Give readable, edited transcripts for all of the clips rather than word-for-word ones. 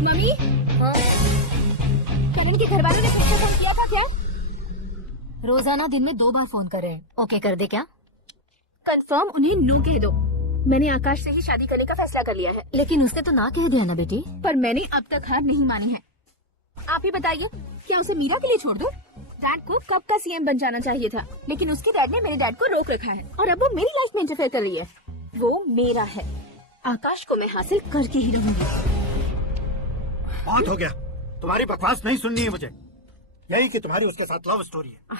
Mummy, करण के घर वालों ने फिर से फोन किया था क्या? रोजाना दिन में 2 बार फोन कर रहे हैं। ओके कर दे क्या? कंफर्म उन्हें नो कह दो। मैंने आकाश से ही शादी करने का फैसला कर लिया है। लेकिन उसने तो ना कह दिया ना बेटी। पर मैंने अब तक हार नहीं मानी है। आप ही बताइए, क्या उसे मीरा के लिए छोड़ दो? डैड को कब का सीएम बन जाना चाहिए था, लेकिन उसके डैड ने मेरे डैड को रोक रखा है और अब वो मेरी लाइफ में इंटरफेयर कर रही है। वो मेरा है, आकाश को मैं हासिल करके ही रहूंगी। बहुत हो गया, तुम्हारी बकवास नहीं सुननी है मुझे। यही कि तुम्हारी उसके साथ लव स्टोरी है।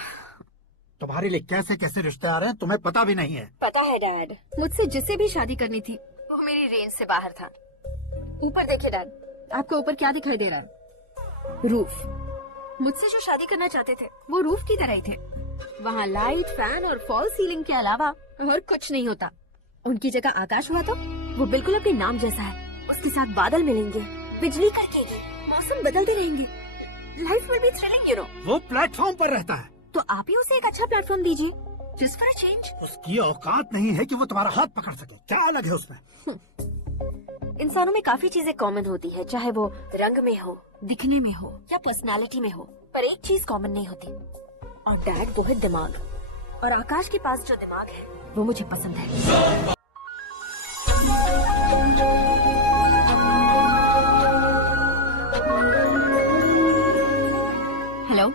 तुम्हारे लिए कैसे कैसे रिश्ते आ रहे हैं तुम्हें पता भी नहीं है। पता है डैड, मुझसे जिसे भी शादी करनी थी वो मेरी रेंज से बाहर था। ऊपर देखिए डैड, आपको ऊपर क्या दिखाई दे रहा है? रूफ। मुझसे जो शादी करना चाहते थे वो रूफ की तरह ही थे। वहाँ लाइट, फैन और फॉल सीलिंग के अलावा और कुछ नहीं होता। उनकी जगह आकाश हुआ तो वो बिल्कुल अपने नाम जैसा है। उसके साथ बादल मिलेंगे, बिजली कड़केगी, मौसम बदलते रहेंगे। Life will be thrilling, you know. वो प्लेटफॉर्म पर रहता है तो आप ही उसे एक अच्छा प्लेटफॉर्म दीजिए, जस्ट फॉर अ चेंज। उसकी औकात नहीं है कि वो तुम्हारा हाथ पकड़ सके। क्या अलग है उसमें? इंसानों में काफी चीजें कॉमन होती है, चाहे वो रंग में हो, दिखने में हो या पर्सनालिटी में हो, पर एक चीज कॉमन नहीं होती, और डैड वो है दिमाग। और आकाश के पास जो दिमाग है वो मुझे पसंद है। हेलो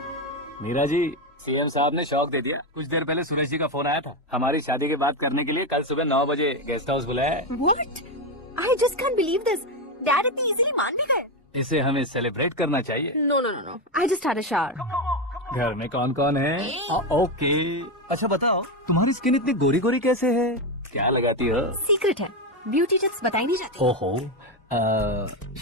मीरा जी, सीएम साहब ने शौक दे दिया। कुछ देर पहले सुरेश जी का फोन आया था, हमारी शादी की बात करने के लिए कल सुबह 9 बजे गेस्ट हाउस बुलाया है। What? I just can't believe this. Dad इतनी इजीली मान भी गए। इसे हमें सेलिब्रेट करना चाहिए। No, no, no, no. I just had a shower. घर में कौन कौन है? ओके। अच्छा बताओ, तुम्हारी स्किन इतनी गोरी गोरी कैसे है? क्या लगाती हो? सीक्रेट है, ब्यूटी टिप्स बताई नहीं जाती। ओहो,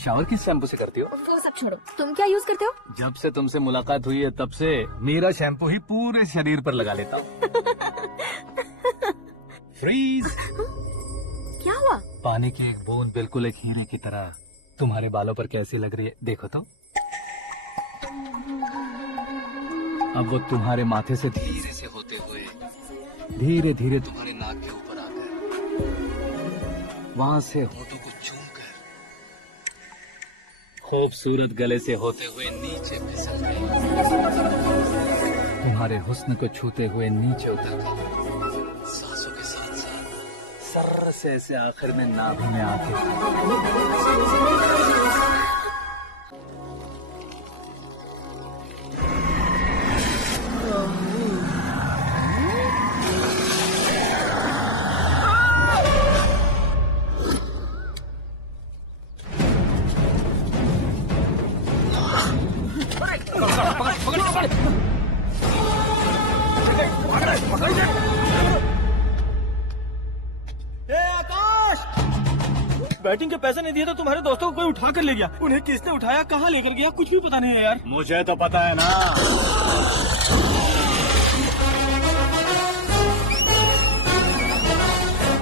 शावर किस शैम्पू से करती हो? वो सब छोड़ो, तुम क्या यूज करते हो? जब से तुमसे मुलाकात हुई है तब से मेरा शैम्पू ही पूरे शरीर पर लगा लेता हूँ। फ्रीज। क्या हुआ? पानी की एक बूंद बिल्कुल एक हीरे की तरह तुम्हारे बालों पर कैसी लग रही है, देखो तो। अब वो तुम्हारे माथे से धीरे से होते हुए धीरे धीरे तुम्हारे नाक के ऊपर आकर वहां से होठों को चूमकर खूबसूरत गले से होते हुए नीचे फिसल गए, तुम्हारे हुस्न को छूते हुए नीचे उतर गए, सांसों के साथ साथ सर से ऐसे आखिर में नाभि में आके बैटिंग के पैसे नहीं दिए तो तुम्हारे दोस्तों को कोई उठा कर ले गया। उन्हें किसने उठाया, कहाँ लेकर गया, कुछ भी पता नहीं है यार। मुझे तो पता है ना।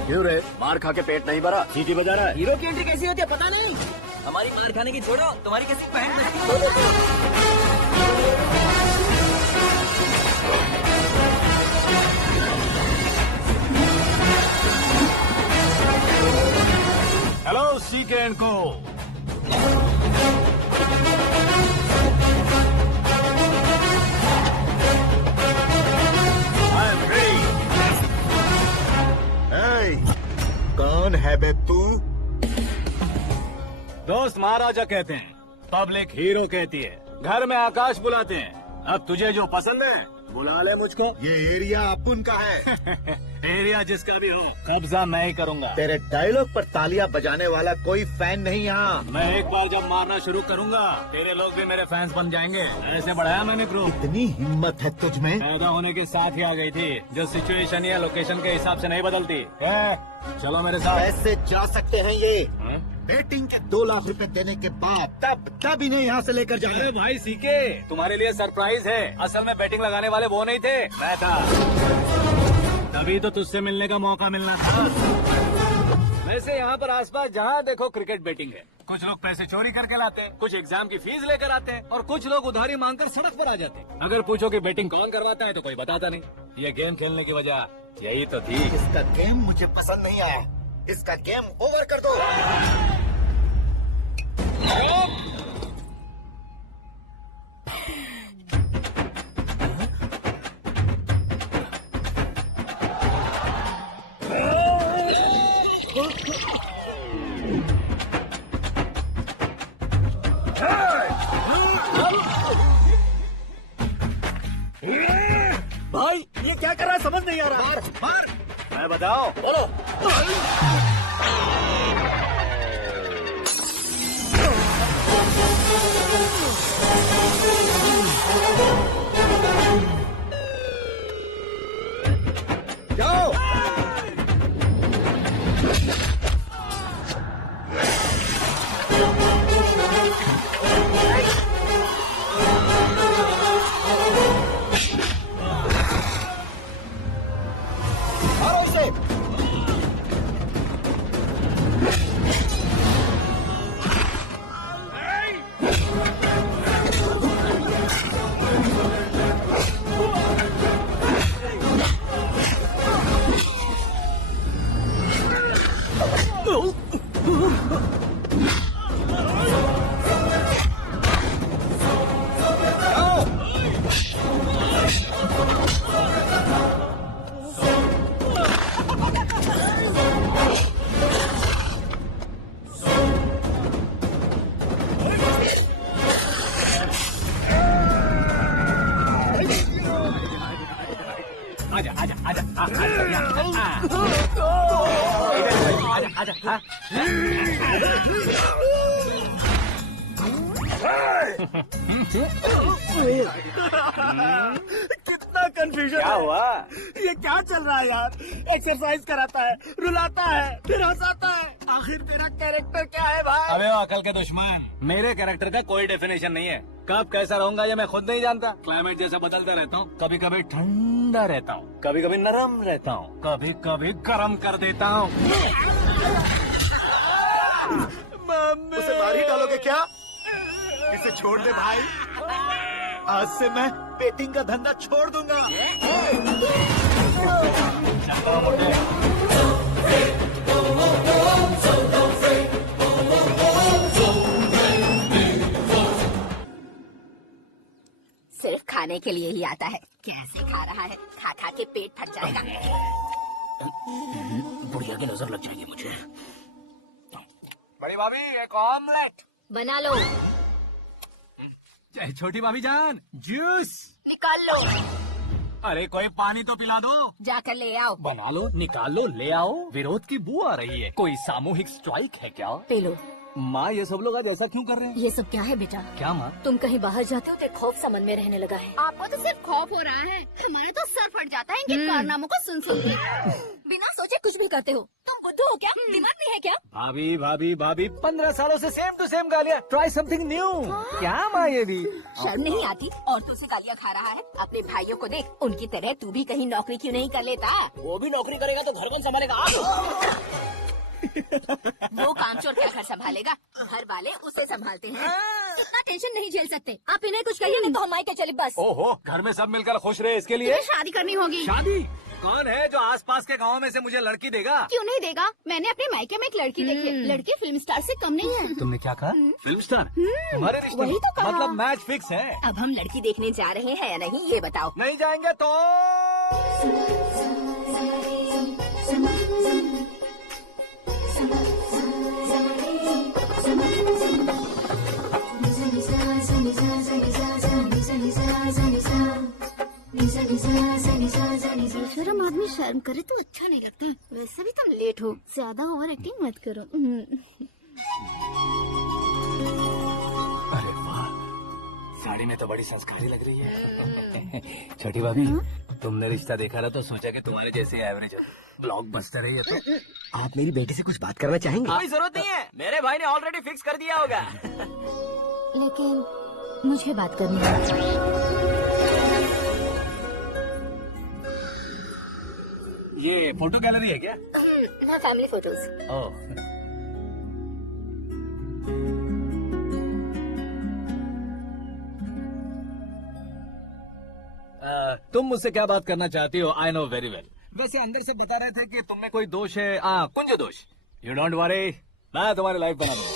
क्यों रे, मार खा के पेट नहीं भरा, सीटी बजा रहा है? हीरो की एंट्री कैसी होती है पता नहीं। हमारी मार खाने की छोड़ो, तुम्हारी कैसी पहन हेलो सीकेंड को। कौन है बे तू? दोस्त महाराजा कहते हैं, पब्लिक हीरो कहती है, घर में आकाश बुलाते हैं। अब तुझे जो पसंद है बुला ले मुझको। ये एरिया अपुन का है। एरिया जिसका भी हो, कब्जा मैं ही करूंगा। तेरे डायलॉग पर तालियां बजाने वाला कोई फैन नहीं यहाँ। मैं एक बार जब मारना शुरू करूंगा, तेरे लोग भी मेरे फैंस बन जाएंगे। ऐसे बढ़ाया मैंने ग्रुप। इतनी हिम्मत है तुझ में? पैदा होने के साथ ही आ गई थी, जो सिचुएशन या लोकेशन के हिसाब से नहीं बदलती। चलो मेरे साथ। कैसे जा सकते हैं ये? हाँ? बेटिंग के 2 लाख रुपए देने के बाद तब इन्हें यहाँ से लेकर जा रहे। अरे भाई सीके, तुम्हारे लिए सरप्राइज है। असल में बैटिंग लगाने वाले वो नहीं थे, मैं था। तभी तो तुझसे मिलने का मौका मिलना था। वैसे यहाँ पर आसपास जहाँ देखो क्रिकेट बैटिंग है। कुछ लोग पैसे चोरी करके लाते हैं, कुछ एग्जाम की फीस लेकर आते हैं, और कुछ लोग उधारी मांगकर सड़क पर आ जाते हैं। अगर पूछो कि बैटिंग कौन करवाता है तो कोई बताता नहीं। ये गेम खेलने की वजह यही तो थी। इसका गेम मुझे पसंद नहीं आया। इसका गेम ओवर कर दो। बताओ। बोलो। जाओ। मारो इसे। आजा आजा आजा आजा आजा आजा। कितना कंफ्यूजन क्या है। हुआ? ये क्या चल रहा है यार? एक्सरसाइज कराता है, रुलाता है, फिर हंसाता है। आखिर तेरा कैरेक्टर क्या है भाई? अबे ओ अकल के दुश्मन, मेरे कैरेक्टर का कोई डेफिनेशन नहीं है। कब कैसा रहूंगा ये मैं खुद नहीं जानता। क्लाइमेट जैसा बदलता रहता हूँ, कभी कभी ठंडा रहता हूँ, कभी कभी नरम रहता हूँ, कभी कभी गर्म कर देता हूँ। उसे मार ही डालोगे क्या? इसे छोड़ दे भाई। आज से मैं बेटिंग का धंधा छोड़ दूंगा। सिर्फ खाने के लिए ही आता है। कैसे खा रहा है, खा खा के पेट फट जाएगा। बुढ़िया की नजर लग जाएगी मुझे। बड़ी भाभी एक ऑमलेट। बना लो। छोटी भाभी जान जूस। निकाल लो। अरे कोई पानी तो पिला दो। जाकर ले आओ। बना लो, निकाल लो, ले आओ। विरोध की बू आ रही है। कोई सामूहिक स्ट्राइक है क्या? P low. माँ ये सब लोग आज ऐसा क्यों कर रहे हैं? ये सब क्या है बेटा? क्या माँ? तुम कहीं बाहर जाते हो तो एक खौफ सा मन में रहने लगा है। आपको तो सिर्फ खौफ हो रहा है, हमारे तो सर फट जाता है इनके कारनामों को सुन सुन के। बिना सोचे कुछ भी करते हो। तुम बुद्धू हो क्या? दिमाग नहीं है क्या? भाभी भाभी भाभी 15 सालों से सेम टू सेम गालियाँ। Try something new. क्या माँ ये भी? शर्म नहीं आती? औरतों से गालियाँ खा रहा है। अपने भाइयों को देख, उनकी तरह तू भी कहीं नौकरी क्यों नहीं कर लेता? वो भी नौकरी करेगा तो घर कौन संभालेगा? वो कामचोर क्या घर संभालेगा? घर वाले उसे संभालते हैं। इतना टेंशन नहीं झेल सकते। आप इन्हें कुछ कहिए नहीं तो हम आए चले बस। ओहो, घर में सब मिलकर खुश रहे इसके लिए। शादी करनी होगी। शादी? कौन है जो आसपास के गांव में से मुझे लड़की देगा? क्यों नहीं देगा? मैंने अपने मायके में एक लड़की देखी है। लड़की फिल्म स्टार से कम नहीं है। तुमने क्या कहा? Film star? हमारे रिश्ते वही तो कहा। मतलब मैच फिक्स है। अब हम लड़की देखने जा रहे हैं या नहीं ये बताओ। नहीं जाएंगे तो शर्म आदमी शर्म करे तो अच्छा नहीं लगता। वैसे भी तुम लेट हो, ज्यादा ओवर एक्टिंग मत करो। अरे वाह, साड़ी में तो बड़ी संस्कारी लग रही है। छोटी भाभी, तुमने रिश्ता देखा ना तो सोचा कि तुम्हारे जैसे एवरेज हो। ब्लॉकबस्टर है ये तो। आप मेरी बेटी से कुछ बात करना चाहेंगे? कोई जरूरत नहीं है, मेरे भाई ने ऑलरेडी फिक्स कर दिया होगा। लेकिन मुझे बात करनी है। ये फोटो गैलरी है क्या? ना फैमिली फोटोज। ओह, तुम मुझसे क्या बात करना चाहती हो? I know very well. वैसे अंदर से बता रहे थे कि तुम में कोई दोष है। कुंज दोष। यू डोंट वरी, मैं तुम्हारी लाइफ बना दूंगा।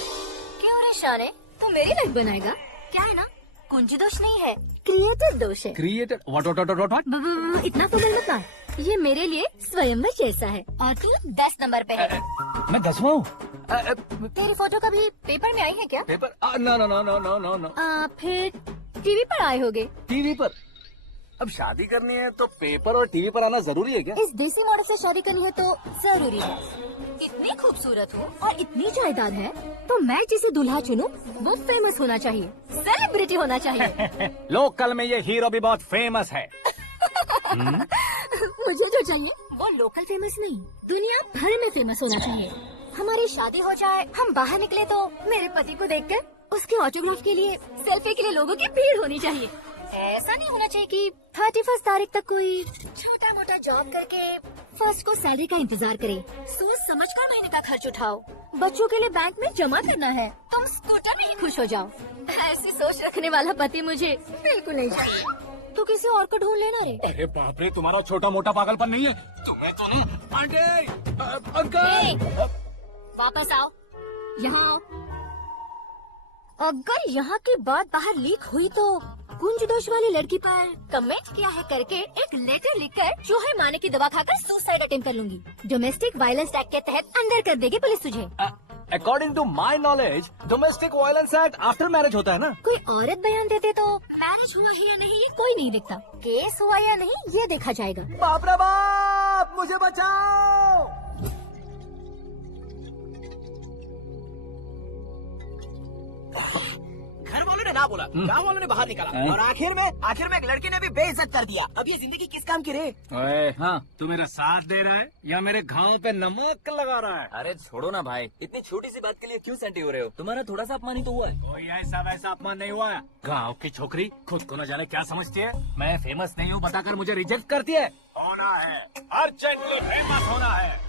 क्यों रे शाने, तू मेरी लाइफ बनाएगा? क्या है ना, कुंजी दोष नहीं है, क्रिएटर दोष है। Creator? What what what what? इतना तो मत बता। ये मेरे लिए स्वयंवर जैसा है और तू 10 नंबर पे है। मैं 10वां हूँ? तेरी फोटो कभी पेपर में आई है क्या? Paper? No no no no no no no. फिर टीवी पर आए होगे। टीवी पर? अब शादी करनी है तो पेपर और टीवी पर आना जरूरी है क्या? इस देसी मॉडल से शादी करनी है तो जरूरी है। इतनी खूबसूरत हो और इतनी जायदाद है तो मैं जिसे दूल्हा चुनूं वो फेमस होना चाहिए, सेलिब्रिटी होना चाहिए। लोकल में ये हीरो भी बहुत फेमस है। मुझे जो चाहिए वो लोकल फेमस नहीं, दुनिया भर में फेमस होना चाहिए। हमारी शादी हो जाए, हम बाहर निकले तो मेरे पति को देखकर उसके ऑटोग्राफ के लिए, सेल्फी के लिए लोगों की भीड़ होनी चाहिए। ऐसा नहीं होना चाहिए कि 31 तारीख तक कोई छोटा मोटा जॉब करके फर्स्ट को सैलरी का इंतजार करे। सोच समझकर महीने का खर्च उठाओ, बच्चों के लिए बैंक में जमा करना है, तुम स्कूटर में ही खुश हो जाओ। ऐसी सोच रखने वाला पति मुझे बिल्कुल नहीं चाहिए। तो किसी और को ढूंढ लेना रे। अरे बाप रे, तुम्हारा छोटा मोटा पागलपन नहीं है तुम्हें तो ना। आंटी, अंकल, वापस आओ, यहाँ आओ। अगर यहाँ की बात बाहर लीक हुई तो गुंज दोष वाली लड़की पर कमेंट किया है करके एक लेटर लिखकर चूहे मारने की दवा खाकर सुसाइड अटेम्प्ट कर लूंगी। डोमेस्टिक वायलेंस एक्ट के तहत अंदर कर देगी पुलिस तुझे। According to my knowledge domestic violence act after marriage होता है ना? कोई औरत बयान देते तो मैरिज हुआ है या नहीं ये कोई नहीं देखता, केस हुआ या नहीं ये देखा जाएगा। बाप रे बाप, मुझे बचाओ। घर वालों ने ना बोला, गाँव वालों ने बाहर निकाला और आखिर में एक लड़के ने भी बेइज्जत कर दिया। अब ये जिंदगी किस काम की रे? ओए, हाँ, तू मेरा साथ दे रहा है या मेरे घाव पे नमक लगा रहा है? अरे छोड़ो ना भाई, इतनी छोटी सी बात के लिए क्यों सेंटी हो रहे हो? तुम्हारा थोड़ा सा अपमान ही तो हुआ है। कोई ऐसा वैसा अपमान नहीं हुआ है। गाँव की छोकरी खुद को न जाने क्या समझती है। मैं फेमस नहीं हूँ बताकर मुझे रिजेक्ट करती है। होना है, अर्जेंटली फेमस होना है।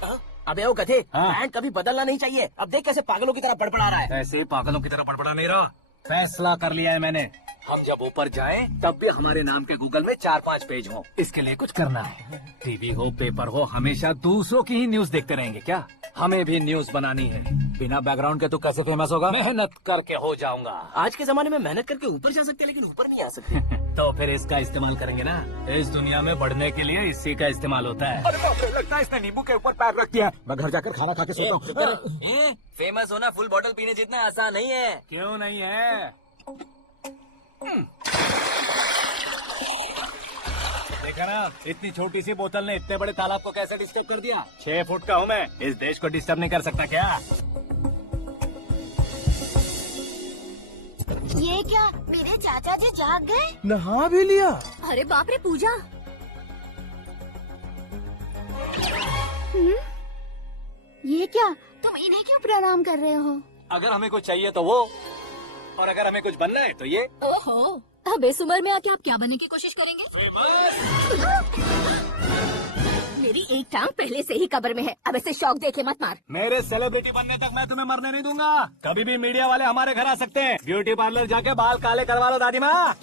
अबे ओ गधे, हाँ। बैंड कभी बदलना नहीं चाहिए। अब देख कैसे पागलों की तरह बड़बड़ा रहा है। ऐसे पागलों की तरह बड़बड़ा नहीं रहा। फैसला कर लिया है मैंने, हम जब ऊपर जाएं तब भी हमारे नाम के गूगल में 4-5 पेज हों। इसके लिए कुछ करना है। टीवी हो, पेपर हो, हमेशा दूसरों की ही न्यूज देखते रहेंगे क्या? हमें भी न्यूज बनानी है। बिना बैकग्राउंड के तू कैसे फेमस होगा? मेहनत करके हो जाऊंगा। आज के जमाने में मेहनत करके ऊपर जा सकते लेकिन ऊपर नहीं आ सकते। तो फिर इसका इस्तेमाल करेंगे ना। इस दुनिया में बढ़ने के लिए इसी का इस्तेमाल होता है। अरे बाप रे, लगता है इसने नींबू के ऊपर पैर रख दिया। मैं घर जाकर खाना खा के सोता हूँ। फेमस होना फुल बॉटल पीने जितना आसान नहीं है। क्यों नहीं है? देखा ना, इतनी छोटी सी बोतल ने इतने बड़े तालाब को कैसे डिस्टर्ब कर दिया। 6 फुट का हूँ मैं, इस देश को डिस्टर्ब नहीं कर सकता क्या? ये क्या, मेरे चाचा जी जाग गए? नहा भी लिया? अरे बाप रे पूजा। ये क्या, तुम इन्हें क्यों प्रणाम कर रहे हो? अगर हमें कुछ चाहिए तो वो, और अगर हमें कुछ बनना है तो ये। ओहो, अब इस उम्र में आके आप क्या बनने की कोशिश करेंगे? मेरी एक टांग पहले से ही कब्र में है, अब इसे शौक देके मत मार। मेरे सेलिब्रिटी बनने तक मैं तुम्हें मरने नहीं दूंगा। कभी भी मीडिया वाले हमारे घर आ सकते हैं। ब्यूटी पार्लर जाके बाल काले करवा लो दादी माँ।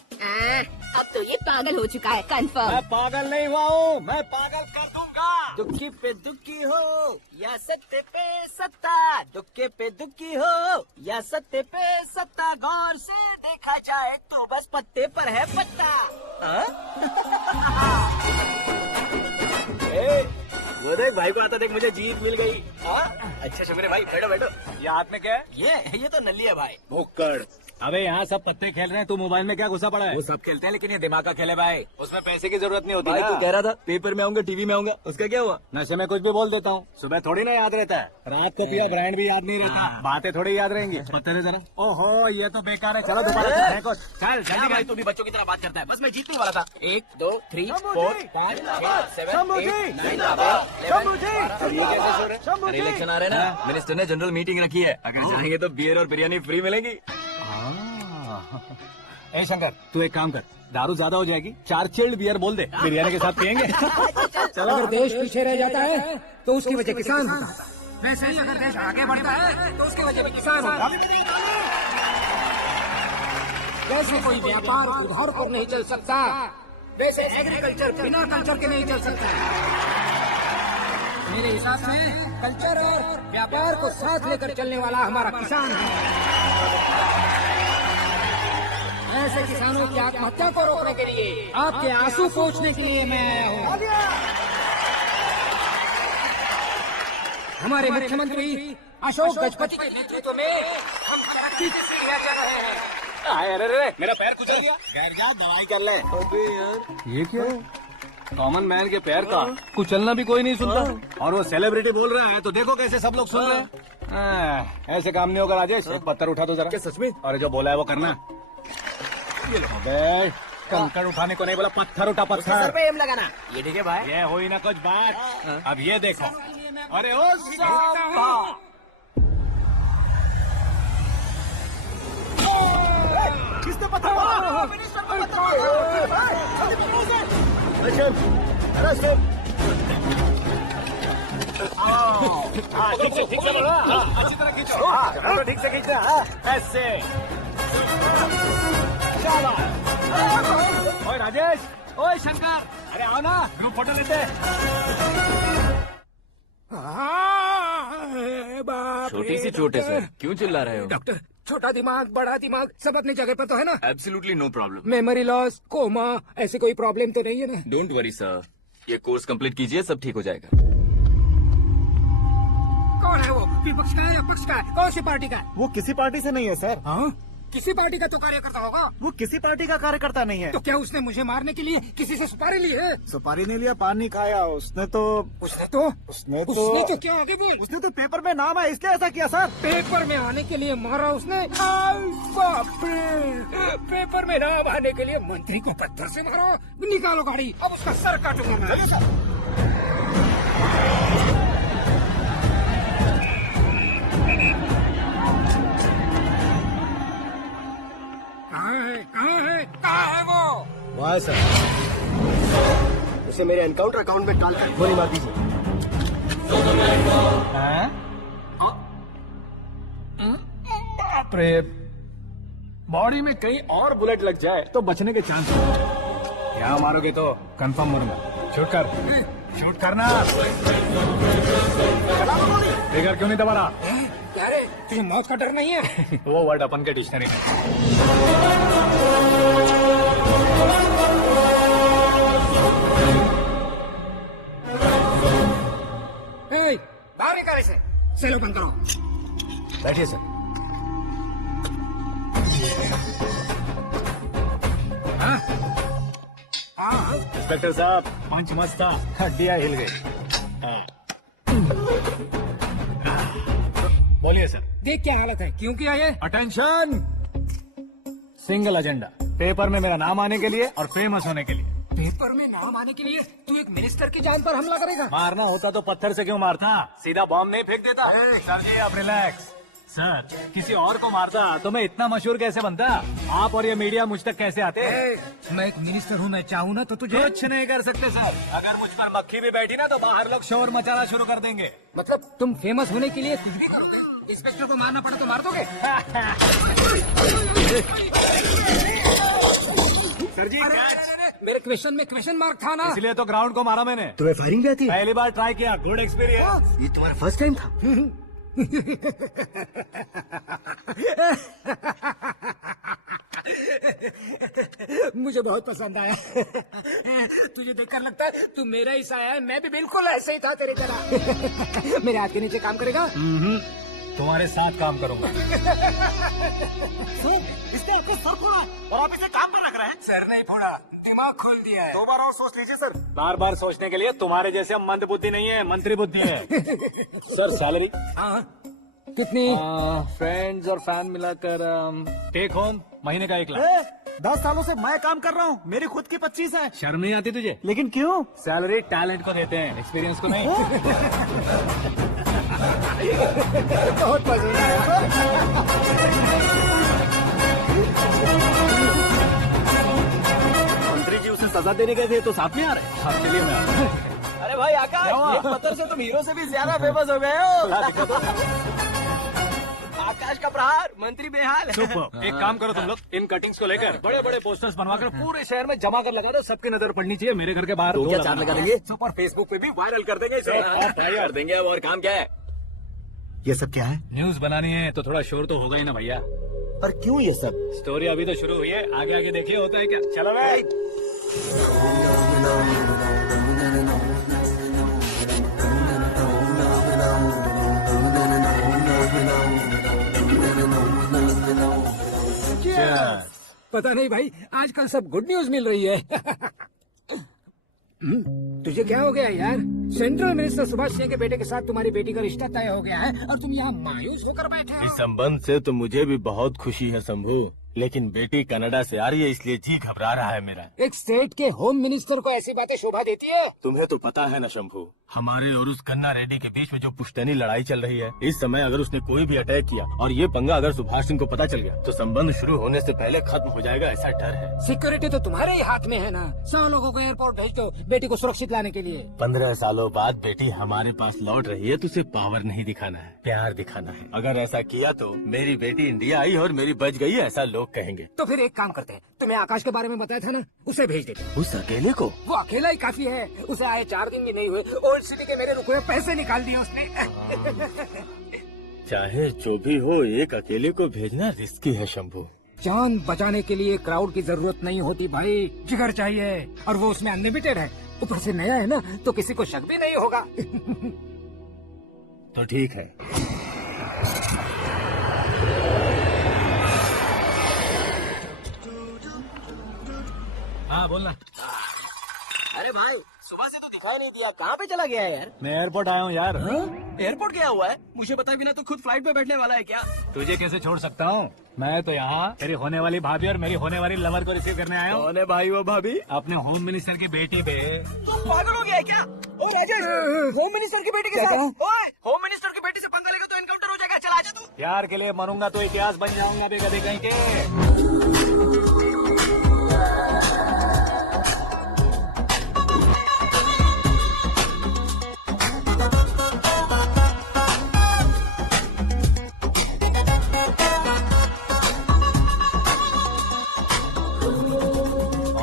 अब तो ये पागल हो चुका है, कंफर्म। मैं पागल नहीं हुआ हूँ, मैं पागल कर दूंगा। दुखी पे दुखी हो या सत्य पे सत्ता, दुखे पे दुखी हो या सत्य पे सत्ता, गौर से देखा जाए तो बस पत्ते पर है पत्ता। वो देख भाई को आता देख, मुझे जीत मिल गई। अच्छा शुक्र है भाई, बैठो बैठो। ये हाथ में क्या है? ये तो नल्ली है भाई। भुक्कड़। अबे यहाँ सब पत्ते खेल रहे हैं, तू मोबाइल में क्या घुसा पड़ा है? वो सब खेलते हैं लेकिन ये दिमाग का खेल है भाई। उसमें पैसे की जरूरत नहीं होती भाई ना। तू कह रहा था पेपर में आऊंगा, टीवी में आऊंगा, उसका क्या हुआ? नशे में कुछ भी बोल देता हूँ, सुबह थोड़ी ना याद रहता है। रात को पिया ब्रांड भी याद नहीं रहता, बातें थोड़ी याद रहेंगी। पत्ते दे जरा। ओहो, ये तो बेकार है। चलो दोबारा चल क्या भाई तू भी बच्चों की तरह बात करता है? बस मैं जीतने वाला था। 1 2 3 4 5 6 7 8 9 इलेक्शन आ रहे हैं ना, मिनिस्टर ने जनरल मीटिंग रखी है। अगर जाएंगे तो बियर और बिरयानी फ्री मिलेगी। ए शंकर, तू एक काम कर, दारू ज्यादा हो जाएगी, 4 चिल्ड बियर बोल दे, बिरयानी के साथ पियेंगे। चलो, अगर देश पीछे रह जाता है तो उसकी वजह किसान होता है, वैसे ही अगर देश आगे बढ़ता है तो उसकी वजह भी किसान होता है। जैसे कोई व्यापार उधार पर नहीं चल सकता, वैसे एग्रीकल्चर बिना कल्चर के नहीं चल सकता। मेरे हिसाब से कल्चर और व्यापार को साथ लेकर चलने वाला हमारा किसान है। ऐसे किसानों की आत्महत्या को रोकने के लिए, आपके आंसू पोंछने के लिए मैं आया हूँ। हमारे मुख्यमंत्री अशोक गजपति के नेतृत्व में हम तरक्की की सीढ़ियां चढ़ रहे हैं। अरे अरे मेरा पैर कुचल गया। घर जा दवाई कर ले। अबे यार, ये क्या है? कॉमन मैन के पैर का कुचलना भी कोई नहीं सुनता, और वो सेलिब्रिटी बोल रहा है तो देखो कैसे सब लोग सुन रहे हैं। ऐसे काम नहीं होगा राजेश, एक पत्थर उठा दो जरा। क्या सच में? और जो बोला है वो करना। अबे कंकड़ उठाने को नहीं बोला, पत्थर उठा सर पत्थर। पे एम लगाना। ये ठीक है भाई। ये हुई ना कुछ बात। अब ये देखो, अरे ओ साहब, किसने पत्थर मारा? ठीक से बोलो, अच्छी तरह खींचो, ठीक से खींचना। ऐसे। ओए राजेश, ओए शंकर, अरे आओ ना, ग्रुप फोटो लेते हैं। छोटी सी चोट है सर, क्यों चिल्ला रहे हो? डॉक्टर, छोटा दिमाग बड़ा दिमाग सब अपनी जगह पर तो है ना? Absolutely no problem. Memory loss, coma, ऐसी कोई प्रॉब्लम तो नहीं है ना? डोंट वरी सर, ये कोर्स कंप्लीट कीजिए, सब ठीक हो जाएगा। कौन है वो? विपक्ष का है या पक्ष का है? कौन सी पार्टी का है? वो किसी पार्टी से नहीं है सर। हाँ? किसी पार्टी का तो कार्यकर्ता होगा। वो किसी पार्टी का कार्यकर्ता नहीं है। तो क्या उसने मुझे मारने के लिए किसी से सुपारी ली है? सुपारी नहीं लिया, पानी खाया उसने तो। उसने उसने तो क्या आगे बोल? उसने तो पेपर में नाम है इसलिए ऐसा किया सर। पेपर में आने के लिए मारा उसने? आई बाप रे! पेपर में नाम आने के लिए मंत्री को पत्थर से मारा? निकालो गाड़ी, अब उसका सर काटूंगा मैं। कहाँ है वो? वाह सर, उसे मेरे एनकाउंटर अकाउंट में डालकर गोली मार दीजिए। बाप रे, बॉडी में कहीं और बुलेट लग जाए तो बचने के चांस हैं। यहाँ मारोगे तो कंफर्म मरूंगा। शूट कर, शूट करना। ट्रिगर क्यों नहीं दबा रहा? क्या रे, तुझे मौत का डर नहीं है? वो वर्ड अपन के डिक्शनरी में। बाहर निकाले से, सेलो बंद करो। बैठिए सर। हाँ, इंस्पेक्टर साहब, पंच मस्त था, हड्डियां हिल गई। बोलिए सर। देख क्या हालत है, क्यों किया ये? अटेंशन, सिंगल एजेंडा, पेपर में मेरा नाम आने के लिए और फेमस होने के लिए। पेपर में नाम आने के लिए तू एक मिनिस्टर की जान पर हमला करेगा? मारना होता तो पत्थर से क्यों मारता, सीधा बॉम्ब नहीं फेंक देता। सर जी आप रिलैक्स। सर, किसी और को मारता तो मैं इतना मशहूर कैसे बनता? आप और ये मीडिया मुझ तक कैसे आते? मैं एक मिनिस्टर हूँ, मैं चाहूँ ना तो तुझे कुछ नहीं कर सकते सर। अगर मुझ पर मक्खी भी बैठी ना तो बाहर लोग शोर मचाना शुरू कर देंगे। मतलब तुम फेमस होने के लिए कुछ भी करोगे? इंस्पेक्टर को मारना पड़ा तो मार दोगे? सर जी, मेरे क्वेश्चन में क्वेश्चन मार्क था ना? इसलिए तो ग्राउंड को मारा मैंने। तुम्हें फायरिंग भी आती है? पहली बार ट्राई किया, गुड एक्सपीरियंस। ये तुम्हारा फर्स्ट टाइम था? मुझे बहुत पसंद आया। तुझे देखकर लगता है तू मेरा ही साया है। मैं भी बिल्कुल ऐसे ही था तेरी तरह। मेरे हाथ के नीचे काम करेगा? तुम्हारे साथ काम करूंगा। इसने आपका सर फोड़ा है और आप इसे काम पर रख रहे हैं। सर नहीं फोड़ा, दिमाग खोल दिया है। 2 बार और सोच लीजिए सर। बार बार सोचने के लिए तुम्हारे जैसे मंद बुद्धि नहीं है, मंत्री बुद्धि है। सर सैलरी हाँ, कितनी? फ्रेंड्स और फैन मिलाकर टेक होम महीने का 1 लाख। 10 सालों से मैं काम कर रहा हूँ, मेरी खुद की 25 है। शर्म नहीं आती तुझे? लेकिन क्यों? सैलरी टैलेंट को देते हैं, एक्सपीरियंस को नहीं। बहुत पसंद आया। मंत्री जी उसे सजा देने गए थे तो साथ में आ रहे। हाँ चलिए मैं आता हूँ। अरे भाई आकाश, एक पत्थर से तुम हीरो से भी ज्यादा फेमस हो गए हो। आकाश का प्रहार, मंत्री बेहाल है। सुपर। एक काम करो तुम लोग, इन कटिंग्स को लेकर बड़े बड़े पोस्टर्स बनवाकर पूरे शहर में जमा कर लगा दो, सबकी नजर पड़नी चाहिए। मेरे घर के बाहर तो दो क्या लगाना। चार्ज लगा देंगे? सुपर, फेसबुक पे भी वायरल कर देंगे इसे। कर देंगे। अब और काम क्या है? ये सब क्या है? न्यूज बनानी है तो थोड़ा शोर तो होगा ही ना भैया। पर क्यों ये सब? स्टोरी अभी तो शुरू हुई है, आगे आगे देखिए होता है क्या। चलो भाई। पता नहीं भाई, आजकल सब गुड न्यूज मिल रही है। तुझे क्या हो गया यार? सेंट्रल मिनिस्टर सुभाष सिंह के बेटे के साथ तुम्हारी बेटी का रिश्ता तय हो गया है और तुम यहाँ मायूस होकर बैठे हो। इस संबंध से तो मुझे भी बहुत खुशी है शंभू, लेकिन बेटी कनाडा से आ रही है इसलिए जी घबरा रहा है मेरा। एक स्टेट के होम मिनिस्टर को ऐसी बातें शोभा देती है? तुम्हें तो पता है ना शंभू, हमारे और उस कन्ना रेड्डी के बीच में जो पुश्तैनी लड़ाई चल रही है, इस समय अगर उसने कोई भी अटैक किया और ये पंगा अगर सुभाष सिंह को पता चल गया तो संबंध शुरू होने से पहले खत्म हो जाएगा, ऐसा डर है। सिक्योरिटी तो तुम्हारे ही हाथ में है ना। 100 लोगों को एयरपोर्ट भेज दो बेटी को सुरक्षित लाने के लिए। 15 सालों बाद बेटी हमारे पास लौट रही है तो उसे पावर नहीं दिखाना है, प्यार दिखाना है। अगर ऐसा किया तो मेरी बेटी इंडिया आई और मेरी बच गई, ऐसा लोग कहेंगे। तो फिर एक काम करते हैं, तुम्हें आकाश के बारे में बताया था ना, उसे भेज देते हैं। उस अकेले को? वो अकेला ही काफी है। उसे आए 4 दिन भी नहीं हुए, ओल्ड सिटी के मेरे रुके हुए पैसे निकाल दिए उसने। चाहे जो भी हो, एक अकेले को भेजना रिस्की है शंभू। जान बचाने के लिए क्राउड की जरूरत नहीं होती भाई, जिगर चाहिए, और वो उसमें अनलिमिटेड है। ऊपर से नया है ना, तो किसी को शक भी नहीं होगा। तो ठीक है। हाँ बोलना। अरे भाई, सुबह से तो दिखाई नहीं दिया, कहाँ पे चला गया है यार? मैं एयरपोर्ट आया हूँ यार। एयरपोर्ट गया हुआ है? मुझे बताए बिना तो खुद फ्लाइट पे बैठने वाला है क्या? तुझे कैसे छोड़ सकता हूँ? मैं तो यहाँ तेरी होने वाली भाभी और मेरी होने वाली लवर को रिसीव करने आया हूँ। कौन है भाई वो भाभी? अपने होम मिनिस्टर की बेटी पे। तुम पागल हो गया है क्या? ओ राजेश, होम मिनिस्टर की बेटी के साथ? ओए, होम मिनिस्टर की बेटी से पंगा लेगा तो एनकाउंटर हो जाएगा। चल आजा तू। प्यार के लिए मरूंगा तो इतिहास बन जाऊंगा बेगधे कहीं के।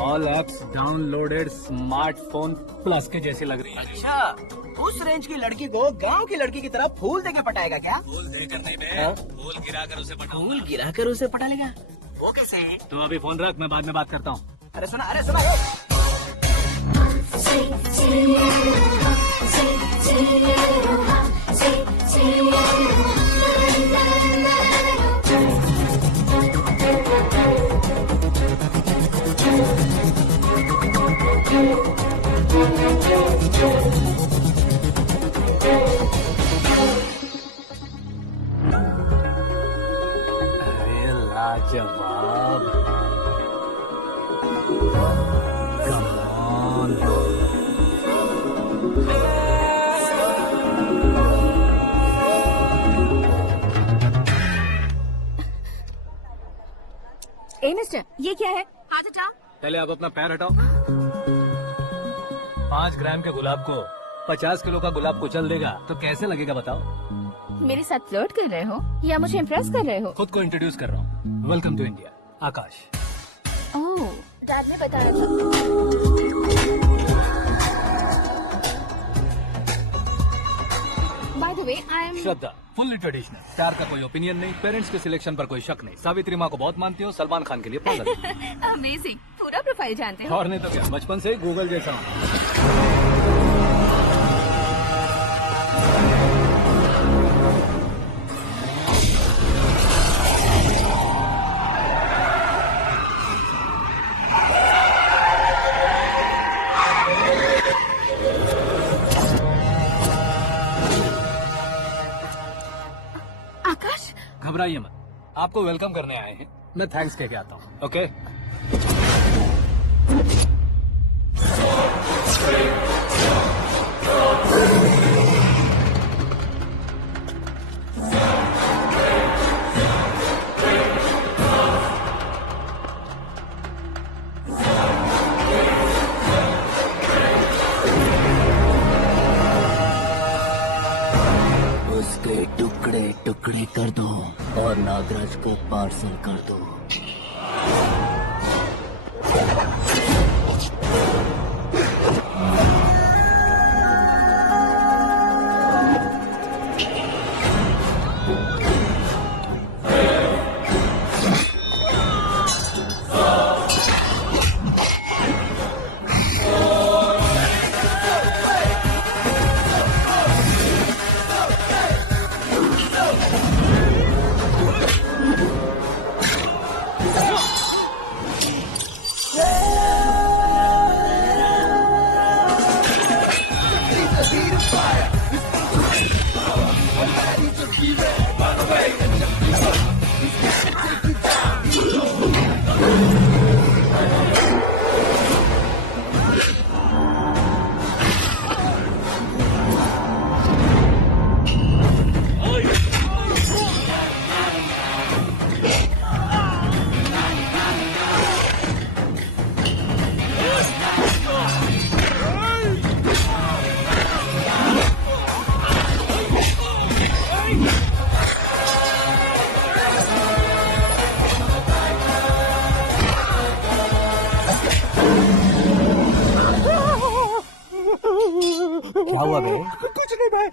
All apps downloaded smartphone plus के जैसी लग रही है। अच्छा, उस रेंज की लड़की को गांव की लड़की की तरह फूल देके पटाएगा क्या? फूल देकर नहीं बे, फूल गिराकर उसे पटाऊंगा। फूल गिराकर उसे पटा लेगा? वो कैसे? तो अभी फोन रख, मैं बाद में बात करता हूँ। अरे सुना। अरे लाजवाब। Come on. ए मिस्टर, ये क्या है? हाथ हटाओ। पहले आप अपना पैर हटाओ। 5 ग्राम के गुलाब को 50 किलो का गुलाब कुचल देगा तो कैसे लगेगा बताओ? मेरे साथ फ्लर्ट कर रहे हो या मुझे इम्प्रेस कर रहे हो? खुद को इंट्रोड्यूस कर रहा हूँ। Welcome to India, Akash. Oh, dad ने बताया था। By the way, I am Shraddha, fully traditional. प्यार का कोई ओपिनियन नहीं, पेरेंट्स के सिलेक्शन पर कोई शक नहीं। सावित्री माँ को बहुत मानती हो, सलमान खान के लिए पागल। अमेजिंग, पूरा प्रोफाइल जानते हो। और नहीं तो क्या, बचपन से ही गूगल जैसा हूँ। आकाश, घबराइए मत, आपको वेलकम करने आए हैं। मैं थैंक्स कह के आता हूँ। ओके। उसके टुकड़े टुकड़े कर दो और नागराज को पार्सल कर दो।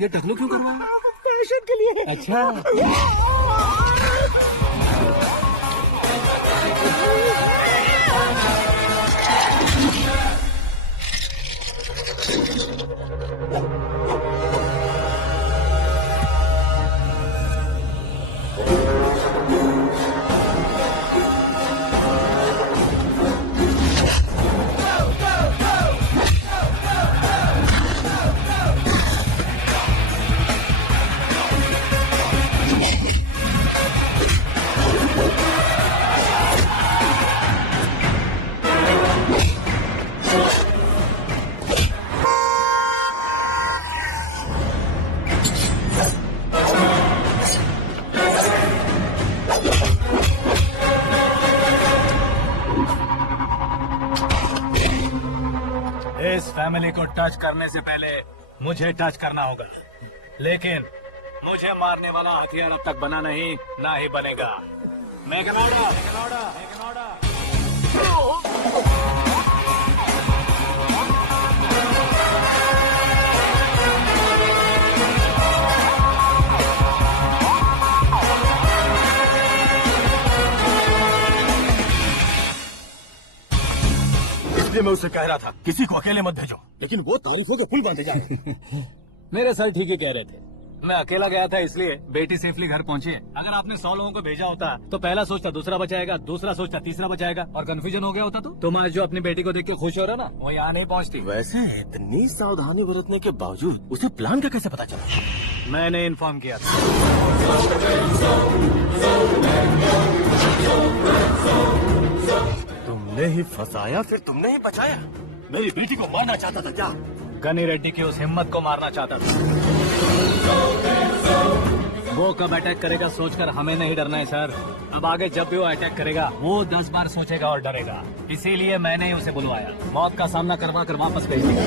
ये टकलू क्यों करवाया? फैशन के लिए। अच्छा। इस फैमिली को टच करने से पहले मुझे टच करना होगा, लेकिन मुझे मारने वाला हथियार अब तक बना नहीं, ना ही बनेगा। Make an order, make an order, make an order. इसलिए मैं उससे कह रहा था किसी को अकेले मत भेजो, लेकिन वो तारीफों के पुल बांधे जा रहे हैं। मेरे सर ठीक ही कह रहे थे। मैं अकेला गया था इसलिए बेटी सेफली घर पहुंची है। अगर आपने 100 लोगों को भेजा होता तो पहला सोचता दूसरा बचाएगा, दूसरा सोचता तीसरा बचाएगा, और कंफ्यूजन हो गया होता तो तुम आज जो अपनी बेटी को देख के खुश हो रहे हो ना, वो यहाँ नहीं पहुँचती। वैसे इतनी सावधानी बरतने के बावजूद उसे प्लान का कैसे पता चला? मैंने इन्फॉर्म किया था। तुमने ही फंसाया, फिर तुमने ही बचाया। मेरी बेटी को मारना चाहता था क्या? गनी रेड्डी की उस हिम्मत को मारना चाहता था। वो कब अटैक करेगा सोचकर हमें नहीं डरना है सर। अब आगे जब भी वो अटैक करेगा वो 10 बार सोचेगा और डरेगा। इसीलिए मैंने ही उसे बुलवाया, मौत का सामना करवा कर वापस भेज दिया।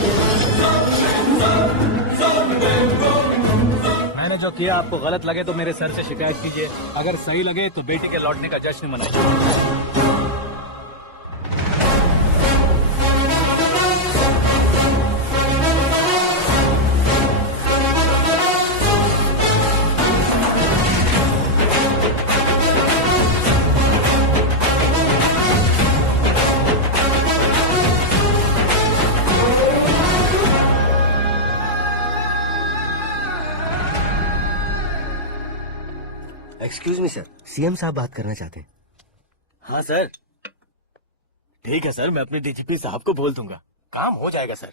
मैंने जो किया आपको गलत लगे तो मेरे सर से शिकायत कीजिए, अगर सही लगे तो बेटी के लौटने का जश्न मनाइए। एक्सक्यूज मी सर, सीएम साहब बात करना चाहते हैं। हाँ सर। ठीक है सर, मैं अपने डीजीपी साहब को बोल दूंगा, काम हो जाएगा सर।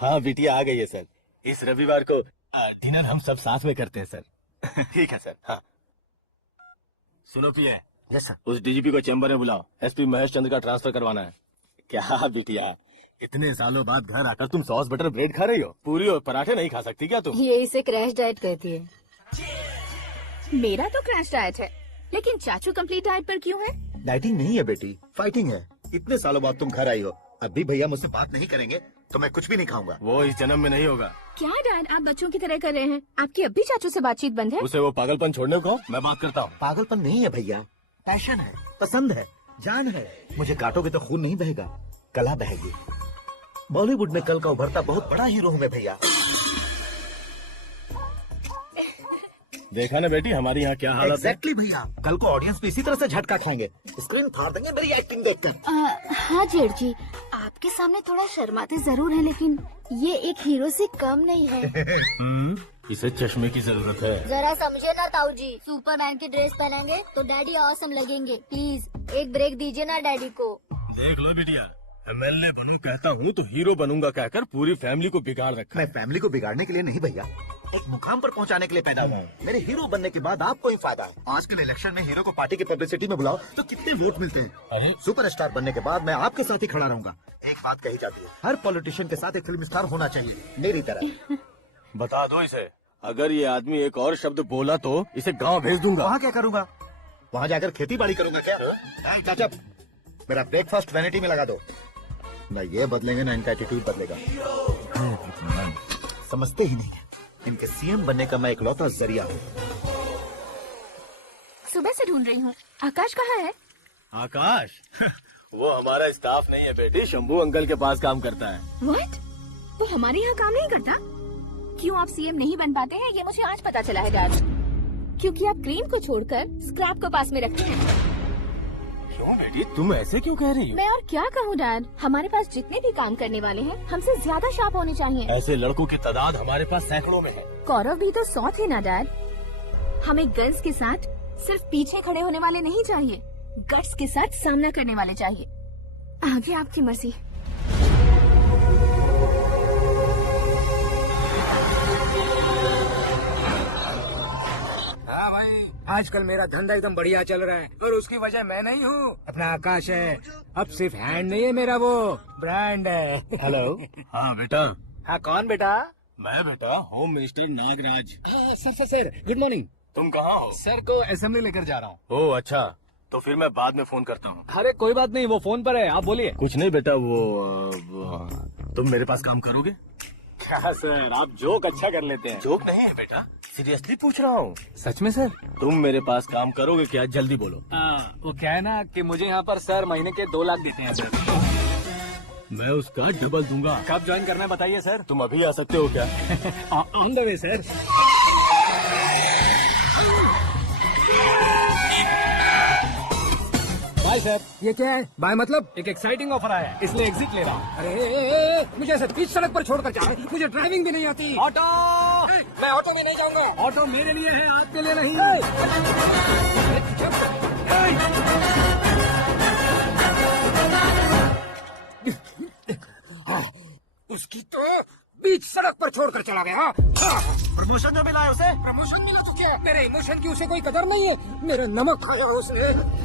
हाँ बिटिया आ गई है सर। इस रविवार को डिनर हम सब साथ में करते हैं सर। ठीक है सर। हाँ सुनो पिए। Yes sir. उस डीजीपी को चैम्बर में बुलाओ, एसपी महेश चंद्र का ट्रांसफर करवाना है। क्या बिटिया, इतने सालों बाद घर आकर तुम सॉस बटर ब्रेड खा रही हो? पूरी और पराठे नहीं खा सकती क्या तुम? ये इसे क्रैश डाइट कहती है। मेरा तो क्रैश डाइट है, लेकिन चाचू कंप्लीट डाइट पर क्यों है? डाइटिंग नहीं है बेटी, फाइटिंग है। इतने सालों बाद तुम घर आई हो, अब भी भैया मुझसे बात नहीं करेंगे तो मैं कुछ भी नहीं खाऊंगा। वो इस जन्म में नहीं होगा। क्या डैड, आप बच्चों की तरह कर रहे हैं? आपकी अब भी चाचू से बातचीत बंद है? उसे वो पागलपन छोड़ने को मैं बात करता हूँ। पागलपन नहीं है भैया, पैशन है, पसंद है, जान है। मुझे काटोगे तो खून नहीं बहेगा, कला बहेगी। बॉलीवुड में कल का उभरता बहुत बड़ा हीरो हूँ मैं भैया। देखा ना बेटी हमारी यहाँ क्या हालत Exactly भैया, कल को ऑडियंस भी इसी तरह से झटका खाएंगे, स्क्रीन फाड़ देंगे मेरी एक्टिंग देखकर। हाँ जेठ जी, आपके सामने थोड़ा शर्माते जरूर है, लेकिन ये एक हीरो से कम नहीं है। इसे चश्मे की जरूरत है। जरा समझे ना ताऊ जी, सुपरमैन की ड्रेस पहनेंगे तो डैडी ऑसम लगेंगे। प्लीज एक ब्रेक दीजिए ना डैडी को। देख लो बिटिया, एमएलए बनूं कहता हूँ तो हीरो बनूंगा कहकर पूरी फैमिली को बिगाड़ रखा। मैं फैमिली को बिगाड़ने के लिए नहीं भैया, एक मुकाम पर पहुंचाने के लिए पैदा हुआ हूँ। मेरे हीरो बनने के बाद आपको ही फायदा है। आजकल इलेक्शन में हीरो को पार्टी की पब्लिसिटी में बुलाओ तो कितने वोट मिलते हैं। अरे सुपरस्टार बनने के बाद मैं आपके साथ ही खड़ा रहूंगा। एक बात कही जाती है, हर पॉलिटिशियन के साथ एक फिल्म स्टार होना चाहिए, मेरी तरह। बता दो इसे, अगर ये आदमी एक और शब्द बोला तो इसे गांव भेज दूंगा। वहाँ क्या करूंगा? वहाँ जाकर खेती बाड़ी करूंगा क्या? चाचा, मेरा ब्रेकफास्ट वैनिटी में लगा दो। ना ये बदलेंगे ना इनका एटीट्यूड बदलेगा। समझते ही नहीं है, इनके सीएम बनने का मैं इकलौता जरिया हूँ। सुबह से ढूंढ रही हूँ। आकाश कहाँ है? आकाश वो हमारा स्टाफ नहीं है बेटी, शंभू अंकल के पास काम करता है। व्हाट? वो हमारे यहाँ काम नहीं करता? क्यों आप सीएम नहीं बन पाते हैं ये मुझे आज पता चला है डैड। क्योंकि आप क्रीम को छोड़कर स्क्रैप को पास में रखते हैं। क्यों बेटी, तुम ऐसे क्यों कह रही हो? मैं और क्या कहूँ डैड, हमारे पास जितने भी काम करने वाले हैं हमसे ज्यादा शार्प होने चाहिए। ऐसे लड़कों की तादाद हमारे पास सैकड़ों में है। गौरव भी तो 100 थे ना डैड। हमें गन्स के साथ सिर्फ पीछे खड़े होने वाले नहीं चाहिए, गट्स के साथ सामना करने वाले चाहिए। आगे आपकी मर्जी। हाँ भाई, आजकल मेरा धंधा एकदम बढ़िया चल रहा है और उसकी वजह मैं नहीं हूँ, अपना आकाश है। अब सिर्फ हैंड नहीं है मेरा, वो ब्रांड है। हेलो। हाँ बेटा। हाँ कौन बेटा? मैं बेटा home minister Nagraj. Sir good morning. तुम कहाँ हो? सर को असेंबली लेकर जा रहा हूँ। ओह अच्छा, तो फिर मैं बाद में फोन करता हूँ। अरे कोई बात नहीं, वो फोन पर है, आप बोलिए। कुछ नहीं बेटा, तुम मेरे पास काम करोगे? क्या सर, आप जोक अच्छा कर लेते हैं। जोक नहीं है बेटा, सीरियसली पूछ रहा हूँ। सच में सर? तुम मेरे पास काम करोगे क्या? जल्दी बोलो। वो क्या है ना कि मुझे यहाँ पर सर महीने के 2 लाख देते हैं सर। मैं उसका डबल दूंगा। कब ज्वाइन करना है बताइए सर। तुम अभी आ सकते हो क्या? On the way sir. Bye sir. ये क्या है? बाय मतलब? एक एक्साइटिंग ऑफर आया है, इसलिए एग्जिट ले रहा हूँ। अरे मुझे ऐसे बीच सड़क पर छोड़कर जा, मुझे ड्राइविंग भी नहीं आती। ऑटो। मैं ऑटो में नहीं जाऊंगा। ऑटो मेरे लिए है, आपके लिए नहीं। उसकी तो बीच सड़क पर छोड़कर चला गया। प्रमोशन जो मिला है उसे? प्रमोशन मिला तो क्या, मेरे इमोशन की उसे कोई कदर नहीं है। मेरा नमक खाया उसने।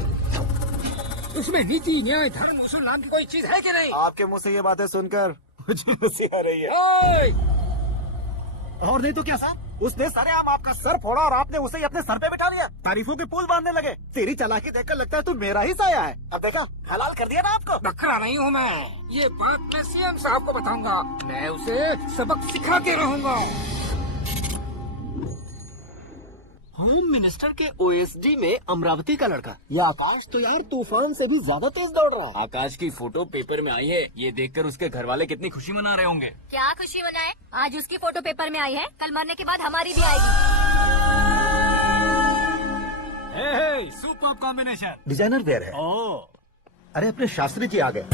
उसमें नीति न्याय धर्म उसूल नाम की कोई चीज है कि नहीं? आपके मुंह से ये बातें सुनकर मुझे हंसी आ रही है। ओए! और नहीं तो क्या सर, उसने सरेआम आपका सर फोड़ा और आपने उसे ही अपने सर पे बिठा लिया। तारीफों के पुल बांधने लगे। तेरी चालाकी देखकर लगता है तू मेरा ही साया है। अब देखा, हलाल कर दिया ना आपको। बकरा नहीं हूँ मैं, ये बात मैं सीएम साहब को बताऊंगा। मैं उसे सबक सिखा के रहूंगा। होम मिनिस्टर के ओएसडी में अमरावती का लड़का, ये आकाश तो यार तूफान से भी ज्यादा तेज दौड़ रहा है। आकाश की फोटो पेपर में आई है, ये देखकर उसके घर वाले कितनी खुशी मना रहे होंगे। क्या खुशी मनाए? आज उसकी फोटो पेपर में आई है, कल मरने के बाद हमारी भी आएगी। Super combination. डिजाइनर वेयर है। ओह, अरे अपने शास्त्री जी आ गए।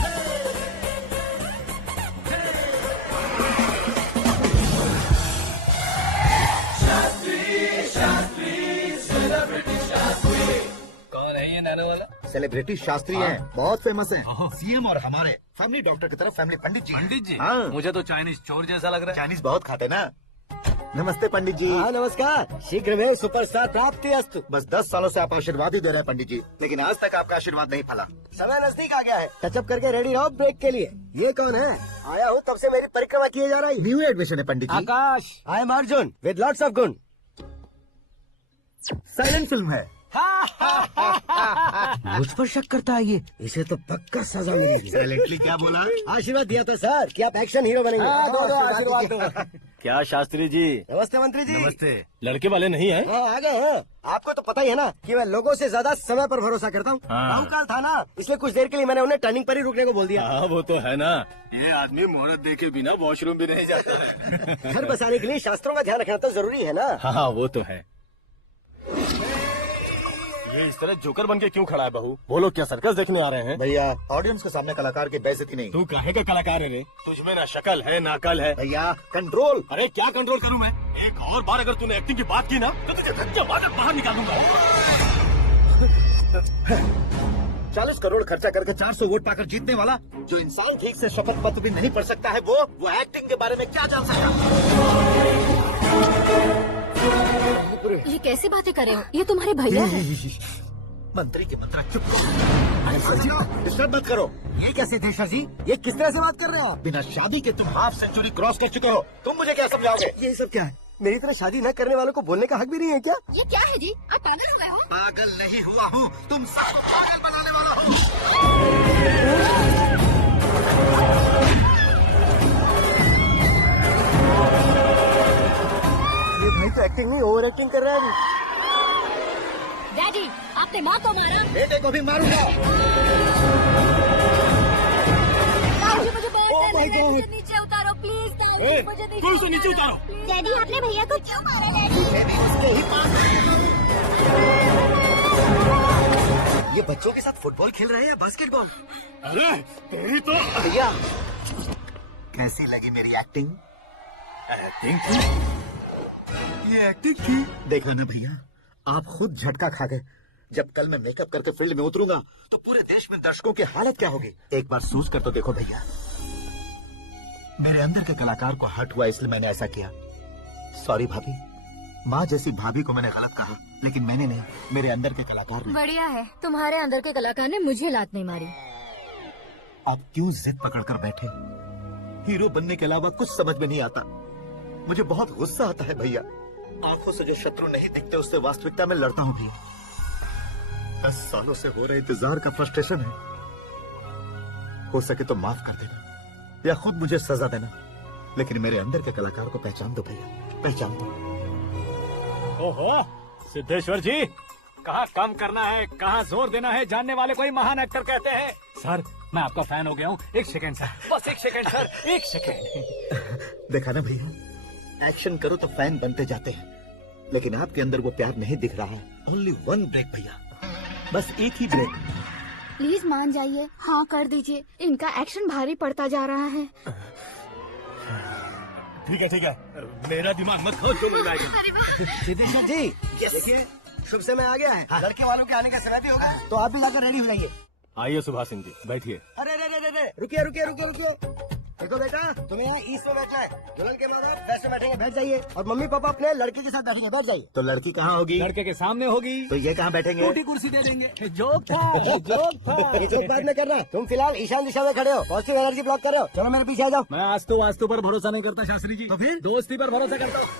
कौन है ये नैनो वाला? सेलिब्रिटी शास्त्री हैं, बहुत फेमस हैं। सीएम और हमारे फैमिली डॉक्टर की तरफ फैमिली पंडित जी। पंडित जी? हाँ। मुझे तो चाइनीज चोर जैसा लग रहा है। चाइनीज बहुत खाते ना। नमस्ते पंडित जी। हाँ नमस्कार, शीघ्र में सुपरस्टार प्राप्ति अस्तु। बस 10 सालों से आप आशीर्वाद ही दे रहे हैं पंडित जी, लेकिन आज तक आपका आशीर्वाद नहीं फला। समय नजदीक आ गया है, टचअप करके रेडी रहो ब्रेक के लिए। ये कौन है? आया हूँ तब से मेरी परिक्रमा किए जा रही। न्यू एडमिशन है Pandit ji. Akash. I am Arjun with lots of gun. Silent film है। मुझ पर शक करता है ये, इसे तो पक्का सजा मिलेगी। साइलेंटली क्या बोला? आशीर्वाद दिया था सर कि आप एक्शन हीरो बनेंगे। दो आशीर्वाद दो। क्या शास्त्री जी? नमस्ते मंत्री जी। नमस्ते। लड़के वाले नहीं है? हाँ आ गए हैं। आपको तो पता ही है ना कि मैं लोगों से ज्यादा समय पर भरोसा करता हूँ। हाँ। काम काल था ना, इसलिए कुछ देर के लिए मैंने उन्हें टर्निंग पर ही रुकने को बोल दिया। हाँ वो तो है ना, ये आदमी मुहूर्त देखे बिना वॉशरूम भी नहीं जाता। घर बसाने के लिए शास्त्रों का ध्यान रखना तो जरूरी है ना। हाँ वो तो है। ये इस तरह जोकर बन के क्यों खड़ा है बहू? वो लोग क्या सर्कस देखने आ रहे हैं? भैया ऑडियंस के सामने कलाकार की बेइज्जती नहीं। तू काहे का कलाकार है रे? तुझमें ना शक्ल है ना अकल है। भैया कंट्रोल। अरे क्या कंट्रोल करूं मैं? एक और बार अगर तूने एक्टिंग की बात की ना तो तुझे धक्के मारकर बाहर निकालूंगा। 40 करोड़ खर्चा करके 400 वोट पाकर जीतने वाला जो इंसान ठीक से शपथ पत्र भी नहीं पढ़ सकता है, वो एक्टिंग के बारे में क्या जान सकता? ये कैसी बातें कर रहे हो? ये तुम्हारे भैया हैं। मंत्री की मंत्रा चुप करो, डिस्टर्ब मत करो। ये कैसे थे सर जी? ये किस तरह से बात कर रहे हैं आप? बिना शादी के तुम हाफ सेंचुरी क्रॉस कर चुके हो, तुम मुझे क्या समझाओगे? ये सब क्या है? मेरी तरह शादी न करने वालों को बोलने का हक भी नहीं है क्या? ये क्या है जी? आप पागल हो गए हो? पागल नहीं हुआ हूँ, तुम सबको पागल बनाने वाला हो। ये भाई तो एक्टिंग नहीं ओवर एक्टिंग कर रहा है। डैडी, आपने माँ को मारा। बेटे को भी मारूंगा। मुझे बहुत डर लग रहा है, मुझे नीचे उतारो प्लीज ए, मुझे तू इसे नीचे उतारो। डैडी आपने भैया को क्यों मारा डैडी? उसके ही पास ये बच्चों के साथ फुटबॉल खेल रहे हैं या बास्केटबॉल? अरे तेरी तो भैया कैसी लगी मेरी एक्टिंग? एक्टिंग थी। ये एक्टिंग थी। देखा ना भैया, आप खुद झटका खा गए। जब कल मैं मेकअप करके फील्ड में उतरूंगा तो पूरे देश में दर्शकों की हालत क्या होगी? एक बार सोच कर तो देखो भैया। मेरे अंदर के कलाकार को हर्ट हुआ इसलिए मैंने ऐसा किया। सॉरी भाभी। माँ जैसी भाभी को मैंने गलत कहा, लेकिन मैंने नहीं, मेरे अंदर के कलाकार ने। बढ़िया है, तुम्हारे अंदर के कलाकार ने मुझे लात नहीं मारी। आप क्यों जिद पकड़कर बैठे? हीरो बनने के अलावा कुछ समझ में नहीं आता। मुझे बहुत गुस्सा आता है भैया। आंखों से जो शत्रु नहीं दिखते उससे वास्तविकता में लड़ता हूँ भी। 10 सालों से हो रहे इंतजार का फ्रस्ट्रेशन है। हो सके तो माफ कर देना या खुद मुझे सजा देना, लेकिन मेरे अंदर के कलाकार को पहचान दो भैया, पहचान दो। ओहो सिद्धेश्वर जी, कहाँ कम करना है, कहाँ जोर देना है, जानने वाले कोई महान एक्टर कहते हैं। सर मैं आपका फैन हो गया हूँ। एक सेकंड सर, बस एक सेकंड सर, एक सेकंड। देखा ना भैया, एक्शन करो तो फैन बनते जाते हैं, लेकिन आपके अंदर वो प्यार नहीं दिख रहा है। ओनली वन ब्रेक भैया, बस एक ही ब्रेक। प्लीज मान जाइए, हाँ कर दीजिए। इनका एक्शन भारी पड़ता जा रहा है। ठीक है, मेरा दिमाग मत खाओ, जो मिल जाएगा। सिद्धेश्वर जी देखिए, शुभ समय आ गया है। लड़के वालों के आने का समय भी हो गया, तो आप भी जाकर रेडी हो जाइए। आइए सुभाष सिंह जी, बैठिए। अरे रुकिए। देखो बेटा, तुम्हें यहाँ ईस्ट में बैठना है। दुल्हन के माँ बाप वेस्ट में बैठेंगे, बैठ जाइए। और मम्मी पापा अपने लड़के के साथ बैठेंगे, बैठ जाइए। तो लड़की कहाँ होगी? लड़के के सामने होगी। तो ये कहाँ बैठेंगे? छोटी कुर्सी दे देंगे। जोक था। ये जोक बाद में करना। तुम फिलहाल ईशान दिशा में खड़े हो, पॉजिटिव एनर्जी ब्लॉक कर रहे हो। चलो मेरे पीछे आ जाओ। मैं आज तो वास्तु पर भरोसा नहीं करता शास्त्री जी, तो फिर दोस्ती पर भरोसा करता हूँ।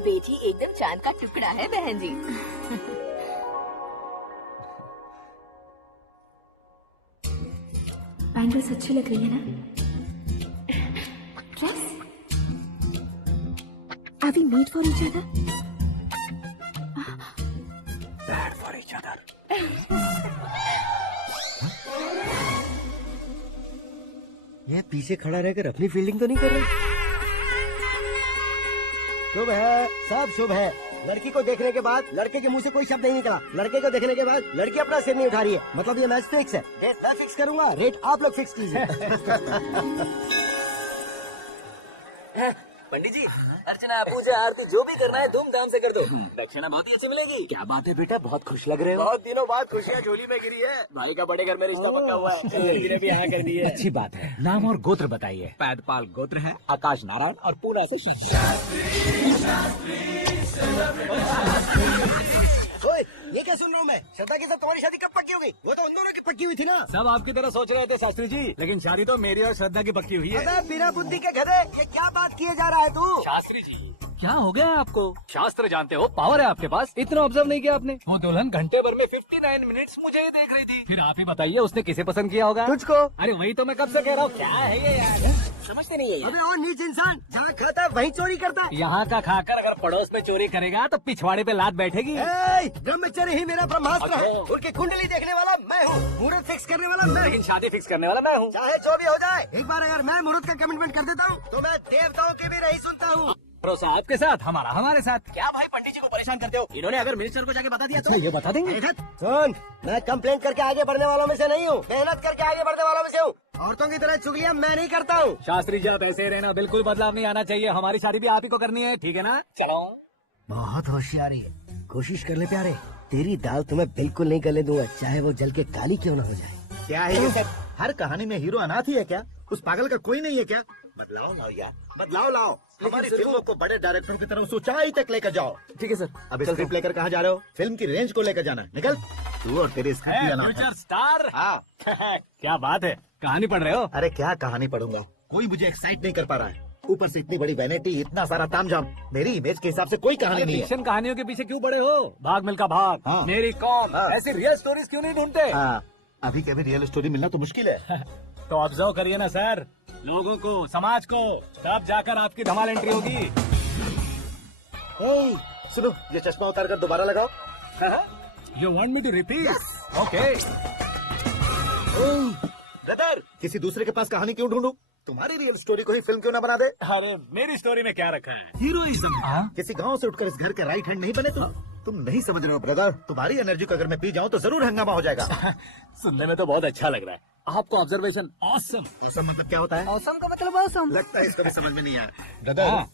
बेटी एकदम चांद का टुकड़ा है बहन जी। बैंगल्स अच्छी लग रही है ना? Dress? Are we made for each other? Bad for each other. ये पीछे खड़ा रहकर अपनी फील्डिंग तो नहीं कर रहा? शुभ है, सब शुभ है। लड़की को देखने के बाद लड़के के मुंह से कोई शब्द नहीं निकला। लड़के को देखने के बाद लड़की अपना सिर नहीं उठा रही है। मतलब ये मैच फिक्स है। डेट मैं फिक्स करूंगा, रेट आप लोग फिक्स कीजिए। पंडित जी, अर्चना पूजा आरती जो भी करना है धूमधाम से कर दो। दक्षिणा बहुत ही अच्छी मिलेगी। क्या बात है बेटा, बहुत खुश लग रहे हो। बहुत दिनों बाद खुशियाँ झोली में गिरी है। भाई का बड़े घर में रिश्ता पक्का हुआ है। लड़की ने भी यहाँ कर दी है। अच्छी बात है। नाम और गोत्र बताइए। पैदपाल गोत्र है। आकाश नारायण और पूना से ओए, ये क्या सुन रहा हूँ मैं? श्रद्धा के साथ तुम्हारी शादी कब पक्की होगी? वो तो उन दोनों की पक्की हुई थी ना। सब आपकी तरह सोच रहे थे शास्त्री जी, लेकिन शादी तो मेरी और श्रद्धा की पक्की हुई है। अबे बिना बुद्धि के गधे, ये क्या बात किए जा रहा है तू? शास्त्री जी क्या हो गया आपको? शास्त्र जानते हो, पावर है आपके पास। इतना ऑब्जर्व नहीं किया आपने? वो दुल्हन घंटे भर में 59 मिनट्स मुझे ही देख रही थी। फिर आप ही बताइए उसने किसे पसंद किया होगा? तुझको। अरे वही तो मैं कब से कह रहा हूँ। क्या है ये यार, समझते नहीं है। अबे और नीच इंसान, जहाँ खाता है वहीं चोरी करता है। यहाँ का खाकर अगर पड़ोस में चोरी करेगा तो पिछवाड़े पे लात बैठेगी। ब्रह्मचर्य ही मेरा ब्रह्मास्त्र है। उनकी कुंडली देखने वाला मैं हूँ, मुहूर्त फिक्स करने वाला मैं हूँ, लेकिन शादी फिक्स करने वाला मैं हूँ। चाहे जो भी हो जाए। एक बार अगर मैं मुहूर्त का कमिटमेंट कर देता हूँ तो मैं देवताओं के भी नहीं सुनता हूँ। भरोसा आपके साथ, हमारा हमारे साथ। क्या भाई पंडित जी को परेशान करते हो? इन्होंने अगर मिनिस्टर को जाके बता दिया तो ये बता देंगे। सुन, मैं कंप्लेंट करके आगे बढ़ने वालों में से नहीं हूँ, मेहनत करके आगे बढ़ने वालों में से हूँ। औरतों की तरह चुगलियाँ मैं नहीं करता हूँ। शास्त्री जी आप ऐसे ही रहना, बिल्कुल बदलाव नहीं आना चाहिए। हमारी शादी भी आप ही को करनी है, ठीक है ना? चलो। बहुत होशियारी है, कोशिश कर ले प्यारे। तेरी दाल तुम्हें बिल्कुल नहीं गले दूंगा, चाहे वो जल के काली क्यों न हो जाए। क्या है ये सब? हर कहानी में हीरो अनाथ ही है क्या? उस पागल का कोई नहीं है क्या? बदलाव लाओ यार, बदलाव लाओ। हमारी फिल्मों को बड़े डायरेक्टरों की तरफ ऊंचाई तक लेकर जाओ। ठीक है सर। अब स्क्रिप्ट लेकर कहाँ जा रहे हो? फिल्म की रेंज को लेकर जाना, निकल। तू और तेरे स्क्रिप्ट भी अनाथ फ्यूचर स्टार। हाँ। क्या बात है, कहानी पढ़ रहे हो? अरे क्या कहानी पढ़ूंगा, कोई मुझे एक्साइट नहीं कर पा रहा है। ऊपर से इतनी बड़ी वैनिटी, इतना सारा तामझाम, मेरी इमेज के हिसाब से कोई कहानी नहीं है। फिक्शन कहानियों के पीछे क्यों पड़े हो? भाग मिल्खा भाग, हाँ। मेरी कॉम, हाँ। ऐसी रियल स्टोरीज क्यों नहीं ढूंढते? हाँ, अभी कभी रियल स्टोरी मिलना तो मुश्किल है। तो ऑब्जर्व करिए ना सर, लोगों को, समाज को, तब जाकर आपकी धमाल एंट्री होगी। ओह, सुनो, ये चश्मा उतार कर दोबारा लगाओ। You want me to repeat? Okay. Brother, किसी दूसरे के पास कहानी क्यों ढूंढूं? तुम्हारी रियल स्टोरी को ही फिल्म क्यों ना बना दे? अरे मेरी स्टोरी में क्या रखा है? हीरोइज्म। किसी गांव से उठकर इस घर के राइट हैंड नहीं बने तुम नहीं समझ रहे हो ब्रदर। तुम्हारी एनर्जी को अगर मैं पी जाऊं तो जरूर हंगामा हो जाएगा। सुनने में तो बहुत अच्छा लग रहा है। आपको ऑब्जर्वेशन ऑसम। ऑसम मतलब क्या होता है? मौसम का मतलब मौसम। लगता है इसको भी समझ में नहीं आया। ब्रदर,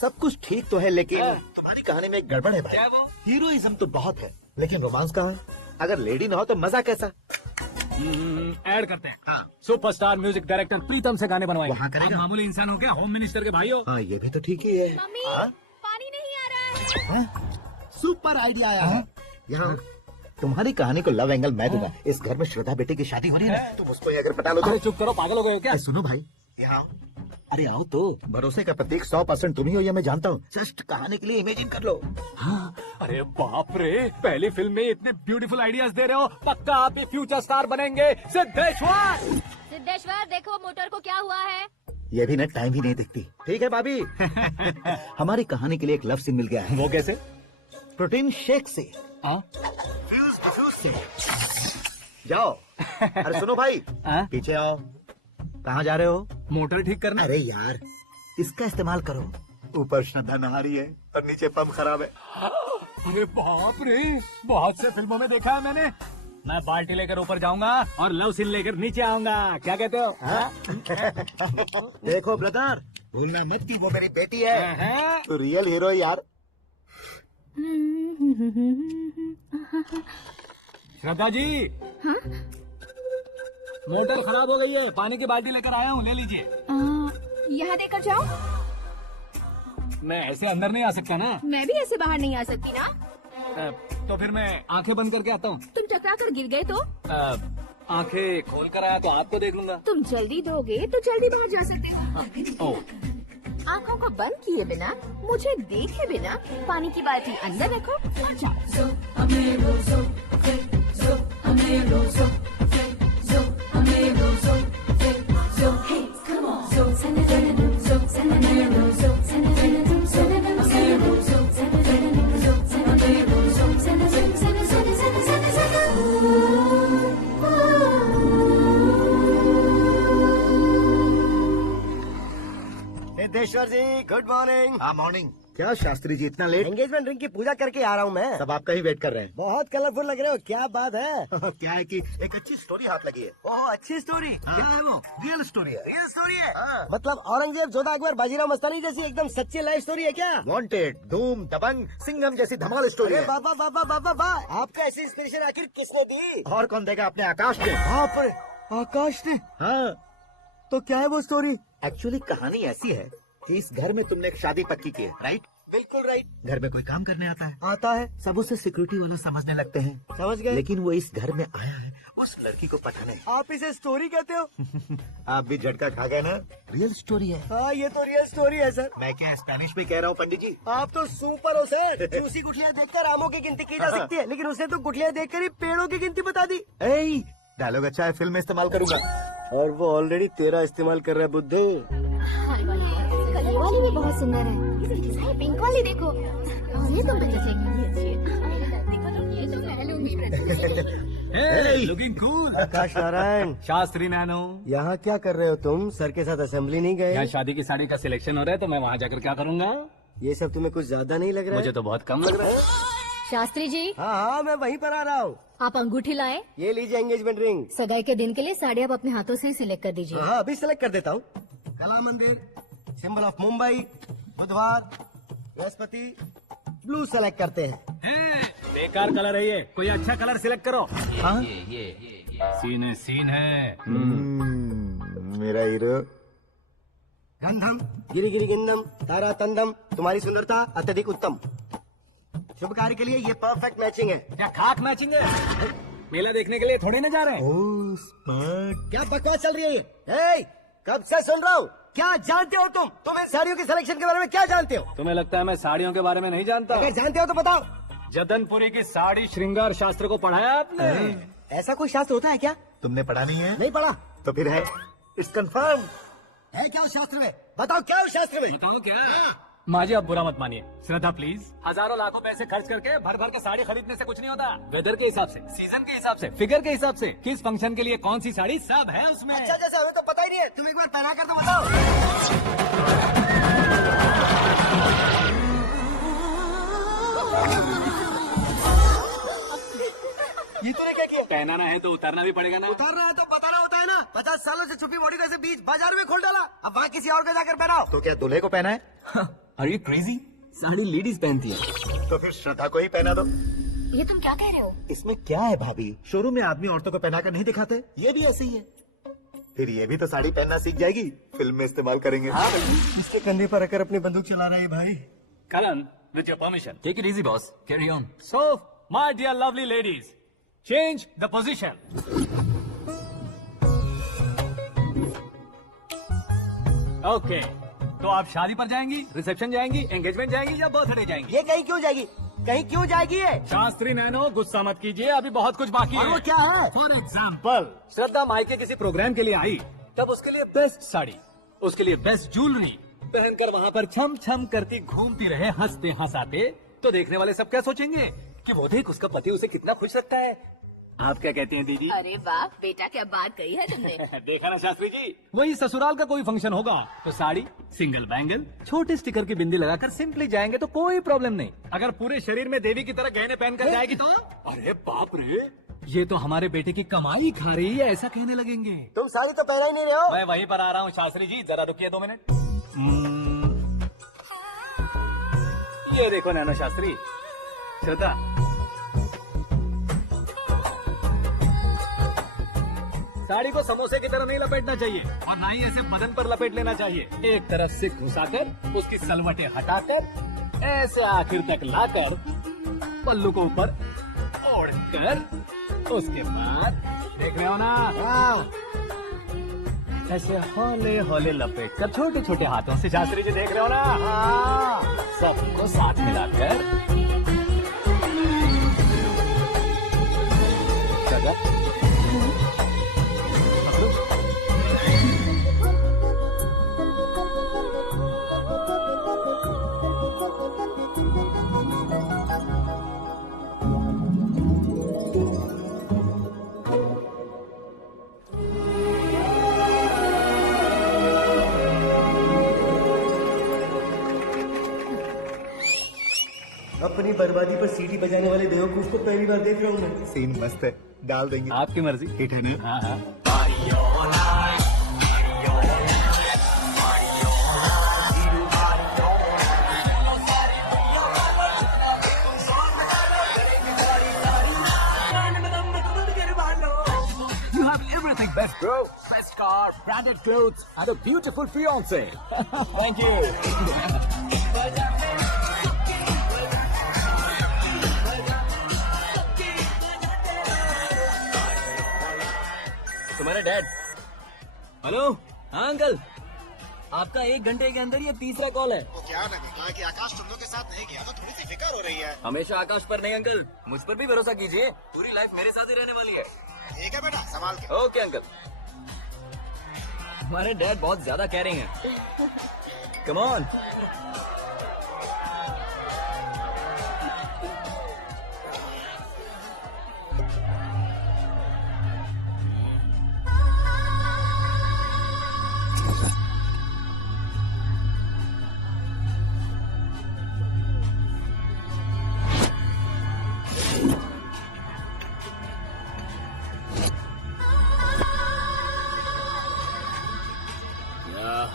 सब कुछ ठीक तो है, लेकिन तुम्हारी कहानी में एक गड़बड़ है भाई। क्या वो? हीरोइज्म तो बहुत है, लेकिन रोमांस कहाँ है? अगर लेडी ना हो तो मजा कैसा? ऐड करते हैं। हाँ। सुपरस्टार म्यूजिक डायरेक्टर प्रीतम से गाने बनवाएंगे। वहाँ करेगा? आप मामूली इंसान हो क्या? होम मिनिस्टर के भाई हो। हाँ, ये भी तो ठीक ही है। मम्मी हाँ? पानी नहीं आ रहा है। सुपर आइडिया आया है। यहाँ तुम्हारी कहानी को लव एंगल मैं दूंगा। इस घर में श्रद्धा बेटी की शादी हो रही है ना, तुम उसको ही अगर पटा लो तो। अरे चुप करो, पागल हो गए हो क्या? सुनो भाई, यहाँ आओ। अरे आओ तो, भरोसे का प्रतीक 100% तुम ही हो, ये मैं जानता हूँ। जस्ट कहानी के लिए इमेजिन कर लो। अरे बाप रे, पहली फिल्म में इतने ब्यूटीफुल आइडियाज दे रहे हो, पक्का आप भी फ्यूचर स्टार बनेंगे। सिद्धेश्वर, सिद्धेश्वर देखो मोटर को क्या हुआ है। ये भी ना टाइम ही नहीं दिखती। ठीक है भाभी। हमारी कहानी के लिए एक लव सीन मिल गया है। वो कैसे? प्रोटीन शेक से, हाँ? फ्यूज से। जाओ। अरे सुनो भाई, हाँ? पीछे आओ। कहाँ जा रहे हो? मोटर ठीक करना। अरे यार, इसका इस्तेमाल करो। ऊपर श्रद्धा नहा रही है और नीचे पंप खराब है। अरे बाप रे, बहुत से फिल्मों में देखा है मैंने। मैं बाल्टी लेकर ऊपर जाऊंगा और लव सीन लेकर नीचे आऊंगा। क्या कहते हो? हाँ? देखो ब्रदर, भूलना मत कि वो मेरी बेटी है। तो रियल हीरो यार। श्रद्धा जी, हाँ? मोटर खराब हो गई है, पानी की बाल्टी लेकर आया हूँ, ले लीजिए। यहाँ देकर जाओ। मैं ऐसे अंदर नहीं आ सकता ना। मैं भी ऐसे बाहर नहीं आ सकती ना। तो फिर मैं आंखें बंद करके आता हूँ। तुम टकरा कर गिर गए तो? आंखें खोल कर आया तो आपको देख लूंगा। तुम जल्दी दोगे तो जल्दी बाहर जा सकते हो। ओह, आँखों को बंद किए बिना, मुझे देखे बिना पानी की बाल्टी अंदर रखो और जाओ। सिद्धेश्वर जी, गुड मॉर्निंग। हाँ मॉर्निंग। क्या शास्त्री जी, इतना लेट? एंगेजमेंट रिंग की पूजा करके आ रहा हूँ मैं। सब आपका ही वेट कर रहे हैं। बहुत कलरफुल लग रहे हो, क्या बात है? क्या है कि एक अच्छी स्टोरी हाथ लगी है। ओह, अच्छी स्टोरी। क्या है वो? रियल स्टोरी है। रियल स्टोरी है? मतलब औरंगजेब, जोधा अकबर, बाजीराव मस्तानी जैसी एकदम सच्ची लाइफ स्टोरी है क्या? वांटेड, धूम, दबंग, सिंघम जैसी धमाल स्टोरी है। बाबा बाबा बाबा बा, आपका ऐसी इंस्पिरेशन आखिर किसने दी? और कौन देगा? अपने आकाश ने। बाप रे, आकाश ने। हाँ, तो क्या है वो स्टोरी? एक्चुअली कहानी ऐसी है कि इस घर में तुमने एक शादी पक्की की है, राइट? बिल्कुल राइट। घर में कोई काम करने आता है, आता है, सब उसे सिक्योरिटी वाला समझने लगते हैं। समझ गए। लेकिन वो इस घर में आया है उस लड़की को पटाने। आप इसे स्टोरी कहते हो? आप भी झटका खा गए ना? रियल स्टोरी है। हाँ, ये तो रियल स्टोरी है सर। मैं क्या स्पेनिश में कह रहा हूँ पंडित जी? आप तो सुपर हो सर। चूसी गुठलियाँ देखकर आमों की गिनती की जा सकती है, लेकिन उसने तो गुठलियाँ देखकर ही पेड़ों की गिनती बता दी। डायलॉग अच्छा है, फिल्म में इस्तेमाल करूंगा। और वो ऑलरेडी तेरा इस्तेमाल कर रहा है बुद्धू। कलर वाली भी बहुत सुंदर है। पिंक वाली देखो। और ये तो बड़ी लुकिंग कूल। आकाश नारायण, शास्त्री नैनो, यहाँ क्या कर रहे हो तुम? सर के साथ असेंबली नहीं यहाँ गए? शादी की साड़ी का सिलेक्शन हो रहा है तो मैं वहाँ जाकर क्या करूँगा? ये सब तुम्हें कुछ ज्यादा नहीं लग रहा है? मुझे तो बहुत कम लग रहा है। शास्त्री जी, हाँ हाँ, मैं वहीं पर आ रहा हूँ। आप अंगूठी लाए। ये लीजिए एंगेजमेंट रिंग। सगाई के दिन के लिए साड़ी आप अपने हाथों से ही सिलेक्ट कर दीजिए। हाँ, अभी सेलेक्ट कर देता हूँ। कला मंदिर, सिंबल ऑफ मुंबई, बुधवार, बृहस्पति, ब्लू सेलेक्ट करते हैं। बेकार कलर है ये, कोई अच्छा कलर सिलेक्ट करो। हाँ? सीन है। मेरा हीरो। गंधम, गिरी गिरी गिंदम, तारा तंदम, तुम्हारी सुंदरता अत्यधिक उत्तम। शुभ कार्य के लिए ये परफेक्ट मैचिंग है। क्या खाक मैचिंग है? मेला देखने के लिए थोड़ी ना जा रहे हैं। Oh smart. क्या बकवास चल रही है ये? ए, कब से सुन रहा हूँ। क्या जानते हो तुम इन साड़ियों की सिलेक्शन के बारे में क्या जानते हो? तुम्हें लगता है मैं साड़ियों के बारे में नहीं जानता? अगर जानते हो तो बताओ। जदनपुरी की साड़ी श्रृंगार शास्त्र को पढ़ाया आपने? ऐसा कोई शास्त्र होता है क्या? तुमने पढ़ा नहीं है? नहीं पढ़ा। तो फिर है, इट्स कंफर्म। है क्या उस शास्त्र में? बताओ क्या उस शास्त्र में? बताओ क्या? माजी आप बुरा मत मानिए। श्रद्धा प्लीज। हजारों लाखों पैसे खर्च करके भर भर के साड़ी खरीदने से कुछ नहीं होता। वेदर के हिसाब से, सीजन के हिसाब से, फिगर के हिसाब से, किस फंक्शन के लिए कौन सी साड़ी, सब है उसमें। अच्छा जैसा हमें तो पता ही नहीं है। तुम एक बार पहना कर तो बताओ। ये तूने क्या किया? पहनाना है तो उतारना भी पड़ेगा ना। उतारना है तो बताना होता है ना। 50 सालों से छुपी बॉडी को ऐसे बीच बाजार में खोल डाला। अब वहाँ किसी और को जाकर पहनाओ। तो क्या दूल्हे को पहना है? Are you crazy? Sari ladies पहनती है। तो फिर श्रद्धा को ही पहना दो। ये तुम क्या कह रहे हो? इसमें क्या है भाभी? शोरूम में आदमी औरतों को पहनाकर नहीं दिखाते, ये भी ऐसे ही है। फिर ये भी तो साड़ी पहनना सीख जाएगी, फिल्म में इस्तेमाल करेंगे। हाँ भाई, इसके कंधे पर रखकर अपनी बंदूक चला रहा है भाई। Karan, with your permission. Take it easy boss, carry on. So, my dear lovely ladies, change the position. Okay. तो आप शादी पर जाएंगी, रिसेप्शन जाएंगी, एंगेजमेंट जाएंगी या बर्थडे जाएंगी? ये कहीं क्यों जाएगी? कहीं क्यों जाएगी ये? शास्त्री नैनो, गुस्सा मत कीजिए, अभी बहुत कुछ बाकी और है। वो क्या है? फॉर एग्जाम्पल, श्रद्धा मायके किसी प्रोग्राम के लिए आई, तब उसके लिए बेस्ट साड़ी, उसके लिए बेस्ट ज्वेलरी पहनकर वहाँ पर छम छम करती घूमती रहे हंसते हंसाते, तो देखने वाले सब क्या सोचेंगे कि वो देख उसका पति उसे कितना खुश रखता है। आप क्या कहते हैं दीदी? अरे वाह बेटा, क्या बात कही है तुमने। देखा ना शास्त्री जी, वही ससुराल का कोई फंक्शन होगा तो साड़ी, सिंगल बैंगल, छोटे स्टिकर की बिंदी लगाकर सिंपली जाएंगे तो कोई प्रॉब्लम नहीं। अगर पूरे शरीर में देवी की तरह गहने पहनकर जाएगी तो अरे बाप रे, ये तो हमारे बेटे की कमाई खा रही है, ऐसा कहने लगेंगे। तुम साड़ी तो पहना ही नहीं रहे हो। मैं वहीं पर आ रहा हूँ शास्त्री जी, जरा रुकिए 2 मिनट। ये देखो नैनो शास्त्री, श्रद्धा, साड़ी को समोसे की तरह नहीं लपेटना चाहिए और ना ही ऐसे बदन पर लपेट लेना चाहिए। एक तरफ से घुसाकर उसकी सलवटें हटाकर ऐसे आखिर तक लाकर पल्लू को ऊपर ओढ़कर उसके बाद देख रहे हो ना, ऐसे हौले हौले लपेट कर छोटे छोटे हाथों से, शास्त्री जी देख रहे हो ना, सबको साथ मिलाकर अपनी बर्बादी पर सीटी बजाने वाले बेवकूफ को पहली बार देख रहा हूँ मैं। सीन मस्त है, डाल देंगे। आपकी मर्जी। हिट है ना? हाँ हाँ। You have everything best, bro. Best car, branded clothes, and a beautiful fiance. Thank you. तुम्हारे डैड। हेलो, हाँ अंकल, आपका 1 घंटे के अंदर ये तीसरा कॉल है। वो क्या मैंने कहा कि आकाश तुम लोग के साथ नहीं गया तो थोड़ी सी फिक्र हो रही है। हमेशा आकाश पर नहीं अंकल, मुझ पर भी भरोसा कीजिए, पूरी लाइफ मेरे साथ ही रहने वाली है। ठीक है बेटा, संभाल के। Okay uncle. हमारे डैड बहुत ज्यादा केयरिंग हैं। Come on.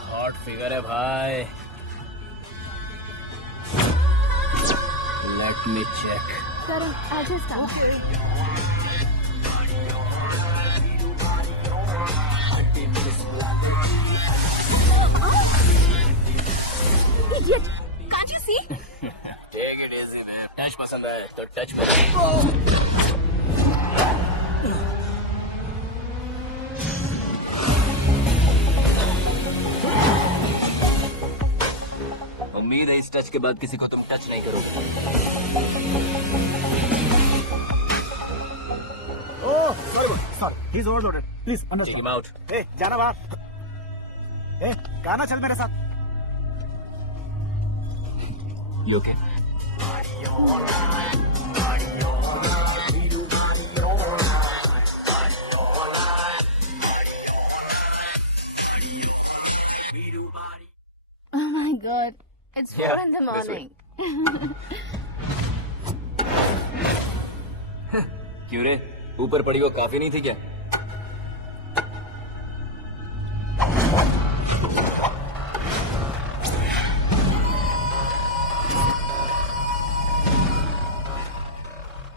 हॉट फिगर है भाई। Let me check. Karan, I'll just start. Idiot! Can't you see? Take it easy ma'am. Touch पसंद है तो टच में। मेरे इस टच के बाद किसी को तुम टच नहीं करोगे। Oh sorry he is overloaded, please understand. Take him out. ए जाना बाहर, ए गाना चल मेरे साथ। You okay? Oh my God, it's 4 in the this way. morning. क्यों रे, ऊपर पड़ी वो कॉफी नहीं थी क्या?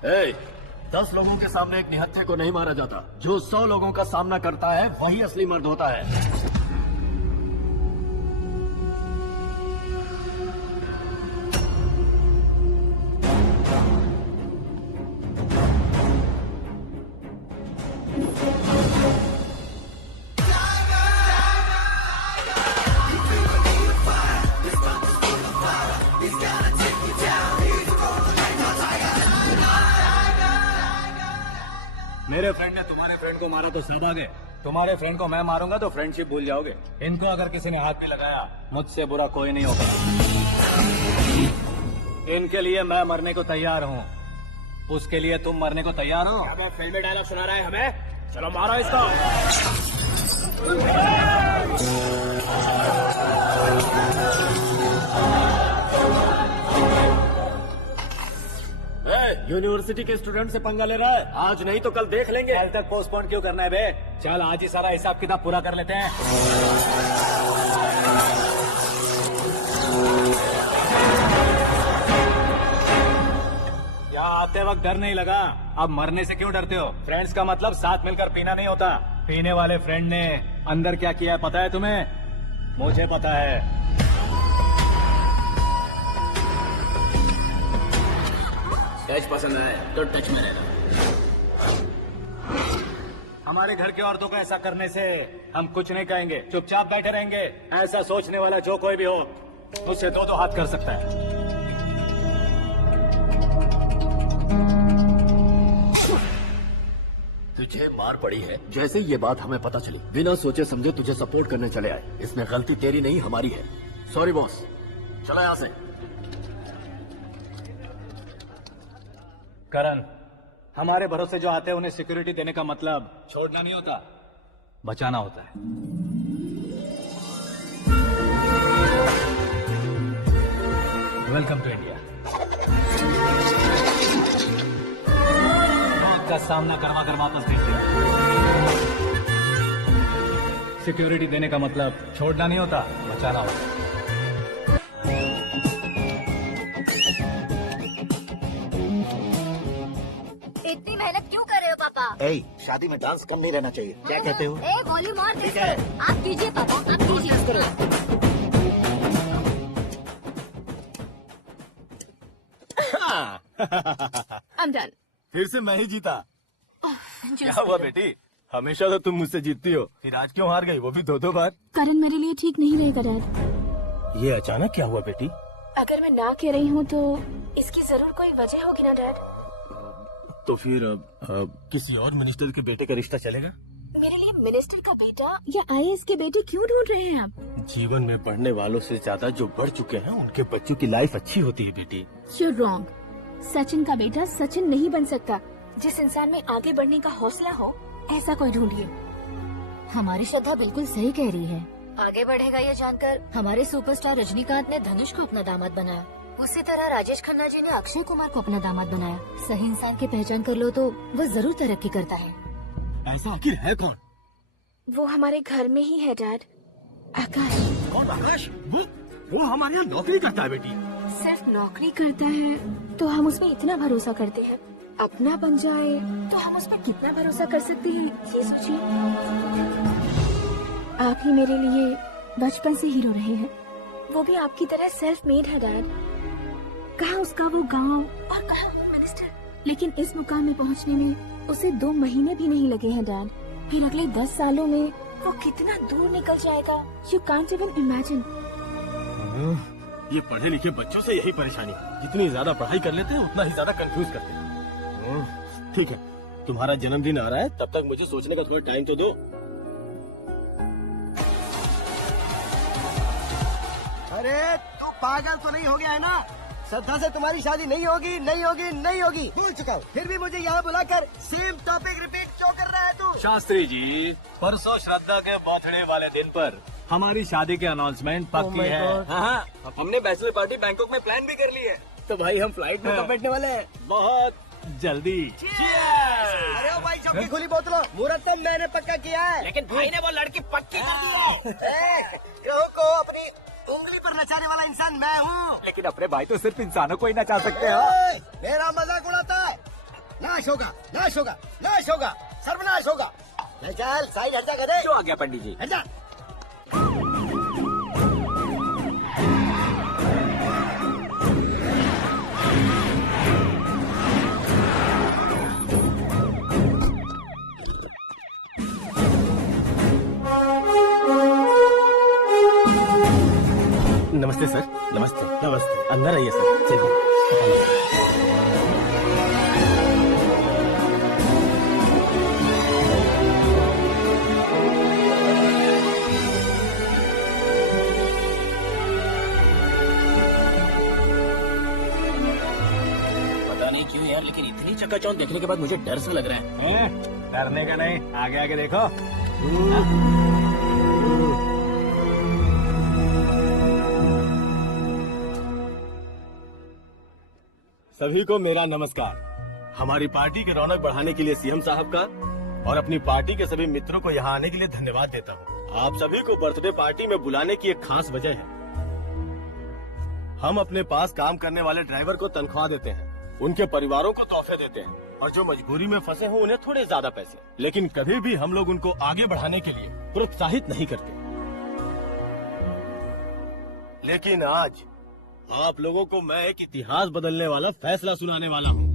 ए, 10 लोगों के सामने एक निहत्थे को नहीं मारा जाता। जो 100 लोगों का सामना करता है वही असली मर्द होता है। मेरे फ्रेंड ने तुम्हारे फ्रेंड को मारा तो सब आ गए, तुम्हारे फ्रेंड को मैं मारूंगा तो फ्रेंडशिप भूल जाओगे। इनको अगर किसी ने हाथ भी लगाया, मुझसे बुरा कोई नहीं होगा। इनके लिए मैं मरने को तैयार हूँ, उसके लिए तुम मरने को तैयार हो? अबे फिल्मी डायलॉग सुना रहा है हमें, चलो मारो इसको। यूनिवर्सिटी के स्टूडेंट से पंगा ले रहा है, आज नहीं तो कल देख लेंगे। कल तक पोस्टपोन क्यों करना है बे? चल आज ही सारा हिसाब किताब पूरा कर लेते हैं। यहाँ आते वक्त डर नहीं लगा, अब मरने से क्यों डरते हो? फ्रेंड्स का मतलब साथ मिलकर पीना नहीं होता। पीने वाले फ्रेंड ने अंदर क्या किया है पता है तुम्हें? मुझे पता है। टच पसंद आए तो टच में रहना। हमारे घर की औरतों को ऐसा करने से हम कुछ नहीं कहेंगे, चुपचाप बैठे रहेंगे। ऐसा सोचने वाला जो कोई भी हो, उससे दो हाथ कर सकता है। तुझे मार पड़ी है। जैसे ये बात हमें पता चली, बिना सोचे समझे तुझे सपोर्ट करने चले आए। इसमें गलती तेरी नहीं हमारी है। सॉरी बॉस, चला यहाँ से। करण, हमारे भरोसे जो आते हैं उन्हें सिक्योरिटी देने का मतलब छोड़ना नहीं होता, बचाना होता है। Welcome to India. मौत का सामना करवा कर वापस भेज दिया। सिक्योरिटी देने का मतलब छोड़ना नहीं होता, बचाना होता है। इतनी मेहनत क्यों कर रहे हो पापा? ए, शादी में डांस कम नहीं रहना चाहिए, क्या कहते हो? ए वॉल्यूम और तेज करो। आप कीजिए पापा, आप कीजिए। I'm done. फिर से मैं ही जीता। क्या हुआ बेटी? हमेशा तो तुम मुझसे जीतती हो, फिर आज क्यों हार गई, वो भी 2-2 बार? करण मेरे लिए ठीक नहीं रहेगा डैड। ये अचानक क्या हुआ बेटी? अगर मैं ना कह रही हूँ तो इसकी जरूर कोई वजह होगी ना डैड। तो फिर किसी और मिनिस्टर के बेटे का रिश्ता चलेगा? मेरे लिए मिनिस्टर का बेटा या IAS के बेटे क्यों ढूंढ रहे हैं आप? जीवन में पढ़ने वालों से ज्यादा जो बढ़ चुके हैं उनके बच्चों की लाइफ अच्छी होती है बेटी। You're wrong. सचिन का बेटा सचिन नहीं बन सकता। जिस इंसान में आगे बढ़ने का हौसला हो, ऐसा कोई ढूंढिए। हमारी श्रद्धा बिल्कुल सही कह रही है। आगे बढ़ेगा ये जानकर हमारे सुपरस्टार रजनीकांत ने धनुष को अपना दामाद बनाया, उसी तरह राजेश खन्ना जी ने अक्षय कुमार को अपना दामाद बनाया। सही इंसान की पहचान कर लो तो वो जरूर तरक्की करता है। ऐसा आखिर है कौन? वो हमारे घर में ही है डैड, आकाश। कौन आकाश? वो हमारे यहाँ नौकरी करता है बेटी। सिर्फ नौकरी करता है तो हम उसमें इतना भरोसा करते हैं, अपना बन जाए तो हम उस पर कितना भरोसा कर सकते हैं, ये सोचिए। आप ही मेरे लिए बचपन से हीरो रहे हैं, वो भी आपकी तरह सेल्फ मेड है डैड। कहाँ उसका वो गांव और कहाँ वो मिनिस्टर, लेकिन इस मुकाम में पहुँचने में उसे 2 महीने भी नहीं लगे हैं डैड। फिर अगले 10 सालों में वो कितना दूर निकल जाएगा, यू कांट इवन इमेजिन। ये पढ़े लिखे बच्चों से यही परेशानी है, जितनी ज्यादा पढ़ाई कर लेते हैं उतना ही ज्यादा कंफ्यूज करते हैं। ठीक है, तुम्हारा जन्मदिन आ रहा है, तब तक मुझे सोचने का थोड़ा टाइम तो दो। अरे तू पागल तो नहीं हो गया है ना? श्रद्धा से तुम्हारी शादी नहीं होगी, नहीं होगी, नहीं होगी, भूल चुका हूँ। फिर भी मुझे यहाँ बुलाकर सेम टॉपिक रिपीट क्यों कर रहा है तू? शास्त्री जी, परसों श्रद्धा के बर्थडे वाले दिन पर हमारी शादी के अनाउंसमेंट पक्की है। हाँ, हमने बैचलर पार्टी बैंकॉक में प्लान भी कर ली है। तो भाई हम फ्लाइट में कब बैठने वाले हैं? बहुत जल्दी। अरे ओ भाई, सबकी खुली बोतलों, मुहूर्त तो मैंने पक्का किया है। लेकिन भाई ने वो लड़की पक्की कर दी है। ग्रहों को अपनी उंगली पर नचाने वाला इंसान मैं हूँ। लेकिन अपने भाई तो सिर्फ इंसानों को ही नचा सकते हैं। मेरा मजाक उड़ाता है? नाश होगा, नाश होगा, नाश होगा, सर्वनाश होगा। चल साइड हट जा गधे। जो आ गया पंडित जी। हट जा। नमस्ते सर। नमस्ते। नमस्ते। अंदर आइए सर। चलिए। पता नहीं क्यों यार, लेकिन इतनी चकाचौंध देखने के बाद मुझे डर सा लग रहा है। डरने का नहीं, आगे आगे देखो। सभी को मेरा नमस्कार। हमारी पार्टी की रौनक बढ़ाने के लिए सीएम साहब का और अपनी पार्टी के सभी मित्रों को यहाँ आने के लिए धन्यवाद देता हूँ। आप सभी को बर्थडे पार्टी में बुलाने की एक खास वजह है। हम अपने पास काम करने वाले ड्राइवर को तनख्वाह देते हैं, उनके परिवारों को तोहफे देते हैं और जो मजबूरी में फंसे हो उन्हें थोड़े ज्यादा पैसे। लेकिन कभी भी हम लोग उनको आगे बढ़ाने के लिए प्रोत्साहित नहीं करते। लेकिन आज आप लोगों को मैं एक इतिहास बदलने वाला फैसला सुनाने वाला हूँ।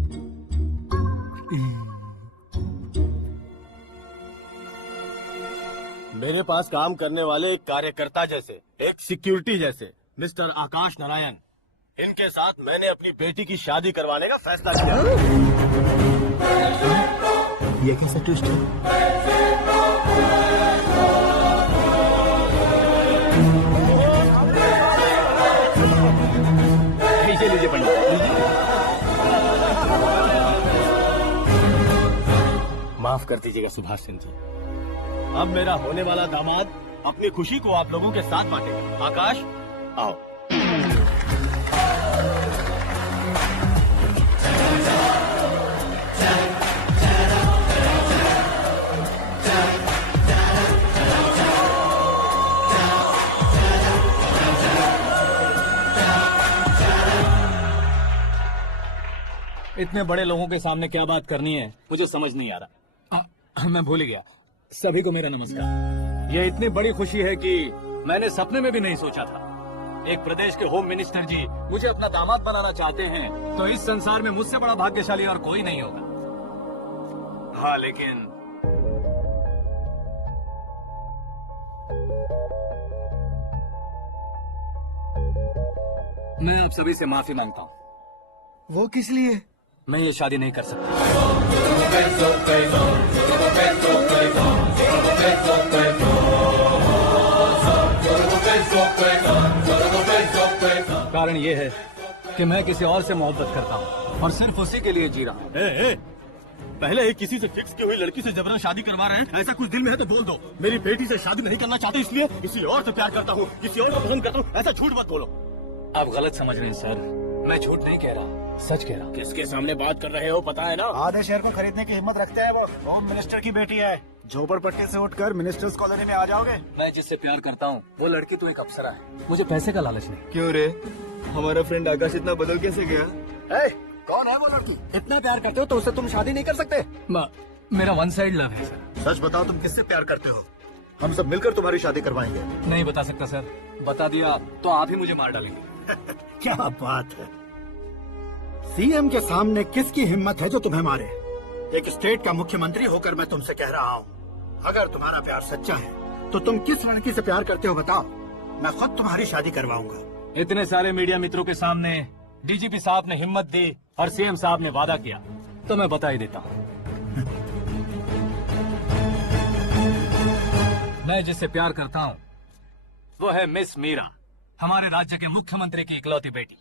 मेरे पास काम करने वाले एक कार्यकर्ता जैसे, एक सिक्योरिटी जैसे मिस्टर आकाश नारायण, इनके साथ मैंने अपनी बेटी की शादी करवाने का फैसला किया। ये कैसा ट्विस्ट है? लीजिए पंडित। माफ कर दीजिएगा सुभाष सिंह जी। अब मेरा होने वाला दामाद अपनी खुशी को आप लोगों के साथ बांटेगा। आकाश, आओ। इतने बड़े लोगों के सामने क्या बात करनी है मुझे समझ नहीं आ रहा। मैं भूल गया। सभी को मेरा नमस्कार। ये इतनी बड़ी खुशी है कि मैंने सपने में भी नहीं सोचा था। एक प्रदेश के होम मिनिस्टर जी मुझे अपना दामाद बनाना चाहते हैं, तो इस संसार में मुझसे बड़ा भाग्यशाली और कोई नहीं होगा। हाँ, लेकिन मैं आप सभी से माफी मांगता हूँ। वो किस लिए? मैं ये शादी नहीं कर सकता। कारण ये है कि मैं किसी और से मोहब्बत करता हूँ और सिर्फ उसी के लिए जी रहा हूँ। पहले ही किसी से फिक्स की हुई लड़की से जबरन शादी करवा रहे हैं। ऐसा कुछ दिल में है तो बोल दो। मेरी बेटी से शादी नहीं करना चाहते इसलिए किसी और से प्यार करता हूँ, किसी और को पसंद करता हूँ, ऐसा झूठ मत बोलो। आप गलत समझ रहे हैं सर, मैं झूठ नहीं कह रहा, सच कह रहा हूँ। किसके सामने बात कर रहे हो पता है ना? आधे शहर को खरीदने की हिम्मत रखते हैं वो। होम मिनिस्टर की बेटी है। झोपड़पट्टी से उठकर मिनिस्टर्स कॉलोनी में आ जाओगे। मैं जिससे प्यार करता हूँ वो लड़की तो एक अप्सरा है। मुझे पैसे का लालच नहीं। क्यों रे, हमारा फ्रेंड आकाश इतना बदल कैसे गया? कौन है वो लड़की? इतना प्यार करते हो तो उससे तुम शादी नहीं कर सकते? मेरा वन साइड लव है सर। सच बताओ, तुम किससे प्यार करते हो? हम सब मिलकर तुम्हारी शादी करवाएंगे। नहीं बता सकता सर, बता दिया तो आप ही मुझे मार डालेंगे। क्या बात है, सीएम के सामने किसकी हिम्मत है जो तुम्हें मारे? एक स्टेट का मुख्यमंत्री होकर मैं तुमसे कह रहा हूँ, अगर तुम्हारा प्यार सच्चा है तो तुम किस लड़की से प्यार करते हो बताओ, मैं खुद तुम्हारी शादी करवाऊंगा। इतने सारे मीडिया मित्रों के सामने डीजीपी साहब ने हिम्मत दी और सीएम साहब ने वादा किया, तो मैं बता ही देता हूँ। मैं जिससे प्यार करता हूँ वो है मिस मीरा, हमारे राज्य के मुख्यमंत्री की इकलौती बेटी।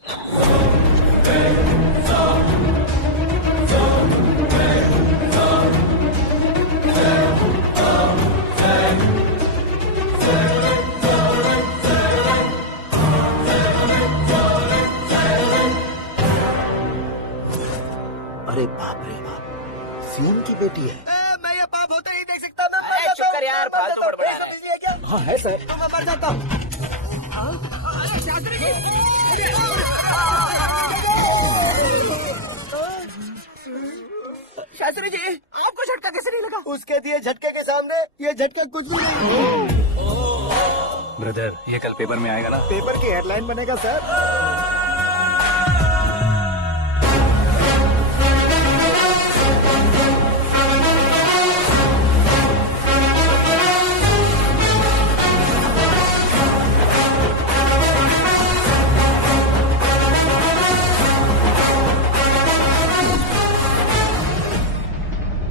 अरे बाप रे बाप, सीएम की बेटी है। मैं ये पाप होते नहीं देख सकता। मैं मर अरे जाता चुप हूँ, कर यार, मैं मर फालतू जाता हूँ। बड़बड़ा रहा है। बिजली है क्या? हाँ है सर। तो मैं मर जाता हूँ। शास्त्री जी, आपको झटका कैसे नहीं लगा? उसके दिए झटके के सामने ये झटका कुछ भी नहीं। ब्रदर, ये कल पेपर में आएगा ना? पेपर की हेडलाइन बनेगा सर।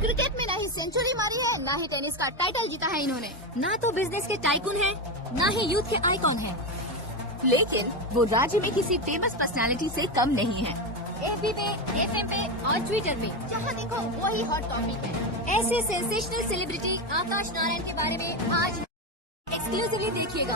क्रिकेट में ना ही सेंचुरी मारी है, ना ही टेनिस का टाइटल जीता है इन्होंने। ना तो बिजनेस के टाइकून है, ना ही यूथ के आइकॉन है। लेकिन वो राज्य में किसी फेमस पर्सनालिटी से कम नहीं है। एफबी पे, एफएम पे और ट्विटर में जहाँ देखो वही हॉट टॉपिक है। ऐसे सेंसेशनल सेलिब्रिटी आकाश नारायण के बारे में आज एक्सक्लूसिवली देखिएगा।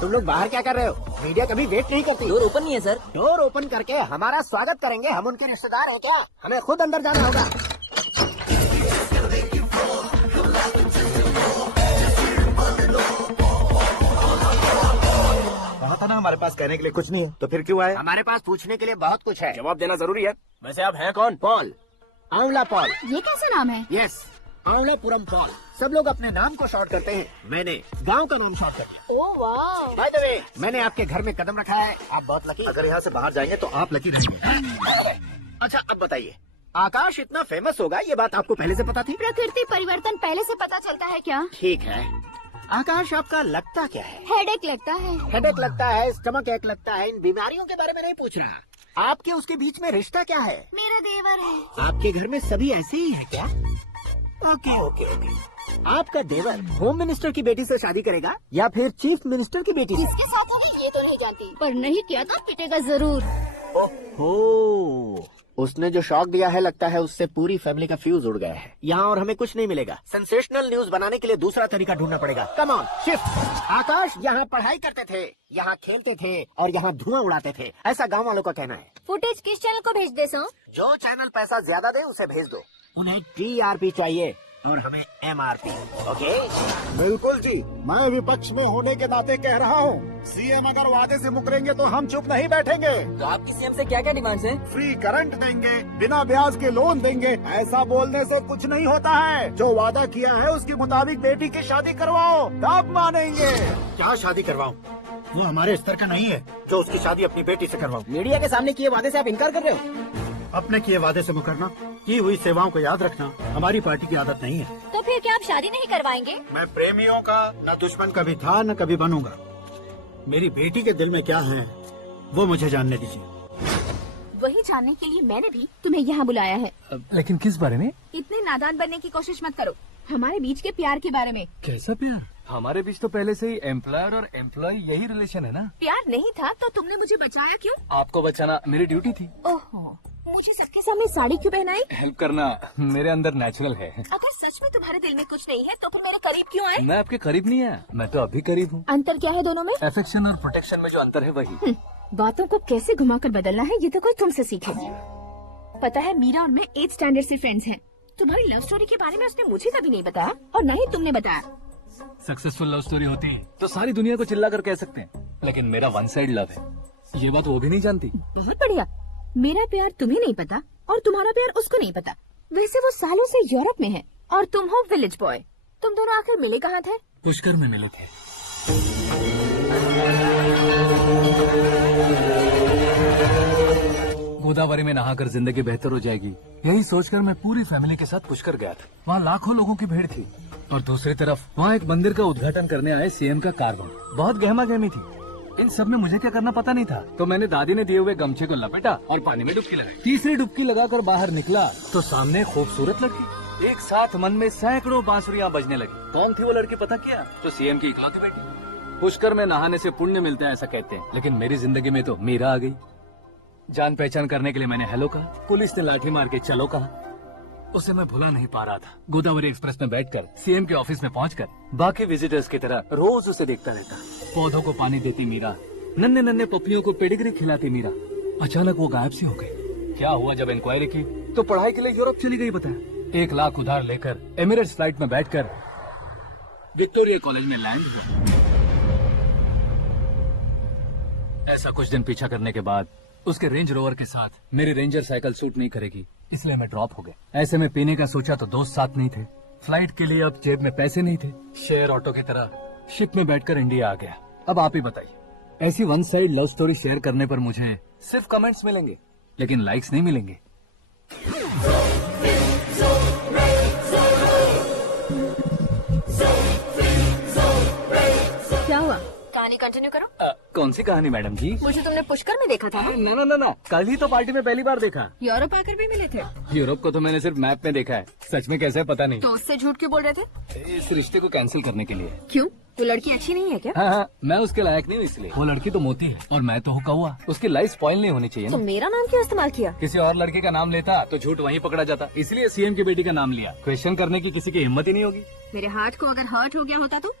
तुम लोग बाहर क्या कर रहे हो? मीडिया कभी वेट नहीं करती। डोर ओपन नहीं है सर। डोर ओपन करके हमारा स्वागत करेंगे। हम उनके रिश्तेदार हैं क्या? हमें खुद अंदर जाना होगा। कहा था ना हमारे पास कहने के लिए कुछ नहीं है, तो फिर क्यों आए? हमारे पास पूछने के लिए बहुत कुछ है। जवाब देना जरूरी है। वैसे आप हैं कौन? पॉल, आंवला पॉल। ये कैसा नाम है? Yes, Aanwalapuram Paul. सब लोग अपने नाम को शॉर्ट करते हैं, मैंने गांव का नाम शॉर्ट कर दिया। ओह वाह। बाय द वे, मैंने आपके घर में कदम रखा है। आप बहुत लकी। अगर यहाँ से बाहर जाएंगे तो आप लकी रहेंगे। अच्छा अब बताइए, आकाश इतना फेमस होगा ये बात आपको पहले से पता थी? प्रकृति परिवर्तन पहले से पता चलता है क्या? ठीक है, आकाश आपका लगता क्या है? हेडेक लगता है। हेडेक लगता है, स्टमक एक लगता है। इन बीमारियों के बारे में नहीं पूछ रहा। आपके उसके बीच में रिश्ता क्या है? मेरा देवर है। आपके घर में सभी ऐसे ही है क्या? Okay okay okay. आपका देवर होम मिनिस्टर की बेटी से शादी करेगा या फिर चीफ मिनिस्टर की बेटी से? किसके साथ होगी ये तो नहीं जानती, पर नहीं किया तो पिटेगा जरूर। ओहो, उसने जो शॉक दिया है लगता है उससे पूरी फैमिली का फ्यूज उड़ गया है। यहाँ और हमें कुछ नहीं मिलेगा। सेंसेशनल न्यूज बनाने के लिए दूसरा तरीका ढूंढना पड़ेगा। Come on, shift. आकाश यहाँ पढ़ाई करते थे, यहाँ खेलते थे और यहाँ धुआं उड़ाते थे, ऐसा गाँव वालों का कहना है। फुटेज किस चैनल को भेज दे सो? जो चैनल पैसा ज्यादा दे उसे भेज दो। उन्हें TRP चाहिए और हमें MRP। ओके? बिल्कुल जी, मैं विपक्ष में होने के नाते कह रहा हूँ, सीएम अगर वादे से मुकरेंगे तो हम चुप नहीं बैठेंगे। तो आपकी सीएम से क्या क्या डिमांड्स हैं? फ्री करंट देंगे, बिना ब्याज के लोन देंगे। ऐसा बोलने से कुछ नहीं होता है। जो वादा किया है उसके मुताबिक बेटी की शादी करवाओ, तब मानेंगे। क्या शादी करवाऊं? वो हमारे स्तर का नहीं है जो उसकी शादी अपनी बेटी से करवाऊं। मीडिया के सामने किए वादे से आप इनकार कर रहे हो? अपने किए वादे से मुकरना, की हुई सेवाओं को याद रखना हमारी पार्टी की आदत नहीं है। तो फिर क्या आप शादी नहीं करवाएंगे? मैं प्रेमियों का न दुश्मन कभी था न कभी बनूंगा। मेरी बेटी के दिल में क्या है वो मुझे जानने दीजिए। वही जानने के लिए मैंने भी तुम्हें यहाँ बुलाया है। लेकिन किस बारे में? इतने नादान बनने की कोशिश मत करो। हमारे बीच के प्यार के बारे में। कैसा प्यार? हमारे बीच तो पहले से ही एम्प्लॉयर और एम्प्लॉय यही रिलेशन है ना। प्यार नहीं था तो तुमने मुझे बचाया क्यों? आपको बचाना मेरी ड्यूटी थी। ओहो, मुझे सबके सामने साड़ी क्यों पहनाई? हेल्प करना मेरे अंदर नेचुरल है। अगर सच में तुम्हारे दिल में कुछ नहीं है तो फिर मेरे करीब क्यों आए? मैं आपके करीब नहीं आया, मैं तो अभी करीब हूँ। अंतर क्या है दोनों में? अफेक्शन और प्रोटेक्शन में जो अंतर है वही। बातों को कैसे घुमाकर बदलना है ये तो कोई तुमसे सीखे। पता है मीरा और मैं 8th स्टैंडर्ड से फ्रेंड्स हैं। तुम्हारी लव स्टोरी के बारे में उसने मुझे कभी नहीं बताया और न ही तुमने बताया। सक्सेसफुल लव स्टोरी होती तो सारी दुनिया को चिल्ला कर कह सकते हैं, लेकिन मेरा वन साइड लव है, ये बात वो भी नहीं जानती। बहुत बढ़िया। मेरा प्यार तुम्हें नहीं पता और तुम्हारा प्यार उसको नहीं पता। वैसे वो सालों से यूरोप में है और तुम हो विलेज बॉय। तुम दोनों आखिर मिले कहाँ थे? पुष्कर में मिले थे। गोदावरी में नहाकर जिंदगी बेहतर हो जाएगी, यही सोचकर मैं पूरी फैमिली के साथ पुष्कर गया था। वहाँ लाखों लोगों की भीड़ थी और दूसरी तरफ वहाँ एक मंदिर का उद्घाटन करने आए सीएम का कारवां। बहुत गहमा गहमी थी। इन सब में मुझे क्या करना पता नहीं था, तो मैंने दादी ने दिए हुए गमछे को लपेटा और पानी में डुबकी लगाई। तीसरी डुबकी लगाकर बाहर निकला तो सामने खूबसूरत लड़की। एक साथ मन में सैकड़ों बांसुरियां बजने लगी। कौन थी वो लड़की पता किया? तो सीएम की इकलौती बेटी। पुष्कर में नहाने से पुण्य मिलता है ऐसा कहते हैं, लेकिन मेरी जिंदगी में तो मीरा आ गई। जान पहचान करने के लिए मैंने हेलो कहा, पुलिस ने लाठी मार के चलो कहा। उसे मैं भुला नहीं पा रहा था। गोदावरी एक्सप्रेस में बैठकर सीएम के ऑफिस में पहुंचकर बाकी विजिटर्स की तरह रोज उसे देखता रहता। पौधों को पानी देती मीरा, नन्हे नन्हे पपियों को पेडिग्री खिलाती मीरा। अचानक वो गायब सी हो गई। क्या हुआ? जब इंक्वायरी की तो पढ़ाई के लिए यूरोप चली गई बताया। 1 लाख उधार लेकर एमिरेट्स फ्लाइट में बैठकर विक्टोरिया कॉलेज में लैंड हुआ। ऐसा कुछ दिन पीछा करने के बाद उसके रेंज रोवर के साथ मेरी रेंजर साइकिल सूट नहीं करेगी, इसलिए मैं ड्रॉप हो गया। ऐसे में पीने का सोचा तो दोस्त साथ नहीं थे। फ्लाइट के लिए अब जेब में पैसे नहीं थे। शेयर ऑटो की तरह शिप में बैठकर इंडिया आ गया। अब आप ही बताइए, ऐसी one side love story share करने पर मुझे सिर्फ कमेंट्स मिलेंगे, लेकिन लाइक्स नहीं मिलेंगे। क्या हुआ? कहानी कंटिन्यू करो। कौन सी कहानी मैडम जी? मुझे तुमने पुष्कर में देखा था ना? ना, कल ही तो पार्टी में पहली बार देखा। यूरोप आकर भी मिले थे? यूरोप को तो मैंने सिर्फ मैप में देखा है, सच में कैसे है पता नहीं। तो उससे झूठ क्यों बोल रहे थे? इस रिश्ते को कैंसिल करने के लिए। क्यों? वो लड़की अच्छी नहीं है क्या? हाँ, मैं उसके लायक नहीं हूँ इसलिए। वो लड़की तो मोती है और मैं तो हूँ कौवा। उसकी लाइफ स्पॉइल नहीं होनी चाहिए तो ना। मेरा नाम क्यों इस्तेमाल किया? किसी और लड़के का नाम लेता तो झूठ वहीं पकड़ा जाता, इसलिए सीएम की बेटी का नाम लिया। क्वेश्चन करने की किसी की हिम्मत ही नहीं होगी। मेरे हार्ट को अगर हर्ट हो गया होता तो?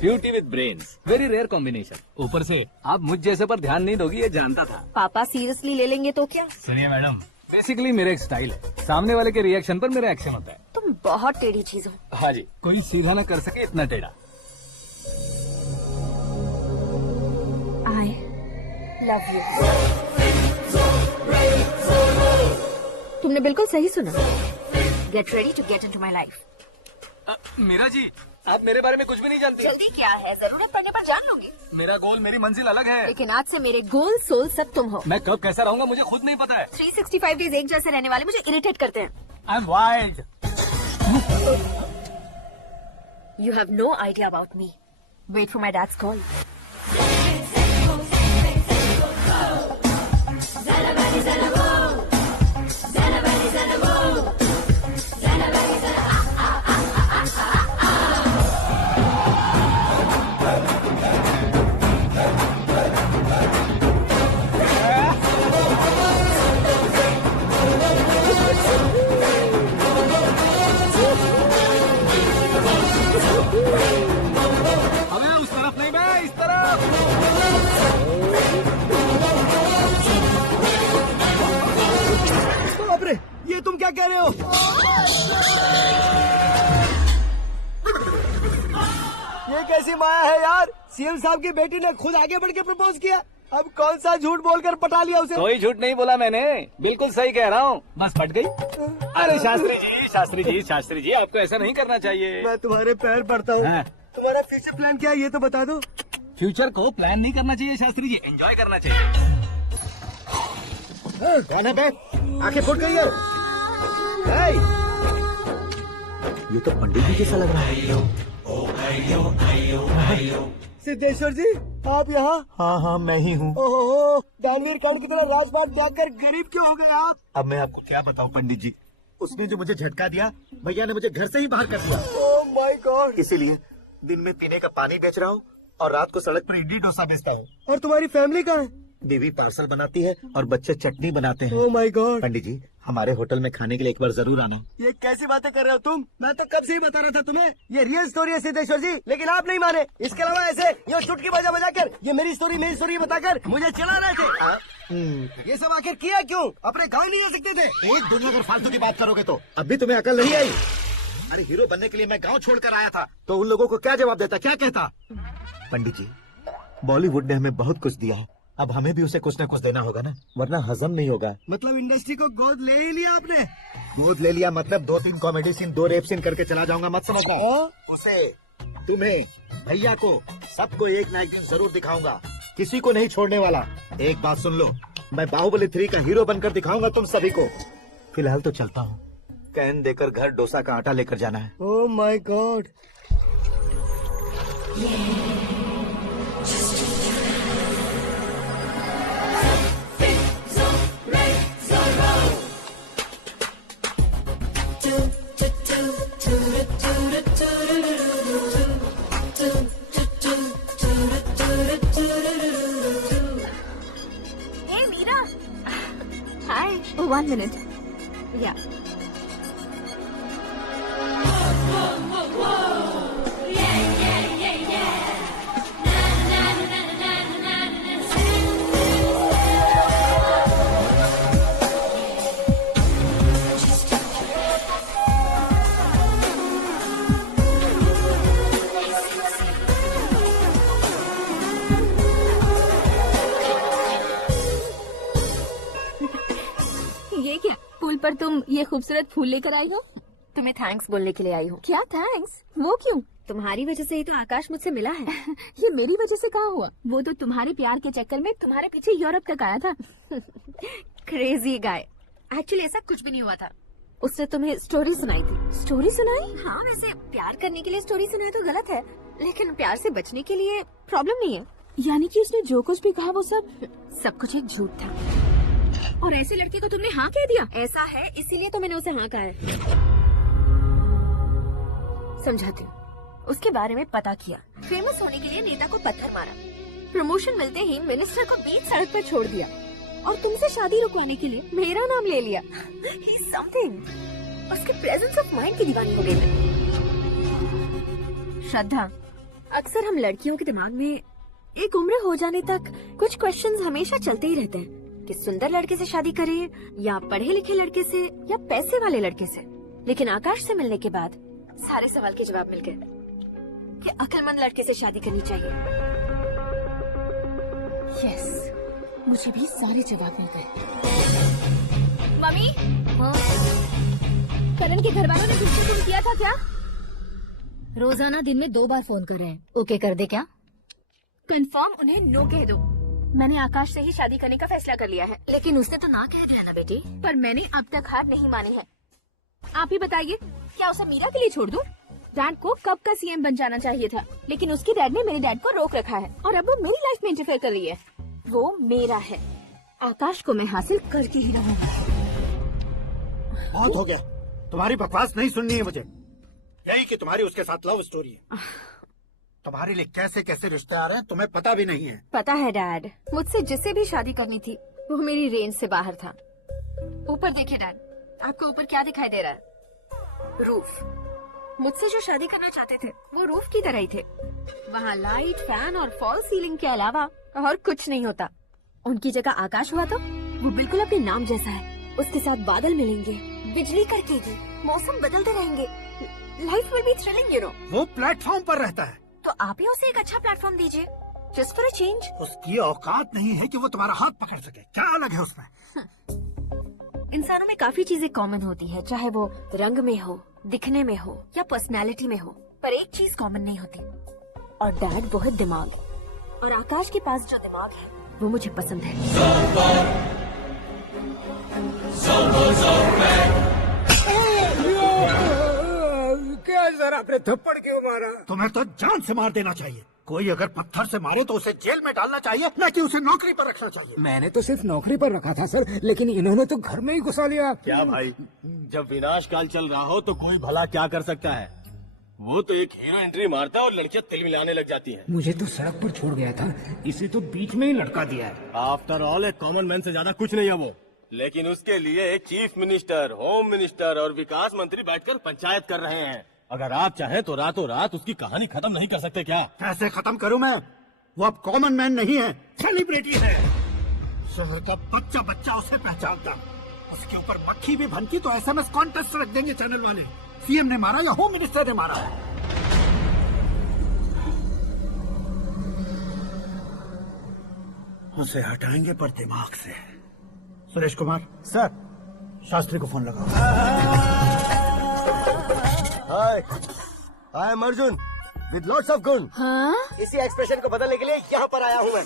Beauty with brains, very rare combination. ऊपर से आप मुझ जैसे पर ध्यान नहीं दोगी ये जानता था। पापा सीरियसली ले लेंगे तो क्या? सुनिए मैडम, बेसिकली मेरा एक स्टाइल है, सामने वाले के रिएक्शन पर मेरा एक्शन होता है। तुम बहुत टेढ़ी चीज हो। हाँ जी, कोई सीधा न कर सके इतना टेढ़ा। I love you। तुमने बिल्कुल सही सुना। Get ready to get into my life। Meera ji, आप मेरे बारे में कुछ भी नहीं जानती। जल्दी क्या है, जरूरत पड़ने पर जान लूंगी। मेरा गोल, मेरी मंजिल अलग है। लेकिन आज से मेरे गोल सोल सब तुम हो। मैं कब कैसा रहूंगा मुझे खुद नहीं पता है। 365 डेज एक जैसे रहने वाले मुझे इरिटेट करते हैं। I'm wild। You have no idea about me। Wait for my dad's call। अबे उस तरफ नहीं, मैं इस तरफ। बाप रे, ये तुम क्या कह रहे हो? ये कैसी माया है यार? सीएम साहब की बेटी ने खुद आगे बढ़ के प्रपोज किया, अब कौन सा झूठ बोलकर पटा लिया उसे? कोई झूठ नहीं बोला मैंने, बिल्कुल सही कह रहा हूँ, बस फट गई। अरे शास्त्री जी आपको ऐसा नहीं करना चाहिए। मैं तुम्हारे पैर पड़ता हूँ। हाँ। तुम्हारा फ्यूचर प्लान क्या है ये तो बता दो। फ्यूचर को प्लान नहीं करना चाहिए शास्त्री जी, एंजॉय करना चाहिए। कौन है बे? आंखें फूट गई है। हे! ये तो पंडित जी जैसा लग रहा है। सिद्धेश्वर जी, आप यहाँ? हाँ, मैं ही हूँ। ओहो, दानवीर कांड की तरह राजपाट त्याग कर गरीब क्यों हो गए आप? अब मैं आपको क्या बताऊँ पंडित जी, उसने जो मुझे झटका दिया, भैया ने मुझे घर से ही बाहर कर दिया। Oh my God. इसीलिए दिन में पीने का पानी बेच रहा हूँ और रात को सड़क पर इडली डोसा बेचता हूँ। और तुम्हारी फैमिली कहाँ है? बीवी पार्सल बनाती है और बच्चे चटनी बनाते हैं। Oh my God. पंडित जी, हमारे होटल में खाने के लिए एक बार जरूर आना। ये कैसी बातें कर रहे हो तुम? मैं तो कब से ही बता रहा था तुम्हें, ये रियल स्टोरी है सिद्धेश्वर जी, लेकिन आप नहीं माने। इसके अलावा ऐसे ये चुटकी बजा कर ये मेरी स्टोरी बताकर मुझे चला रहे थे। ये सब आखिर किया क्यों? अपने गाँव नहीं जा सकते थे? एक दुनिया अगर फालतू की बात करोगे तो अब भी तुम्हें अकल नहीं आई। अरे हीरो बनने के लिए मैं गांव छोड़कर आया था, तो उन लोगों को क्या जवाब देता, क्या कहता? पंडित जी, बॉलीवुड ने हमें बहुत कुछ दिया है, अब हमें भी उसे कुछ न कुछ देना होगा ना, वरना हजम नहीं होगा। मतलब इंडस्ट्री को गोद ले ही लिया आपने? गोद ले लिया मतलब 2-3 कॉमेडी सीन, 2 रेप सीन करके चला जाऊंगा मत समझना। उसे, तुम्हें, भैया को, सबको एक ना एक दिन जरूर दिखाऊंगा, किसी को नहीं छोड़ने वाला। एक बात सुन लो, मैं बाहुबली 3 का हीरो बनकर दिखाऊंगा तुम सभी को। फिलहाल तो चलता हूँ, कैन देकर घर डोसा का आटा लेकर जाना है। Oh my God. Hey, Meera. Hi. Oh, 1 minute. Yeah. ये क्या, पुल पर तुम ये खूबसूरत फूल लेकर आई हो? तुम्हें थैंक्स बोलने के लिए आई हूँ। क्या थैंक्स? वो क्यों? तुम्हारी वजह से ही तो आकाश मुझसे मिला है। ये मेरी वजह से कहाँ हुआ? वो तो तुम्हारे प्यार के चक्कर में तुम्हारे पीछे यूरोप तक आया था। Crazy guy. एक्चुअली ऐसा कुछ भी नहीं हुआ था। उसने तुम्हें स्टोरी सुनाई थी। स्टोरी सुनाई? हाँ, वैसे प्यार करने के लिए स्टोरी सुनाए तो गलत है, लेकिन प्यार से बचने के लिए प्रॉब्लम नहीं है। यानी कि उसने जो कुछ भी कहा वो सब कुछ एक झूठ था। और ऐसे लड़के को तुमने हाँ कह दिया? ऐसा है, इसीलिए तो मैंने उसे हाँ कहा है। समझाती हूँ। उसके बारे में पता किया, फेमस होने के लिए नेता को पत्थर मारा, प्रमोशन मिलते ही मिनिस्टर को बीच सड़क पर छोड़ दिया, और तुमसे शादी रुकवाने के लिए मेरा नाम ले लिया। He's something। उसके प्रेजेंस ऑफ माइंड की दीवानी हो गई मैं। श्रद्धा, अक्सर हम लड़कियों के दिमाग में एक उम्र हो जाने तक कुछ क्वेश्चंस हमेशा चलते ही रहते हैं कि सुंदर लड़के से शादी करें या पढ़े लिखे लड़के से या पैसे वाले लड़के से। लेकिन आकाश से मिलने के बाद सारे सवाल के जवाब मिल गए कि अक्लमंद लड़के से शादी करनी चाहिए। यस, मुझे भी सारे जवाब मिल गए। मम्मी, हाँ? करण के घर वालों ने तुमसे फोन किया था क्या? रोजाना दिन में 2 बार फोन कर रहे हैं। ओके कर दे क्या? कंफर्म उन्हें नो कह दो। मैंने आकाश से ही शादी करने का फैसला कर लिया है। लेकिन उसने तो ना कह दिया ना बेटी। पर मैंने अब तक हार नहीं मानी है। आप ही बताइए, क्या उसे मीरा के लिए छोड़ दूं? डैड को कब का सीएम बन जाना चाहिए था, लेकिन उसके डैड ने मेरे डैड को रोक रखा है और अब वो मेरी लाइफ में इंटरफेयर कर रही है। वो मेरा है। आकाश को मैं हासिल करके ही रहूंगा। बहुत हो गया, तुम्हारी बकवास नहीं सुननी है मुझे। यही कि तुम्हारी उसके साथ लव स्टोरी है। तुम्हारे लिए कैसे कैसे रिश्ते आ रहे हैं तुम्हें पता भी नहीं है। पता है डैड, मुझसे जिसे भी शादी करनी थी वो मेरी रेंज से बाहर था। ऊपर देखिए डैड, आपको ऊपर क्या दिखाई दे रहा है? रूफ। मुझसे जो शादी करना चाहते थे वो रूफ की तरह ही थे। वहाँ लाइट, फैन और फॉल सीलिंग के अलावा और कुछ नहीं होता। उनकी जगह आकाश हुआ तो वो बिल्कुल अपने नाम जैसा है। उसके साथ बादल मिलेंगे, बिजली कड़केगी, मौसम बदलते रहेंगे, life will be thrilling, you know. वो प्लेटफॉर्म पर रहता है तो आप ही उसे एक अच्छा प्लेटफॉर्म दीजिए, जस्ट फॉर अ चेंज। उसकी औकात नहीं है कि वो तुम्हारा हाथ पकड़ सके। क्या अलग है उसमें? इंसानों में काफी चीजें कॉमन होती है, चाहे वो रंग में हो, दिखने में हो या पर्सनालिटी में हो, पर एक चीज कॉमन नहीं होती, और डैड वो है दिमाग। और आकाश के पास जो दिमाग है वो मुझे पसंद है। क्या सर, आपने थप्पड़ क्यों मारा? तुम्हें तो जान से मार देना चाहिए। कोई अगर पत्थर से मारे तो उसे जेल में डालना चाहिए, न कि उसे नौकरी पर रखना चाहिए। मैंने तो सिर्फ नौकरी पर रखा था सर, लेकिन इन्होंने तो घर में ही घुसा लिया। क्या भाई, जब विनाश काल चल रहा हो तो कोई भला क्या कर सकता है? वो तो एक हीरो एंट्री मारता है और लड़कियां तिल मिलाने लग जाती हैं। मुझे तो सड़क पर छोड़ गया था, इसे तो बीच में ही लटका दिया है। आफ्टर ऑल एक कॉमन मैन से ज्यादा कुछ नहीं है वो। लेकिन उसके लिए एक चीफ मिनिस्टर, होम मिनिस्टर और विकास मंत्री बैठकर पंचायत कर रहे हैं। अगर आप चाहें तो रातों रात उसकी कहानी खत्म नहीं कर सकते क्या? कैसे खत्म करूं मैं? वो अब कॉमन मैन नहीं है, सेलिब्रिटी है। शहर का बच्चा बच्चा उसे पहचानता। उसके ऊपर मक्खी भी भनकी तो SMS कॉन्टेस्ट रख देंगे चैनल वाले। सीएम ने मारा या होम मिनिस्टर ने मारा? उसे हटाएंगे पर दिमाग से। सुरेश कुमार सर। शास्त्री को फोन लगाओ। Hi, I am Arjun with lots of gun. हाँ? इसी एक्सप्रेशन को बदलने के लिए यहाँ पर आया हूँ मैं।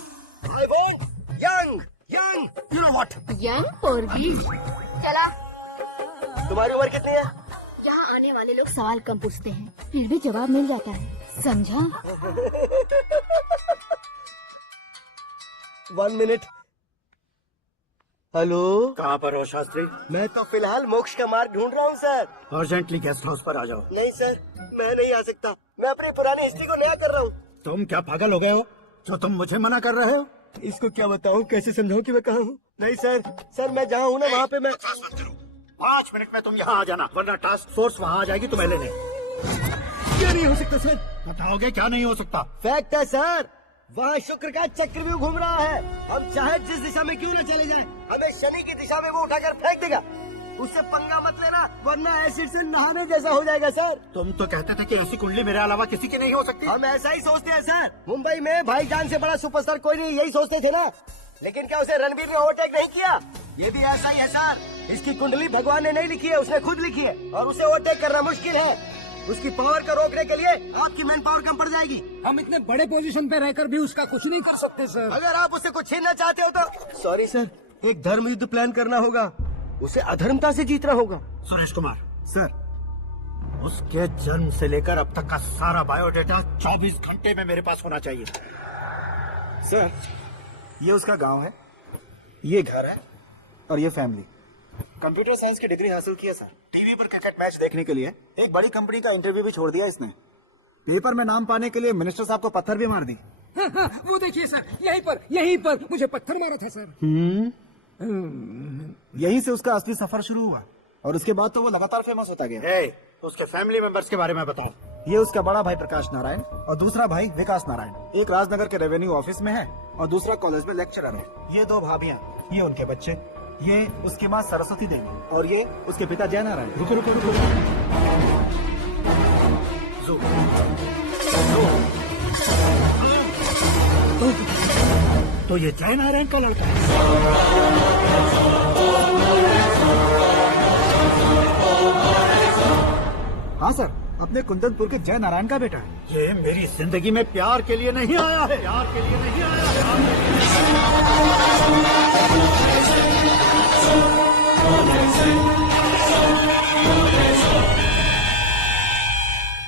I want young young you know what. Young पोरगी। चला। तुम्हारी उम्र कितनी है? यहाँ आने वाले लोग सवाल कम पूछते हैं, फिर भी जवाब मिल जाता है, समझा? 1 मिनट। हेलो, कहाँ पर हो शास्त्री? मैं तो फिलहाल मोक्ष का मार्ग ढूंढ रहा हूँ सर। अर्जेंटली गेस्ट हाउस पर आ जाओ। नहीं सर, मैं नहीं आ सकता। मैं अपनी पुरानी हिस्ट्री को नया कर रहा हूँ। तुम क्या पागल हो गए हो जो तुम मुझे मना कर रहे हो? इसको क्या बताऊँ, कैसे समझाऊँ कि मैं कहाँ हूँ? नहीं सर, सर मैं जहाँ हूँ ना वहाँ पे मैं। 5 मिनट में तुम यहाँ आ जाना, वरना टास्क फोर्स वहाँ आ जाएगी तुम्हें लेने। क्या नहीं हो सकता सर? बताओगे क्या नहीं हो सकता? फैक्ट है सर, वहाँ शुक्र का चक्रव्यूह घूम रहा है। हम चाहे जिस दिशा में क्यों न चले जाएं, हमें शनि की दिशा में वो उठाकर फेंक देगा। उससे पंगा मत लेना, वरना एसिड से नहाने जैसा हो जाएगा सर। तुम तो कहते थे कि ऐसी कुंडली मेरे अलावा किसी की नहीं हो सकती। हम ऐसा ही सोचते हैं सर। मुंबई में भाईजान से बड़ा सुपरस्टार कोई नहीं, यही सोचते थे ना। लेकिन क्या उसे रणवीर ने ओवरटेक नहीं किया? ये भी ऐसा ही है सर। इसकी कुंडली भगवान ने नहीं लिखी है, उसने खुद लिखी है, और उसे ओवरटेक करना मुश्किल है। उसकी पावर को रोकने के लिए आपकी मैन पावर कम पड़ जाएगी। हम इतने बड़े पोजीशन पे रहकर भी उसका कुछ नहीं कर सकते सर। अगर आप उससे कुछ छीनना चाहते हो तो सॉरी सर, एक धर्म युद्ध प्लान करना होगा। उसे अधर्मता से जीतना होगा। सुरेश कुमार सर। उसके जन्म से लेकर अब तक का सारा बायोडेटा 24 घंटे में मेरे पास होना चाहिए। सर, ये उसका गांव है, ये घर है, और ये फैमिली। कंप्यूटर साइंस की डिग्री हासिल की है सर। टीवी पर क्रिकेट मैच देखने के लिए एक बड़ी कंपनी का इंटरव्यू भी छोड़ दिया इसने। पेपर में नाम पाने के लिए मिनिस्टर साहब को पत्थर भी मार दी। हाँ, वो देखिए सर, यहीं पर मुझे पत्थर मारा था सर। यहीं से उसका असली सफर शुरू हुआ, और उसके बाद तो वो लगातार फेमस होता गया। उसके फैमिली मेंबर्स के बारे में बताओ। ये उसका बड़ा भाई प्रकाश नारायण और दूसरा भाई विकास नारायण। एक राजनगर के रेवेन्यू ऑफिस में है और दूसरा कॉलेज में लेक्चरर है। ये 2 भाभियां, ये उनके बच्चे, ये उसकी माँ सरस्वती देवी और ये उसके पिता जय नारायण। रुको रुको रुको, तो ये जय नारायण का लड़का है। हाँ सर, अपने कुंदनपुर के जय नारायण का बेटा है। ये मेरी जिंदगी में प्यार के लिए नहीं आया है, प्यार के लिए नहीं आया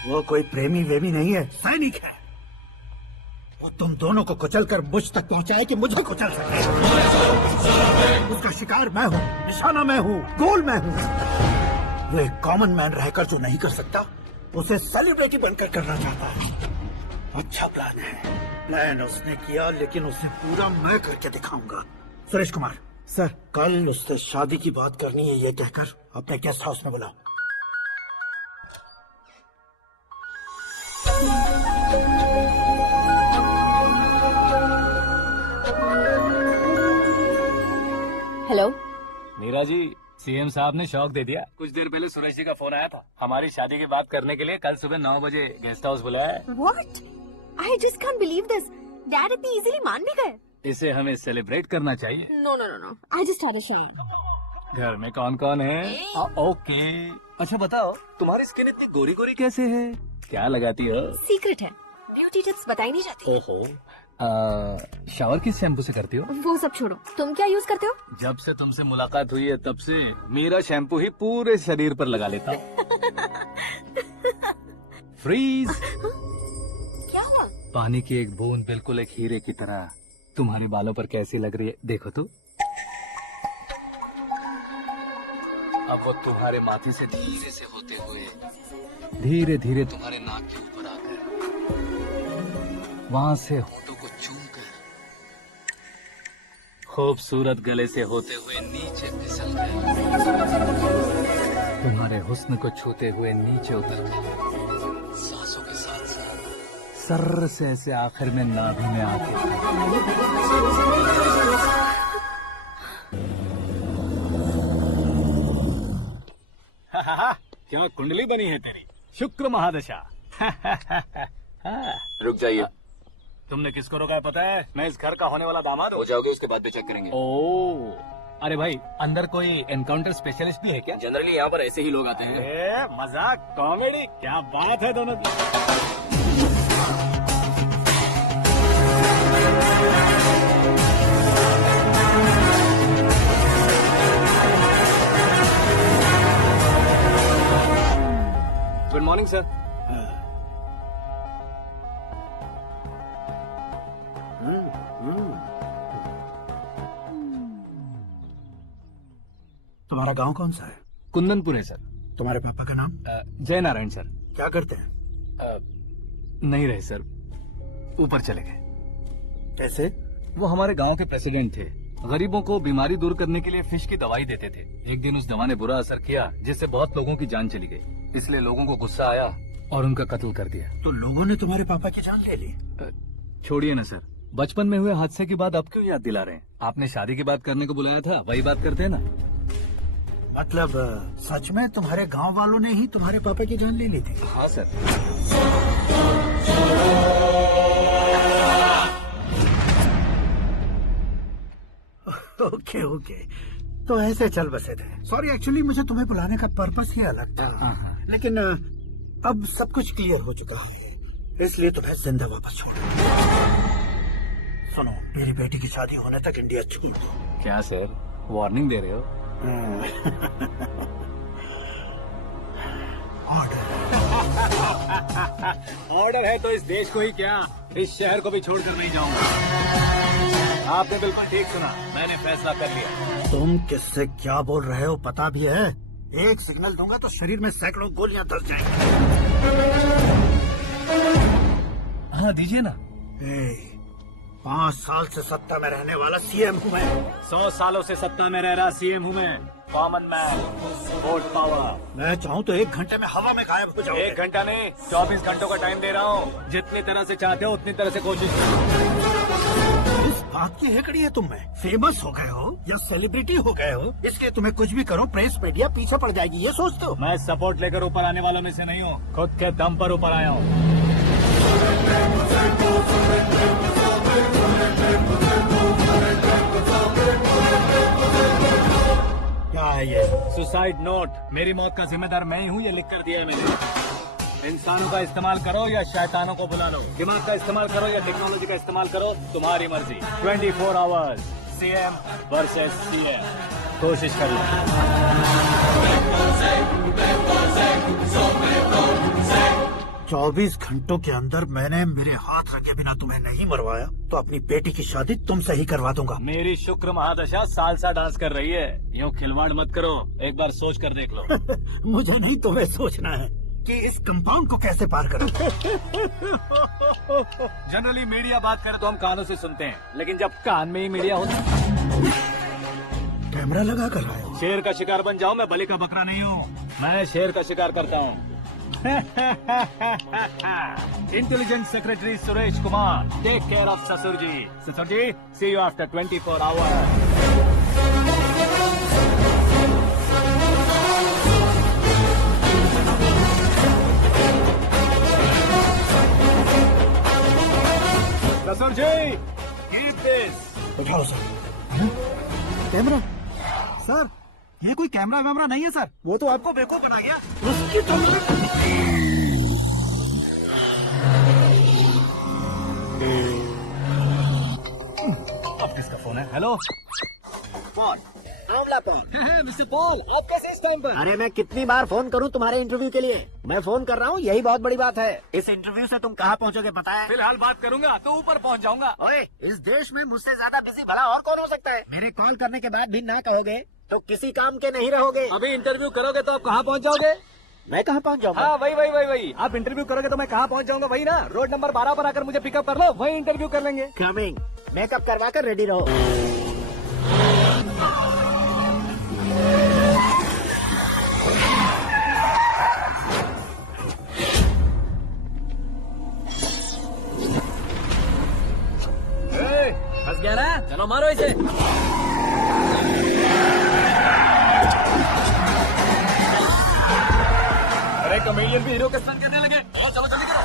वो कोई प्रेमी वेमी नहीं है, सैनिक है। वो तुम दोनों को कुचलकर मुझ तक पहुंचाए कि मुझे कुचल सके। उसका शिकार मैं हूँ, निशाना मैं हूँ, गोल मैं हूँ। वो एक कॉमन मैन रहकर जो नहीं कर सकता, उसे सेलिब्रिटी बनकर करना चाहता है। अच्छा प्लान है। प्लान उसने किया, लेकिन उसे पूरा मैं करके दिखाऊंगा। सुरेश कुमार सर, कल उससे शादी की बात करनी है, ये कहकर अपने गेस्ट हाउस में बुलाओ। हेलो मीरा जी, सीएम साहब ने शौक दे दिया। कुछ देर पहले सुरेश जी का फोन आया था, हमारी शादी की बात करने के लिए कल सुबह 9 बजे गेस्ट हाउस बुलाया है। What? I just can't believe this. Dad इतनी इजीली मान भी गए। इसे हमें सेलिब्रेट करना चाहिए। No. I just had a shower. घर में कौन कौन है? ओके। अच्छा बताओ, तुम्हारी स्किन इतनी गोरी गोरी कैसे है? क्या लगाती हो? सीक्रेट है, ब्यूटी टिप्स बताई नहीं जाती। ओहो। शावर किस शैम्पू से करती हो? वो सब छोड़ो, तुम क्या यूज करते हो? जब से तुमसे मुलाकात हुई है तब से मेरा शैम्पू ही पूरे शरीर पर लगा लेता हूँ। फ्रीज। क्या हुआ? पानी की एक बूंद बिल्कुल एक हीरे की तरह तुम्हारे बालों पर कैसी लग रही है, देखो तो। अब वो तुम्हारे माथे से धीरे से होते हुए धीरे धीरे तुम्हारे नाक के ऊपर आकर वहां से होठों को चूमकर खूबसूरत गले से होते हुए नीचे फिसल गए, तुम्हारे हुस्न को छूते हुए नीचे उतर गए, सांसों के साथ साथ सर से ऐसे आखिर में नाभि में आके क्या कुंडली बनी है तेरी, शुक्र महादशा। रुक जाइए। तुमने किसको रोका है पता है? मैं इस घर का होने वाला दामाद हूँ। हो जाओगे उसके बाद भी चेक करेंगे। ओ, अरे भाई अंदर कोई एनकाउंटर स्पेशलिस्ट भी है क्या? जनरली यहाँ पर ऐसे ही लोग आते हैं। मजाक कॉमेडी, क्या बात है दोनों की। Good morning sir. तुम्हारा गांव कौन सा है? कुंदनपुर है सर। तुम्हारे पापा का नाम? जय नारायण सर। क्या करते हैं? नहीं रहे सर, ऊपर चले गए। कैसे? वो हमारे गांव के प्रेसिडेंट थे। गरीबों को बीमारी दूर करने के लिए फिश की दवाई देते थे। एक दिन उस दवा ने बुरा असर किया जिससे बहुत लोगों की जान चली गई। इसलिए लोगों को गुस्सा आया और उनका कत्ल कर दिया। तो लोगों ने तुम्हारे पापा की जान ले ली? छोड़िए ना सर, बचपन में हुए हादसे की बात अब क्यों याद दिला रहे हैं? आपने शादी की बात करने को बुलाया था, वही बात करते हैं ना। मतलब सच में तुम्हारे गांव वालों ने ही तुम्हारे पापा की जान ले ली थी? हाँ सर। ओके ओके, तो ऐसे चल बसे थे। सॉरी, एक्चुअली मुझे तुम्हें बुलाने का पर्पस ही अलग था। लेकिन अब सब कुछ क्लियर हो चुका है, इसलिए तुम्हें जिंदा वापस छोड़ा। सुनो, मेरी बेटी की शादी होने तक इंडिया छोड़ दो। क्या सर, वार्निंग दे रहे हो? ऑर्डर है तो इस देश को ही क्या, इस शहर को भी छोड़कर नहीं जाऊंगा। आपने बिल्कुल ठीक सुना, मैंने फैसला कर लिया। तुम किससे क्या बोल रहे हो पता भी है? एक सिग्नल दूंगा तो शरीर में सैकड़ों गोलियां धस जाएंगी। हाँ दीजिए ना। 5 साल से सत्ता में रहने वाला सीएम हूँ मैं। 100 सालों से सत्ता में रह रहा सीएम हूँ मैं। Common man, vote power. मैं चाहूँ तो 1 घंटे में हवा में गायब हो जाऊँ। 1 घंटा नहीं, 24 घंटों का टाइम दे रहा हूँ। जितनी तरह से चाहते हो उतनी तरह से कोशिश करो। इस बात की हेकड़ी है तुम में। फेमस हो गए हो या सेलिब्रिटी हो गए हो, इसलिए तुम्हें कुछ भी करो प्रेस मीडिया पीछे पड़ जाएगी, ये सोचते हो? मैं सपोर्ट लेकर ऊपर आने वालों में से नहीं हूँ, खुद के दम पर ऊपर आया हूँ। क्या है ये? Suicide note. मेरी मौत का जिम्मेदार मैं ही हूँ, ये लिख कर दिया है मैंने। इंसानों का इस्तेमाल करो या शैतानों को बुला लो, दिमाग का इस्तेमाल करो या टेक्नोलॉजी का इस्तेमाल करो, तुम्हारी मर्जी। 24 आवर्स, सीएम वर्सेस सीएम। कोशिश कर लो। 24 घंटों के अंदर मैंने मेरे हाथ रखे बिना तुम्हें नहीं मरवाया तो अपनी बेटी की शादी तुमसे ही करवा दूंगा। मेरी शुक्र महादशा सालसा डांस कर रही है, यूँ खिलवाड़ मत करो, एक बार सोच कर देख लो। मुझे नहीं, तुम्हें सोचना है कि इस कंपाउंड को कैसे पार करूं। जनरली मीडिया बात करे तो हम कानों से सुनते हैं, लेकिन जब कान में ही मीडिया होता है। कैमरा लगा कर आया हो। शेर का शिकार बन जाओ, मैं बलि का बकरा नहीं हूँ, मैं शेर का शिकार करता हूँ। Intelligence secretary Suresh Kumar, take care of ससुर जी। ससुर जी, सी यू आफ्टर 24 आवर्स। ससुर जी, कीप दिस। उठाओ सर। कैमरा? सर, ये कोई कैमरा वैमरा नहीं है सर, वो तो आपको बेवकूफ बना गया। उसकी तो अब किसका फोन है? हेलो पॉल, आंवला पॉल। मिस्टर पॉल, आप कैसे इस टाइम पर? अरे मैं कितनी बार फोन करूं तुम्हारे इंटरव्यू के लिए? मैं फोन कर रहा हूं, यही बहुत बड़ी बात है। इस इंटरव्यू से तुम कहां पहुंचोगे पता है? फिलहाल बात करूंगा तो ऊपर पहुंच जाऊंगा। ओए, इस देश में मुझसे ज्यादा बिजी भला और कौन हो सकता है? मेरे कॉल करने के बाद भी ना कहोगे तो किसी काम के नहीं रहोगे। अभी इंटरव्यू करोगे तो आप कहाँ पहुँच जाओगे? मैं कहाँ पहुँच जाऊंगा? हाँ वही। आप इंटरव्यू करोगे तो मैं कहाँ पहुँच जाऊंगा? वही ना, रोड नंबर 12 पर आकर मुझे पिकअप कर लो, वही इंटरव्यू कर लेंगे। कमिंग। मेकअप करवा कर रेडी रहो। फंस गया ना, चलो मारो इसे। हीरो के सन करने लगे। और चलो जल्दी करो।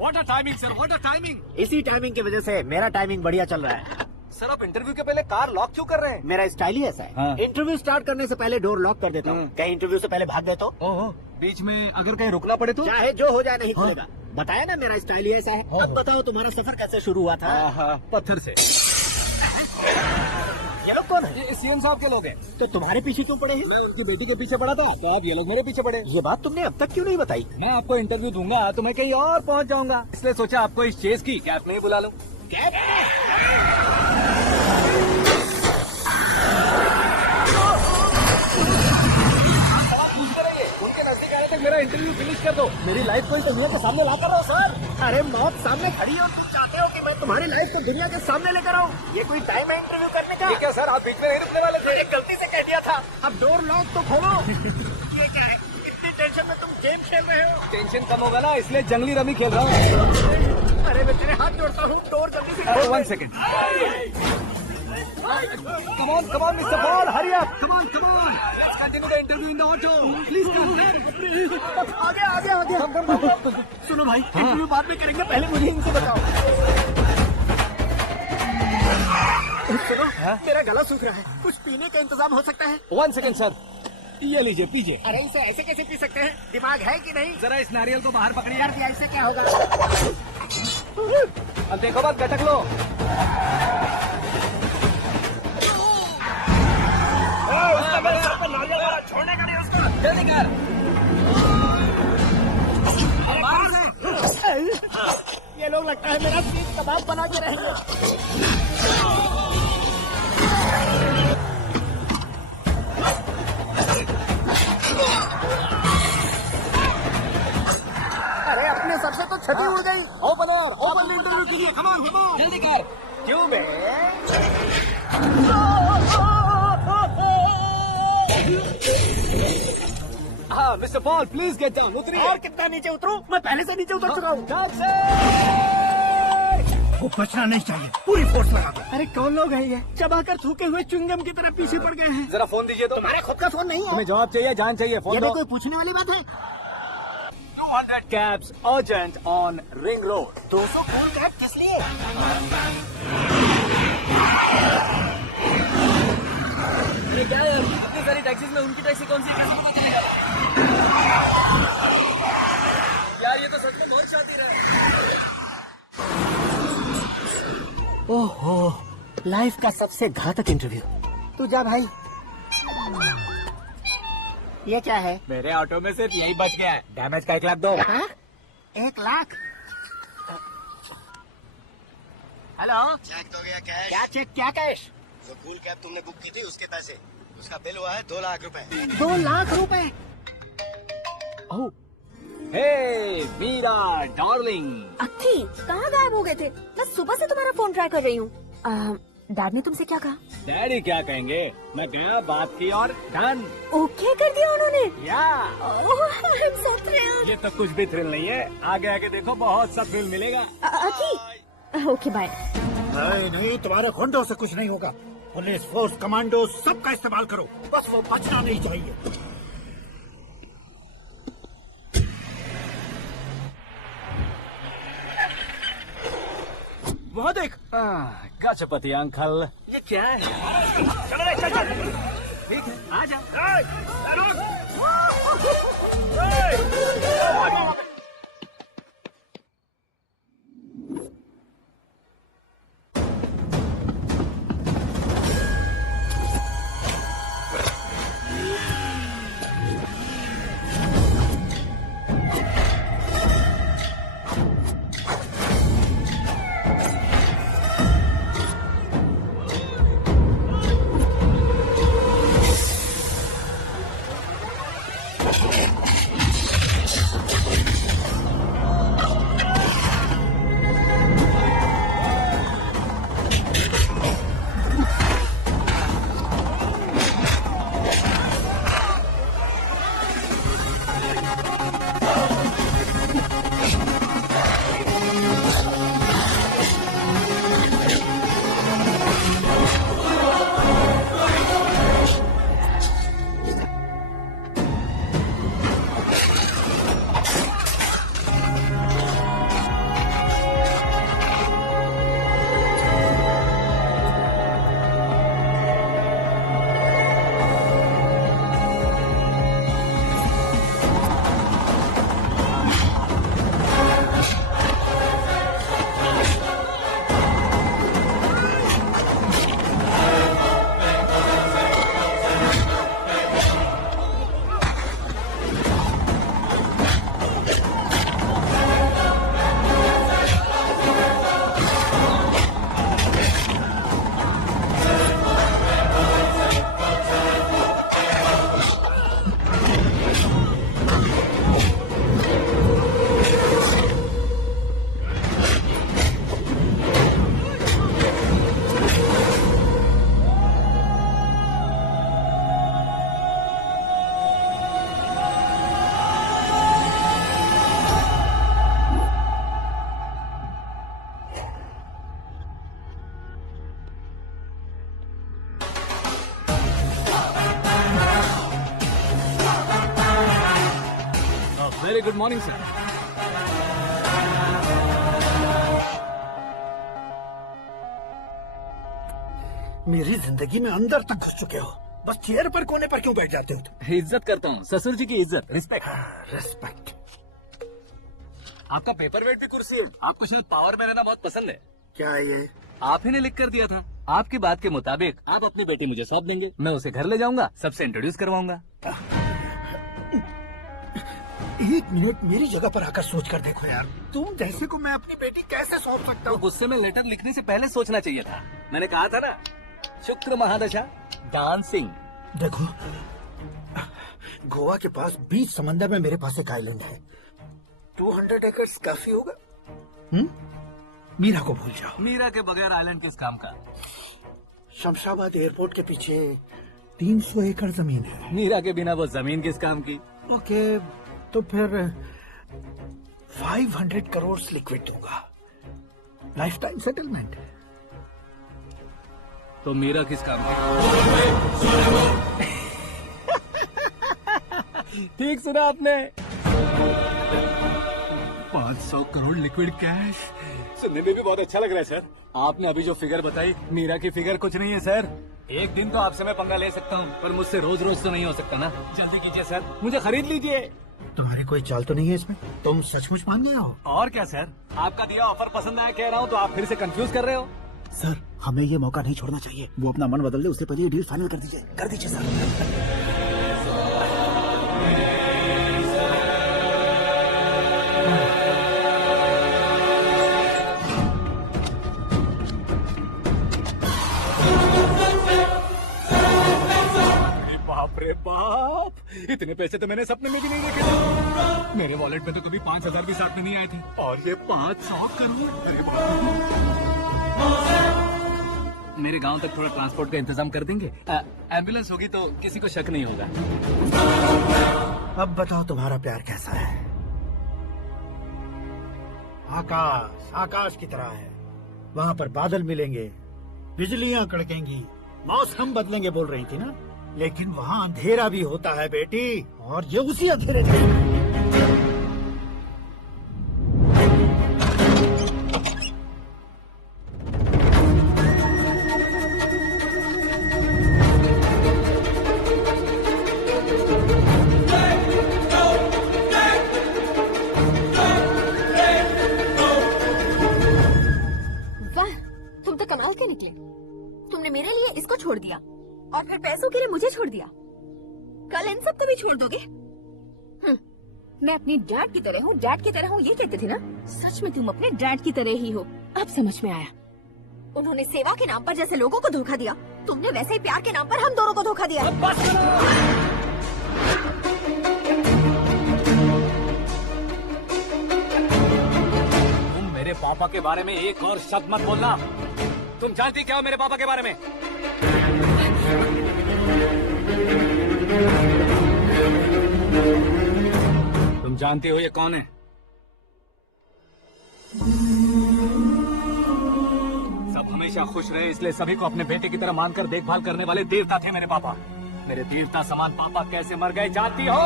What a timing sir, what a timing. इसी टाइमिंग की वजह से मेरा टाइमिंग बढ़िया चल रहा है। सर आप इंटरव्यू के पहले कार लॉक क्यों कर रहे हैं? मेरा स्टाइल ही ऐसा है। हाँ। इंटरव्यू स्टार्ट करने से पहले डोर लॉक कर देता हूँ। कहीं इंटरव्यू से पहले भाग गए तो ओहो, बीच में अगर कहीं रुकना पड़े तो? चाहे जो हो जाए नहीं खुलेगा। बताया ना मेरा स्टाइल ही ऐसा है। अब बताओ तुम्हारा सफर कैसे शुरू हुआ था? पत्थर से। ये लोग कौन है? ये सीएम साहब के लोग हैं। तो तुम्हारे पीछे क्यों पड़े हैं? मैं उनकी बेटी के पीछे पड़ा था, तो आप ये लोग मेरे पीछे पड़े। ये बात तुमने अब तक क्यों नहीं बताई? मैं आपको इंटरव्यू दूंगा तो मैं कहीं और पहुंच जाऊंगा, इसलिए सोचा आपको इस चेस की कैब में ही बुला लूं। कैब? उनके नजदीक आने तक मेरा इंटरव्यू फिनिश कर दो। मेरी लाइफ को इस दुनिया के सामने ला कर रहा हूँ सर। अरे मौत सामने खड़ी है और तुम चाहते हो कि मैं तुम्हारी लाइफ को दुनिया के सामने लेकर आऊं? ये कोई टाइम है इंटरव्यू करने का? ये क्या सर, आप बीच में नहीं रुकने वाले थे? मैंने गलती से कह दिया था। अब डोर लॉक तो खोलो। ये क्या है? इतनी टेंशन में तुम गेम खेल रहे हो? टेंशन कम होगा ना, इसलिए जंगली रमी खेल रहा हूँ। अरे मैं तेरे हाथ जोड़ता हूँ, डोर जल्दी से खोलो। 1 second. Come on, Mr. Paul, hurry up. Come on. Let's continue the interview in the auto. Please come. आगे। सुनो भाई, इंटरव्यू बाद में करेंगे, पहले मुझे इनसे बताओ। सुनो, मेरा गला सूख रहा है, कुछ पीने का इंतजाम हो सकता है? 1 सेकेंड सर, ये लीजिए पीजिए। अरे इसे ऐसे कैसे पी सकते हैं? दिमाग है कि नहीं? जरा इस नारियल को बाहर पकड़िए। कर दिया, इससे क्या होगा? अब देखो बात, गटक लो। छोड़ने का नहीं उसको। जल्दी कर। ये लोग लगता है मेरा सीख कबाब बना के रहेंगे। अरे अपने सर से तो छठी उड़ गई। ओपन इंटरव्यू के लिए कम ऑन जल्दी कर। क्यों बे? हाँ mister Paul, please get down. उतरिए। और कितना नीचे उतरूं? मैं पहले से नीचे उतर चुका हूँ। वो बचना नहीं चाहिए, पूरी फोर्स लगा दो। अरे कौन लोग हैं ये? चबाकर थूके हुए च्युइंगम की तरह पीछे पड़ गए हैं। जरा फोन दीजिए तो। तुम्हारा खुद का फोन नहीं है? तुम्हें जवाब चाहिए, जान चाहिए, फोन ये दो। भी कोई पूछने वाली बात है? 200 cabs urgent on Ring Road. 200 cool cab किस लिए? अरे क्या यार, इतनी सारी टैक्सीज में उनकी टैक्सी कौन सी है? यार ये तो सच में बहुत शातिर है। ओहो, लाइफ का सबसे घातक इंटरव्यू। तू जा भाई। ये क्या है? मेरे ऑटो में सिर्फ यही बच गया है। डैमेज का 1 लाख दो। हाँ? 1 लाख? हेलो, चेक हो गया कैश। क्या चेक, क्या कैश? जो कूल कैब तुमने बुक की थी उसके पैसे, उसका बिल हुआ है 2 लाख रुपए। 2 लाख रुपए? हे मीरा डार्लिंग। अक्की, कहाँ गायब हो गए थे? मैं सुबह से तुम्हारा फोन ट्राई कर रही हूँ। डैड ने तुमसे क्या कहा? डैडी क्या कहेंगे, मैं गया, बात की और डन। ओके कर दिया उन्होंने? या आई एम सो थ्रिल्ड। ये तो कुछ भी थ्रिल नहीं है, आगे आगे देखो बहुत सा थ्रिल मिलेगा। अक्की, ओके बाय। नहीं, तुम्हारे गुंडों से कुछ नहीं होगा। पुलिस फोर्स, कमांडो, सबका इस्तेमाल करो, बस वो बचना नहीं चाहिए। वहाँ देख, गजपति अंकल। ये क्या है? चलो रे, चल। ठीक है, आ जा। Very good morning sir. मेरी जिंदगी में अंदर तक घुस चुके हो, बस चेयर पर कोने पर क्यों बैठ जाते हो तुम? इज्जत करता हूँ, ससुर जी की इज्जत, रिस्पेक्ट। रिस्पेक्ट। आपका पेपर वेट भी कुर्सी है। आपको शायद पावर में रहना बहुत पसंद है। क्या ये? आप ही ने लिख कर दिया था। आपकी बात के मुताबिक आप अपनी बेटी मुझे सौंप देंगे, मैं उसे घर ले जाऊंगा, सबसे इंट्रोड्यूस करवाऊंगा। एक मिनट मेरी जगह पर आकर सोच कर देखो यार, तुम जैसे को मैं अपनी बेटी कैसे सौंप सकता तो हूँ? गुस्से में लेटर लिखने से पहले सोचना चाहिए था। मैंने कहा था ना, शुक्र महादशा डांसिंग। देखो, गोवा के पास बीच समंदर में मेरे पास एक आइलैंड है, 200 एकर्स काफी होगा। मीरा को भूल जाओ। मीरा के बगैर आइलैंड किस काम का? शमशाबाद एयरपोर्ट के पीछे 300 एकड़ जमीन है। मीरा के बिना वो जमीन किस काम की? ओके, तो फिर 500 करोड़ लिक्विड दूंगा, लाइफ टाइम सेटलमेंट। तो मीरा किस काम की? ठीक सुना आपने, 500 करोड़ लिक्विड कैश। सुनने में भी बहुत अच्छा लग रहा है सर। आपने अभी जो फिगर बताई, मीरा की फिगर कुछ नहीं है सर। एक दिन तो आपसे मैं पंगा ले सकता हूँ, पर मुझसे रोज रोज तो नहीं हो सकता ना। जल्दी कीजिए सर, मुझे खरीद लीजिए। तुम्हारी कोई चाल तो नहीं है इसमें? तुम सचमुच मान गए हो? और क्या सर, आपका दिया ऑफर पसंद आया कह रहा हूँ, तो आप फिर से कंफ्यूज कर रहे हो। सर, हमें ये मौका नहीं छोड़ना चाहिए। वो अपना मन बदल दे, उससे पहले ये डील फाइनल कर दीजिए। कर दीजिए सर। बाप रे बाप, इतने पैसे तो मैंने सपने में भी नहीं देखे थे। मेरे वॉलेट में तो कभी 5,000 भी साथ में नहीं आए थे, और ये 500 करोड़। अरे बाप। मेरे गांव तक थोड़ा ट्रांसपोर्ट का इंतजाम कर देंगे? एम्बुलेंस होगी तो किसी को शक नहीं होगा। अब बताओ तुम्हारा प्यार कैसा है? आकाश आकाश की तरह है, वहाँ पर बादल मिलेंगे, बिजलियाँ कड़केंगी, मौसम बदलेंगे बोल रही थी ना, लेकिन वहाँ अंधेरा भी होता है बेटी, और ये उसी अंधेरे में। वाह, तुम तो कमाल के निकले। तुमने मेरे लिए इसको छोड़ दिया और फिर पैसों के लिए मुझे छोड़ दिया। कल इन सब को भी छोड़ दोगे? मैं अपनी डैड की तरह हूँ, डैड की तरह हूँ, ये कहते थे ना। सच में तुम अपने डैड की तरह ही हो। अब समझ में आया। उन्होंने सेवा के नाम पर जैसे लोगों को धोखा दिया, तुमने वैसे ही प्यार के नाम पर हम दोनों को धोखा दिया। तुम मेरे पापा के बारे में एक और शब्द मत बोलना। तुम जानती क्या हो मेरे पापा के बारे में? तुम जानते हो ये कौन है? सब हमेशा खुश रहे, इसलिए सभी को अपने बेटे की तरह मानकर देखभाल करने वाले देवता थे मेरे पापा। मेरे देवता समान पापा कैसे मर गए जानती हो?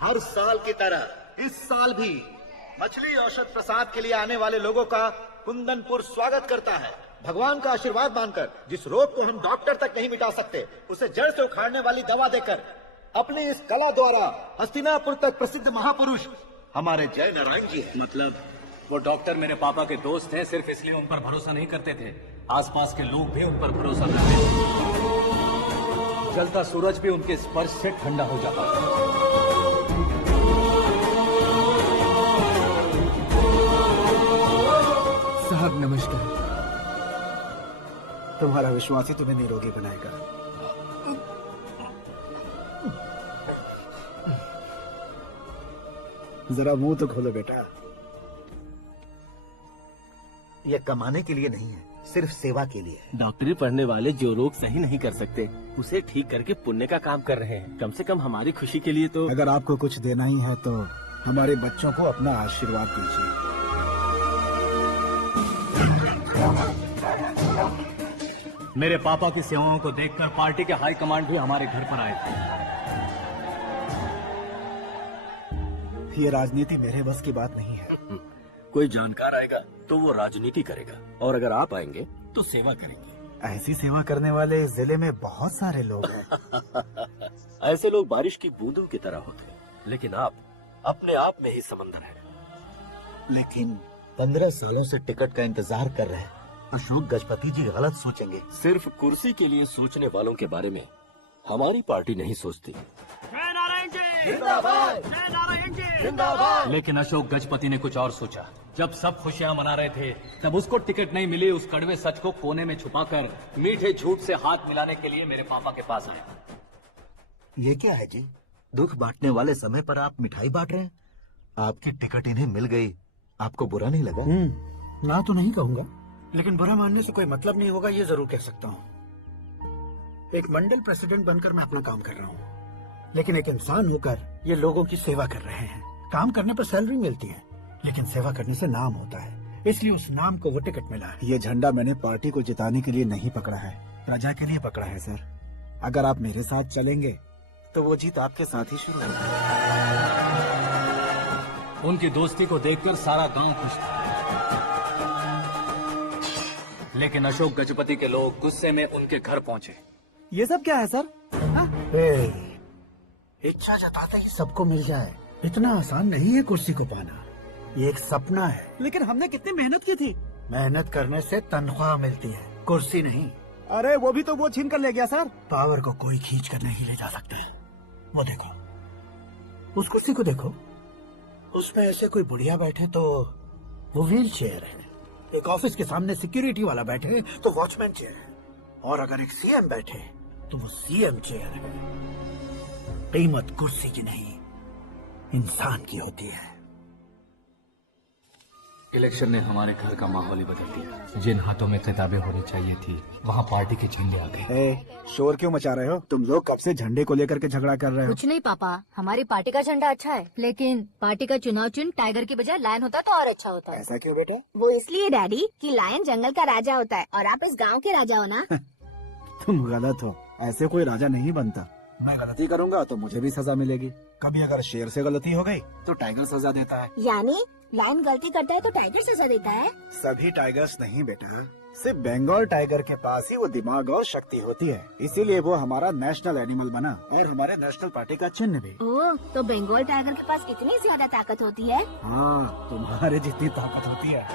हर साल की तरह इस साल भी मछली औषध प्रसाद के लिए आने वाले लोगों का कुंदनपुर स्वागत करता है। भगवान का आशीर्वाद मानकर जिस रोग को हम डॉक्टर तक नहीं मिटा सकते, उसे जड़ से उखाड़ने वाली दवा देकर अपनी इस कला द्वारा हस्तिनापुर तक प्रसिद्ध महापुरुष हमारे जय नारायण जी हैं। मतलब वो डॉक्टर मेरे पापा के दोस्त हैं, सिर्फ इसलिए उन पर भरोसा नहीं करते थे, आसपास के लोग भी उन पर भरोसा करते थे। जलता सूरज भी उनके स्पर्श से ठंडा हो जाता था। साहब नमस्कार। तुम्हारा विश्वास ही तुम्हें निरोगी बनाएगा। जरा मुंह तो खोलो बेटा। यह कमाने के लिए नहीं है, सिर्फ सेवा के लिए। डॉक्टरी पढ़ने वाले जो रोग सही नहीं कर सकते, उसे ठीक करके पुण्य का काम कर रहे हैं। कम से कम हमारी खुशी के लिए तो। अगर आपको कुछ देना ही है तो हमारे बच्चों को अपना आशीर्वाद दीजिए। मेरे पापा की सेवाओं को देखकर पार्टी के हाई कमांड भी हमारे घर पर आए थे। ये राजनीति मेरे बस की बात नहीं है। कोई जानकार आएगा तो वो राजनीति करेगा, और अगर आप आएंगे तो सेवा करेंगे। ऐसी सेवा करने वाले इस जिले में बहुत सारे लोग हैं। ऐसे लोग बारिश की बूंदों की तरह होते हैं, लेकिन आप अपने आप में ही समंदर हैं। लेकिन 15 सालों से टिकट का इंतजार कर रहे हैं। अशोक गजपति जी गलत सोचेंगे। सिर्फ कुर्सी के लिए सोचने वालों के बारे में हमारी पार्टी नहीं सोचती। लेकिन अशोक गजपति ने कुछ और सोचा। जब सब खुशियां मना रहे थे, तब उसको टिकट नहीं मिली। उस कड़वे सच को कोने में छुपाकर मीठे झूठ से हाथ मिलाने के लिए मेरे पापा के पास आया। ये क्या है जी? दुख बांटने वाले समय पर आप मिठाई बांट रहे हैं। आपकी टिकट इन्हें मिल गई, आपको बुरा नहीं लगा? ना तो नहीं कहूंगा, लेकिन बुरा मानने से कोई मतलब नहीं होगा, ये जरूर कह सकता हूँ। एक मंडल प्रेसिडेंट बनकर मैं अपना काम कर रहा हूँ, लेकिन एक इंसान होकर ये लोगों की सेवा कर रहे हैं। काम करने पर सैलरी मिलती है, लेकिन सेवा करने से नाम होता है, इसलिए उस नाम को वो टिकट मिला है। ये झंडा मैंने पार्टी को जिताने के लिए नहीं पकड़ा है, प्रजा के लिए पकड़ा है सर। अगर आप मेरे साथ चलेंगे तो वो जीत आपके साथ ही शुरू होगी। उनकी दोस्ती को देखकर सारा गांव खुश था, लेकिन अशोक गजपति के लोग गुस्से में उनके घर पहुंचे। ये सब क्या है सर? इच्छा जताते ही सबको मिल जाए, इतना आसान नहीं है कुर्सी को पाना। ये एक सपना है। लेकिन हमने कितनी मेहनत की थी। मेहनत करने से तनख्वाह मिलती है, कुर्सी नहीं। अरे वो भी तो वो छीन कर ले गया सर। पावर को कोई खींच कर नहीं ले जा सकता है। वो देखो, उस कुर्सी को देखो, उसमें ऐसे कोई बुढ़िया बैठे तो वो व्हील चेयर है। एक ऑफिस के सामने सिक्योरिटी वाला बैठे तो वॉचमैन चेयर है, और अगर एक सीएम बैठे तो वो सीएम चेयर है। कीमत कुर्सी की नहीं, इंसान की होती है। इलेक्शन ने हमारे घर का माहौल ही बदल दिया। जिन हाथों में किताबें होनी चाहिए थी, वहाँ पार्टी के झंडे आ गए। शोर क्यों मचा रहे हो? तुम लोग कब से झंडे को लेकर के झगड़ा कर रहे हो? कुछ नहीं पापा, हमारी पार्टी का झंडा अच्छा है, लेकिन पार्टी का चुनाव चिन्ह टाइगर की बजाय लायन होता तो और अच्छा होता है। ऐसा क्यों बेटा? वो इसलिए डैडी कि लायन जंगल का राजा होता है और आप इस गांव के राजा हो ना। तुम गलत हो, ऐसे कोई राजा नहीं बनता। मैं गलती करूंगा तो मुझे भी सजा मिलेगी। कभी अगर शेर से गलती हो गई तो टाइगर सजा देता है। यानी लायन गलती करता है तो टाइगर सजा देता है? सभी टाइगर्स नहीं बेटा, सिर्फ बंगाल टाइगर के पास ही वो दिमाग और शक्ति होती है, इसीलिए वो हमारा नेशनल एनिमल बना और हमारे नेशनल पार्टी का चिन्ह भी। ओह, तो बंगाल टाइगर के पास इतनी ज्यादा ताकत होती है? हाँ, तुम्हारे जितनी ताकत होती है।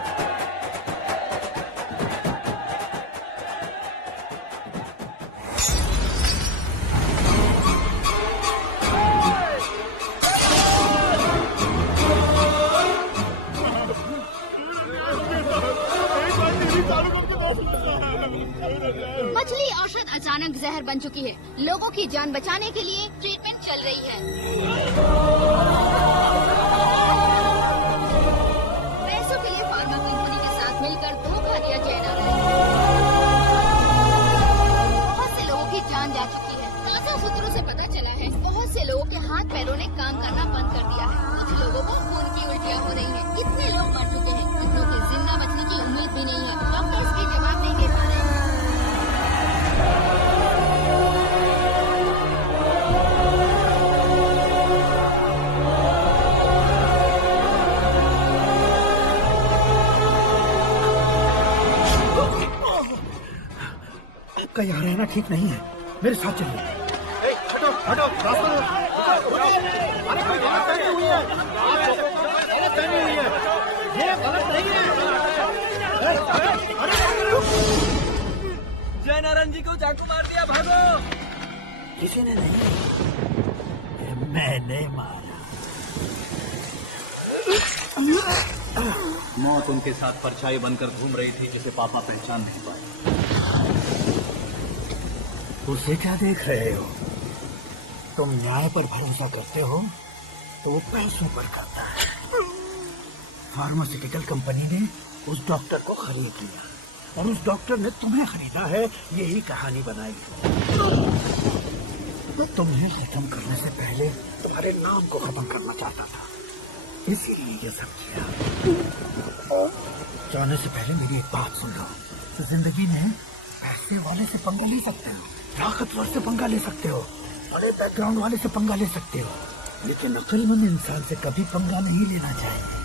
मछली औषध अचानक जहर बन चुकी है। लोगों की जान बचाने के लिए ट्रीटमेंट चल रही है। पैसों के लिए फार्मा कंपनी के साथ मिलकर धोखा दिया जा रहा है। बहुत से लोगों की जान जा चुकी है। ताजा सूत्रों से पता चला है बहुत से लोगों के हाथ पैरों ने काम करना बंद कर दिया है। कुछ लोगों को खून की उल्टियाँ हो रही है। इतने लोग मर चुके हैं, कितनों की जिंदा बचने की उम्मीद भी नहीं है। डॉक्टर इसकी जवाब नहीं दे पा रहे हैं। आपका यहाँ रहना ठीक नहीं है, मेरे साथ चलिए। हटो हटो, रास्ता अरे कोई गलतफहमी हुई है, गलतफहमी हुई है, ये गलत नहीं है। जय नारायण जी को चाकू मार दिया, भागो। किसी ने नहीं, मैंने मारा। मौत उनके साथ परछाई बनकर घूम रही थी, जिसे पापा पहचान नहीं पाए। उसे क्या देख रहे हो? तुम न्याय पर भरोसा करते हो तो वो पैसों पर करता है। फार्मास्यूटिकल कंपनी ने उस डॉक्टर को खरीद लिया और उस डॉक्टर ने तुम्हें खरीदा है, यही कहानी बनाई। तो तुम्हें खत्म करने से पहले तुम्हारे नाम को खत्म करना चाहता था, इसीलिए ये सब किया। जाने से पहले मेरी एक बात सुन लो। जिंदगी में पैसे वाले से पंगा ले सकते हो, ताकतवर से पंगा ले सकते हो, बड़े बैकग्राउंड वाले से पंगा ले सकते हो, लेकिन अक्लमंद इंसान से कभी पंगा नहीं लेना चाहिए।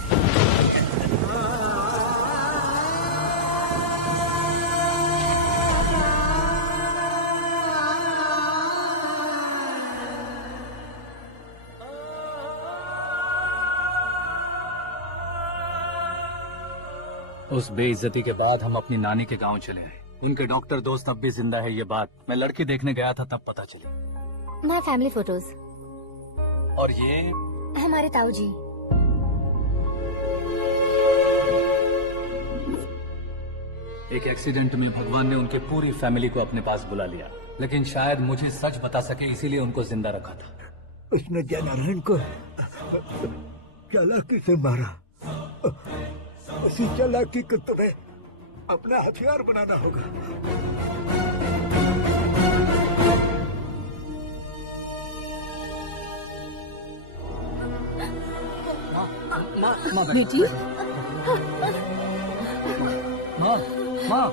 उस बेइज्जती के बाद हम अपनी नानी के गांव चले आए। उनके डॉक्टर दोस्त अब भी जिंदा है, ये बात मैं लड़की देखने गया था तब पता चली। My family photos. और ये हमारे ताऊ जी। एक एक्सीडेंट में भगवान ने उनकी पूरी फैमिली को अपने पास बुला लिया, लेकिन शायद मुझे सच बता सके इसीलिए उनको जिंदा रखा था। उसने जयनारायण को चालाकी से मारा। उसी चालाकी को तुम्हें अपना हथियार बनाना होगा। बेटी, माँ, माँ।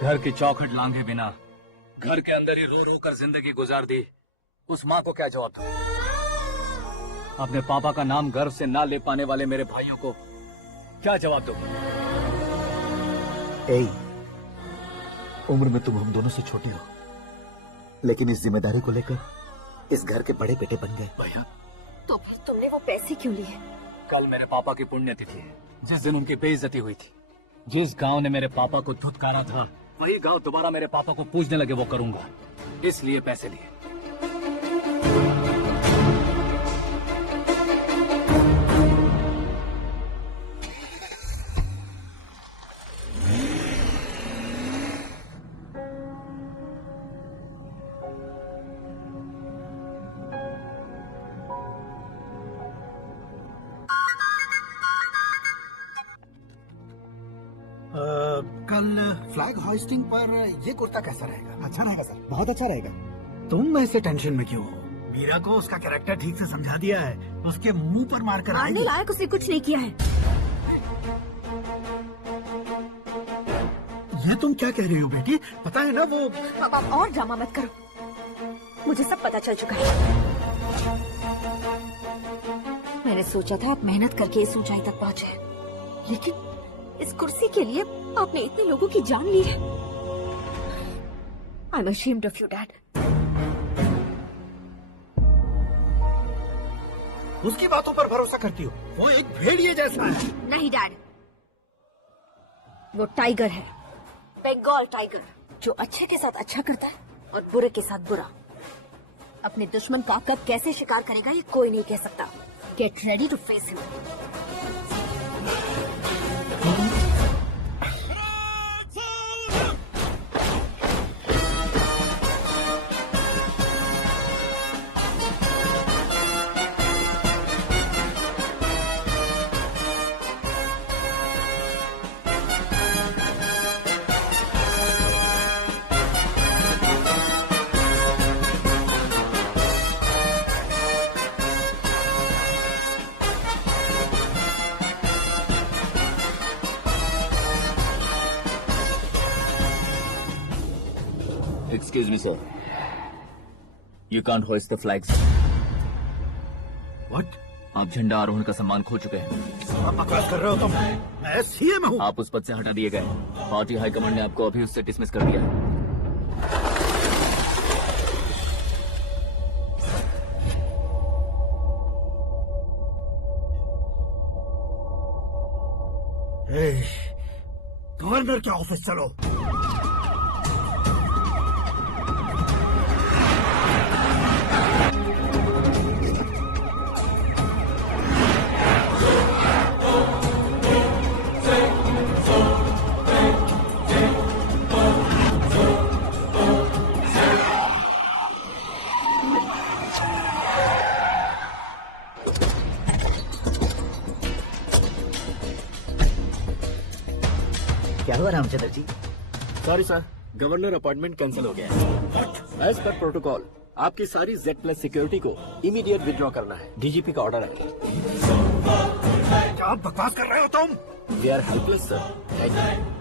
घर की चौखट लांघे बिना घर के अंदर ही रो रो कर जिंदगी गुजार दी, उस माँ को क्या जवाब दूं? अपने पापा का नाम गर्व से ना ले पाने वाले मेरे भाइयों को क्या जवाब दूं? उम्र में तुम हम दोनों से छोटे हो, लेकिन इस जिम्मेदारी को लेकर इस घर के बड़े बेटे बन गए। भैया, तो फिर तुमने वो पैसे क्यों लिए? कल मेरे पापा की पुण्यतिथि है, जिस दिन उनकी बेइज्जती हुई थी। जिस गांव ने मेरे पापा को धुतकारा था, वही गांव दोबारा मेरे पापा को पूजने लगे वो करूंगा, इसलिए पैसे लिए। कल फ्लैग होइस्टिंग पर ये कुर्ता कैसा रहेगा? अच्छा रहेगा सर, बहुत अच्छा रहेगा। तुम ऐसे टेंशन में क्यों हो? मीरा को उसका कैरेक्टर ठीक से समझा दिया है, उसके मुंह पर मारकर मारने लायक उसने कुछ नहीं किया है। ये तुम क्या कह रही हो बेटी? पता है ना वो। अब और ड्रामा मत करो, मुझे सब पता चल चुका है। मैंने सोचा था आप मेहनत करके इस ऊंचाई तक पहुंचे, लेकिन इस कुर्सी के लिए आपने इतने लोगों की जान ली है। I am ashamed of you, Dad. उसकी बातों पर भरोसा करती हो? वो एक भेड़िए जैसा है। नहीं डैड, वो टाइगर है, बंगाल टाइगर, जो अच्छे के साथ अच्छा करता है और बुरे के साथ बुरा। अपने दुश्मन का कब कैसे शिकार करेगा ये कोई नहीं कह सकता। Get ready to face him. Excuse me, sir. You can't hoist the flags. What? आप झंडा आरोहण का सम्मान खो चुके हैं। बकवास कर रहे हो तुम? मैं सीएम हूँ। आप उस पद से हटा दिए गए। पार्टी हाईकमांड ने आपको अभी उससे डिसमिस कर दिया है। गवर्नर के ऑफिस चलो। क्या हुआ Ramchandra ji? Sorry sir, governor appointment cancel हो गया है। एज पर प्रोटोकॉल आपकी सारी Z+ सिक्योरिटी को इमीडिएट विड्रॉ करना है। डीजीपी का ऑर्डर है। क्या आप बकवास कर रहे हो तुम? We are helpless sir. Thank you.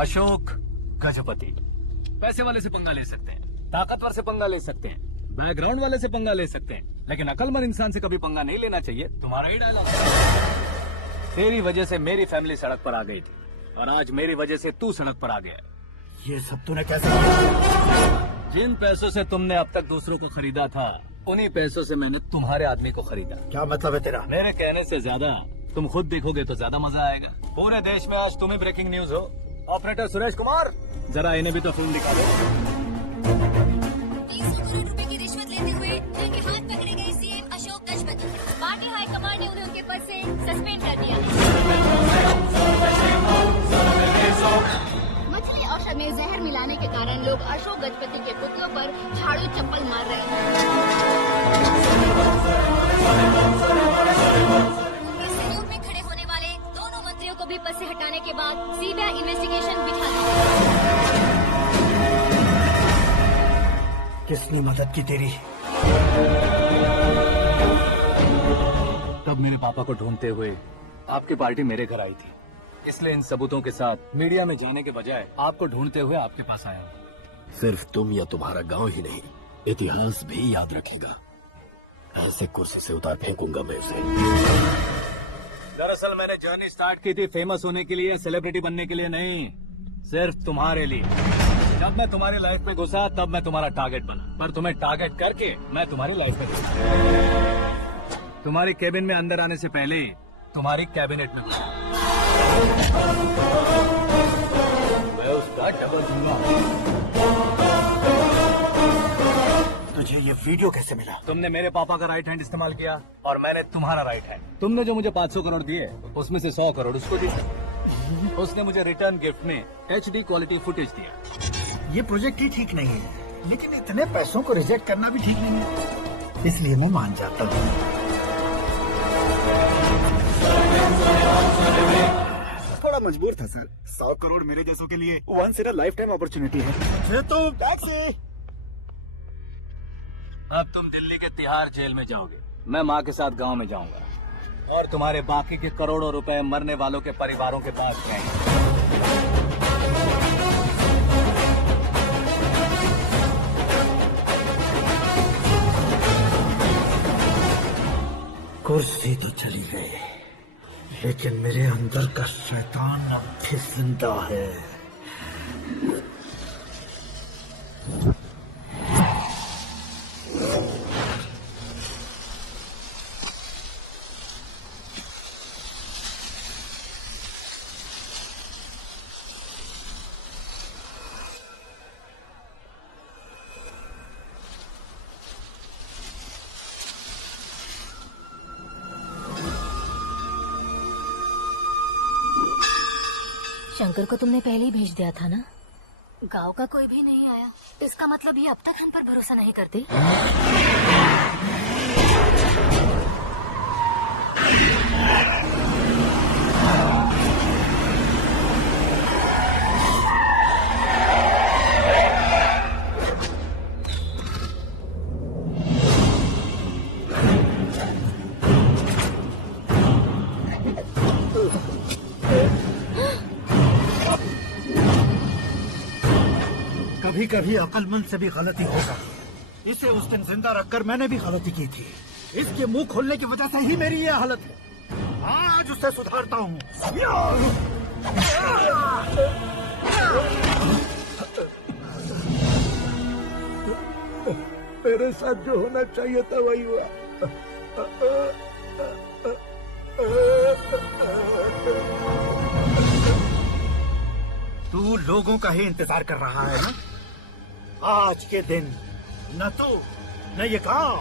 Ashok Gajapati पैसे वाले से पंगा ले सकते हैं, ताकतवर से पंगा ले सकते हैं, बैकग्राउंड वाले से पंगा ले सकते हैं, लेकिन अकलमंद इंसान से कभी पंगा नहीं लेना चाहिए। तुम्हारा ही डायलॉग। तेरी वजह से मेरी फैमिली सड़क पर आ गई थी और आज मेरी वजह से तू सड़क पर आ गया। ये सब तूने कैसे किया? जिन पैसों से तुमने अब तक दूसरों को खरीदा था, उन्हीं पैसों से मैंने तुम्हारे आदमी को खरीदा। क्या मतलब है तेरा? मेरे कहने से ज्यादा तुम खुद देखोगे तो ज्यादा मजा आएगा। पूरे देश में आज तुम्हें ब्रेकिंग न्यूज हो। ऑपरेटर सुरेश कुमार, जरा इन्हें भी तो फिल्म दिखा दो। 300 करोड़ रुपए की रिश्वत लेते हुए उनके हाथ पकड़े गए CM Ashok Gajapati. Party high command ने उन्हें उनके पद से सस्पेंड कर दिया है। मछली और शब में जहर मिलाने के कारण लोग अशोक गजपति के पुतलों पर झाड़ू चप्पल मार रहे हैं। सहयोग में खड़े होने वाले दोनों मंत्रियों को भी पद से हटाने के बाद सीबीआई इन्वेस्टिगेशन बिठा दी। किसने मदद की तेरी? तब मेरे पापा को ढूंढते हुए आपकी पार्टी मेरे घर आई थी, इसलिए इन सबूतों के साथ मीडिया में जाने के बजाय आपको ढूंढते हुए आपके पास आया। सिर्फ तुम या तुम्हारा गांव ही नहीं, इतिहास भी याद रखेगा। ऐसे कुर्सी से उतार फेंकूंगा मैं उसे। दरअसल मैंने जर्नी स्टार्ट की थी फेमस होने के लिए, सेलिब्रिटी बनने के लिए नहीं, सिर्फ तुम्हारे लिए। जब मैं तुम्हारी लाइफ में घुसा तब मैं तुम्हारा टारगेट बना, पर तुम्हें टारगेट करके मैं तुम्हारी लाइफ में घुसा। तुम्हारी केबिन में अंदर आने से पहले तुम्हारी कैबिनेट में घुसा। मैं उसका डबल दूंगा। तुझे ये वीडियो कैसे मिला? तुमने मेरे पापा का राइट हैंड इस्तेमाल किया और मैंने तुम्हारा राइट हैंड। तुमने जो मुझे 500 करोड़ दिए, उसमें से 100 करोड़ उसको दिए। उसने मुझे रिटर्न गिफ्ट में HD क्वालिटी फुटेज दिया। ये प्रोजेक्ट ही ठीक नहीं है, लेकिन इतने पैसों को रिजेक्ट करना भी ठीक नहीं है, इसलिए मैं मान जाता हूँ। थोड़ा मजबूर था सर। 100 करोड़ मेरे जैसों के लिए once in a lifetime opportunity है। मुझे तो टैक्सी। अब तुम दिल्ली के तिहाड़ जेल में जाओगे, मैं माँ के साथ गांव में जाऊंगा और तुम्हारे बाकी के करोड़ों रुपए मरने वालों के परिवारों के पास जाएंगे। कुर्सी तो चली गई, लेकिन मेरे अंदर का शैतान अब भी जिंदा है। शंकर को तुमने पहले ही भेज दिया था ना? गांव का कोई भी नहीं आया, इसका मतलब ये अब तक हम पर भरोसा नहीं करते। कभी कभी अक्लमंद से भी गलती होगा। इसे उस दिन जिंदा रखकर मैंने भी गलती की थी। इसके मुंह खोलने की वजह से ही मेरी ये हालत है। आज उसे सुधारता हूँ। मेरे साथ जो होना चाहिए था वही हुआ। तू लोगों का ही इंतजार कर रहा है ना? आज के दिन न तू न ये गांव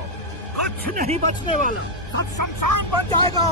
कुछ नहीं बचने वाला, सब शमशान बन जाएगा।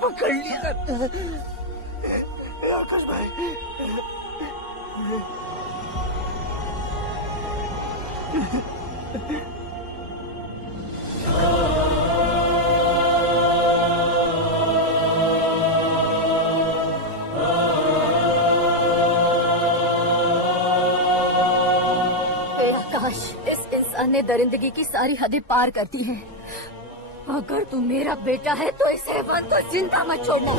पकड़ लिया आकाश भाई। आकाश, इस इंसान ने दरिंदगी की सारी हदें पार कर दी हैं। अगर तू मेरा बेटा है तो इसे वन तो जिंदा मत छोड़ना।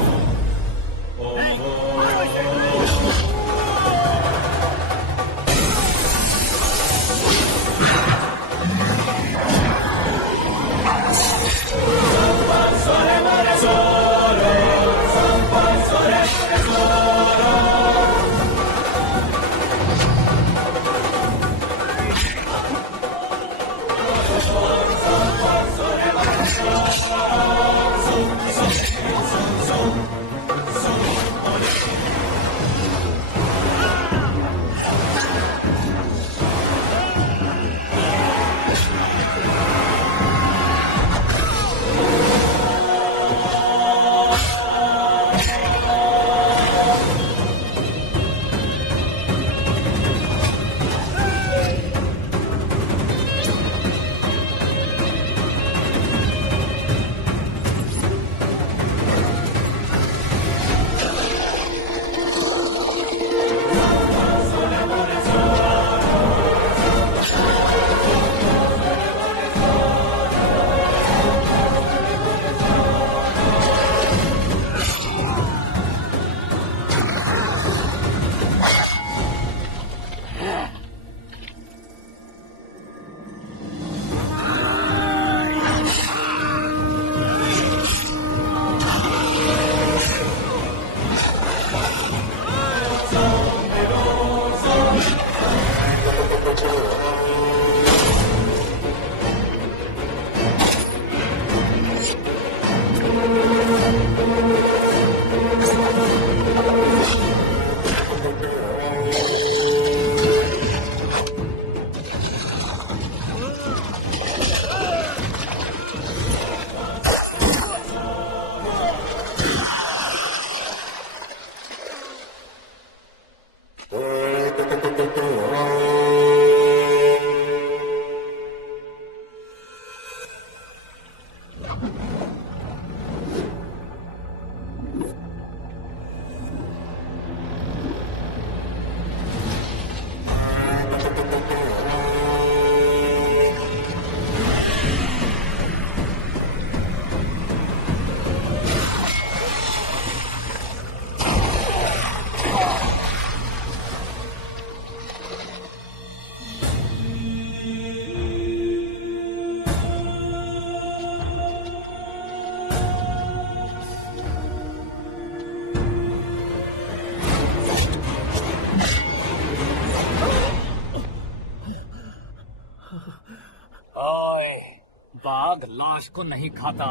बाघ लाश को नहीं खाता।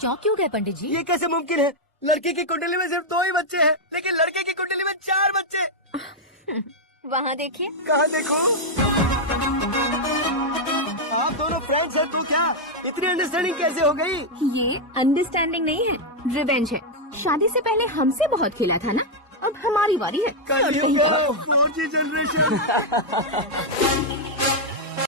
चौंक क्यों गए पंडित जी? ये कैसे मुमकिन है? लड़की की कुंडली में सिर्फ 2 ही बच्चे हैं, लेकिन लड़के की कुंडली में 4 बच्चे। वहाँ देखिए। कहाँ देखो? आप दोनों फ्रेंड्स हैं तो क्या इतनी अंडरस्टैंडिंग कैसे हो गई? ये अंडरस्टैंडिंग नहीं है, रिवेंज है। शादी से पहले हमसे बहुत खेला था ना, अब हमारी बारी है। और कहीं कलियुग 4G जनरेशन।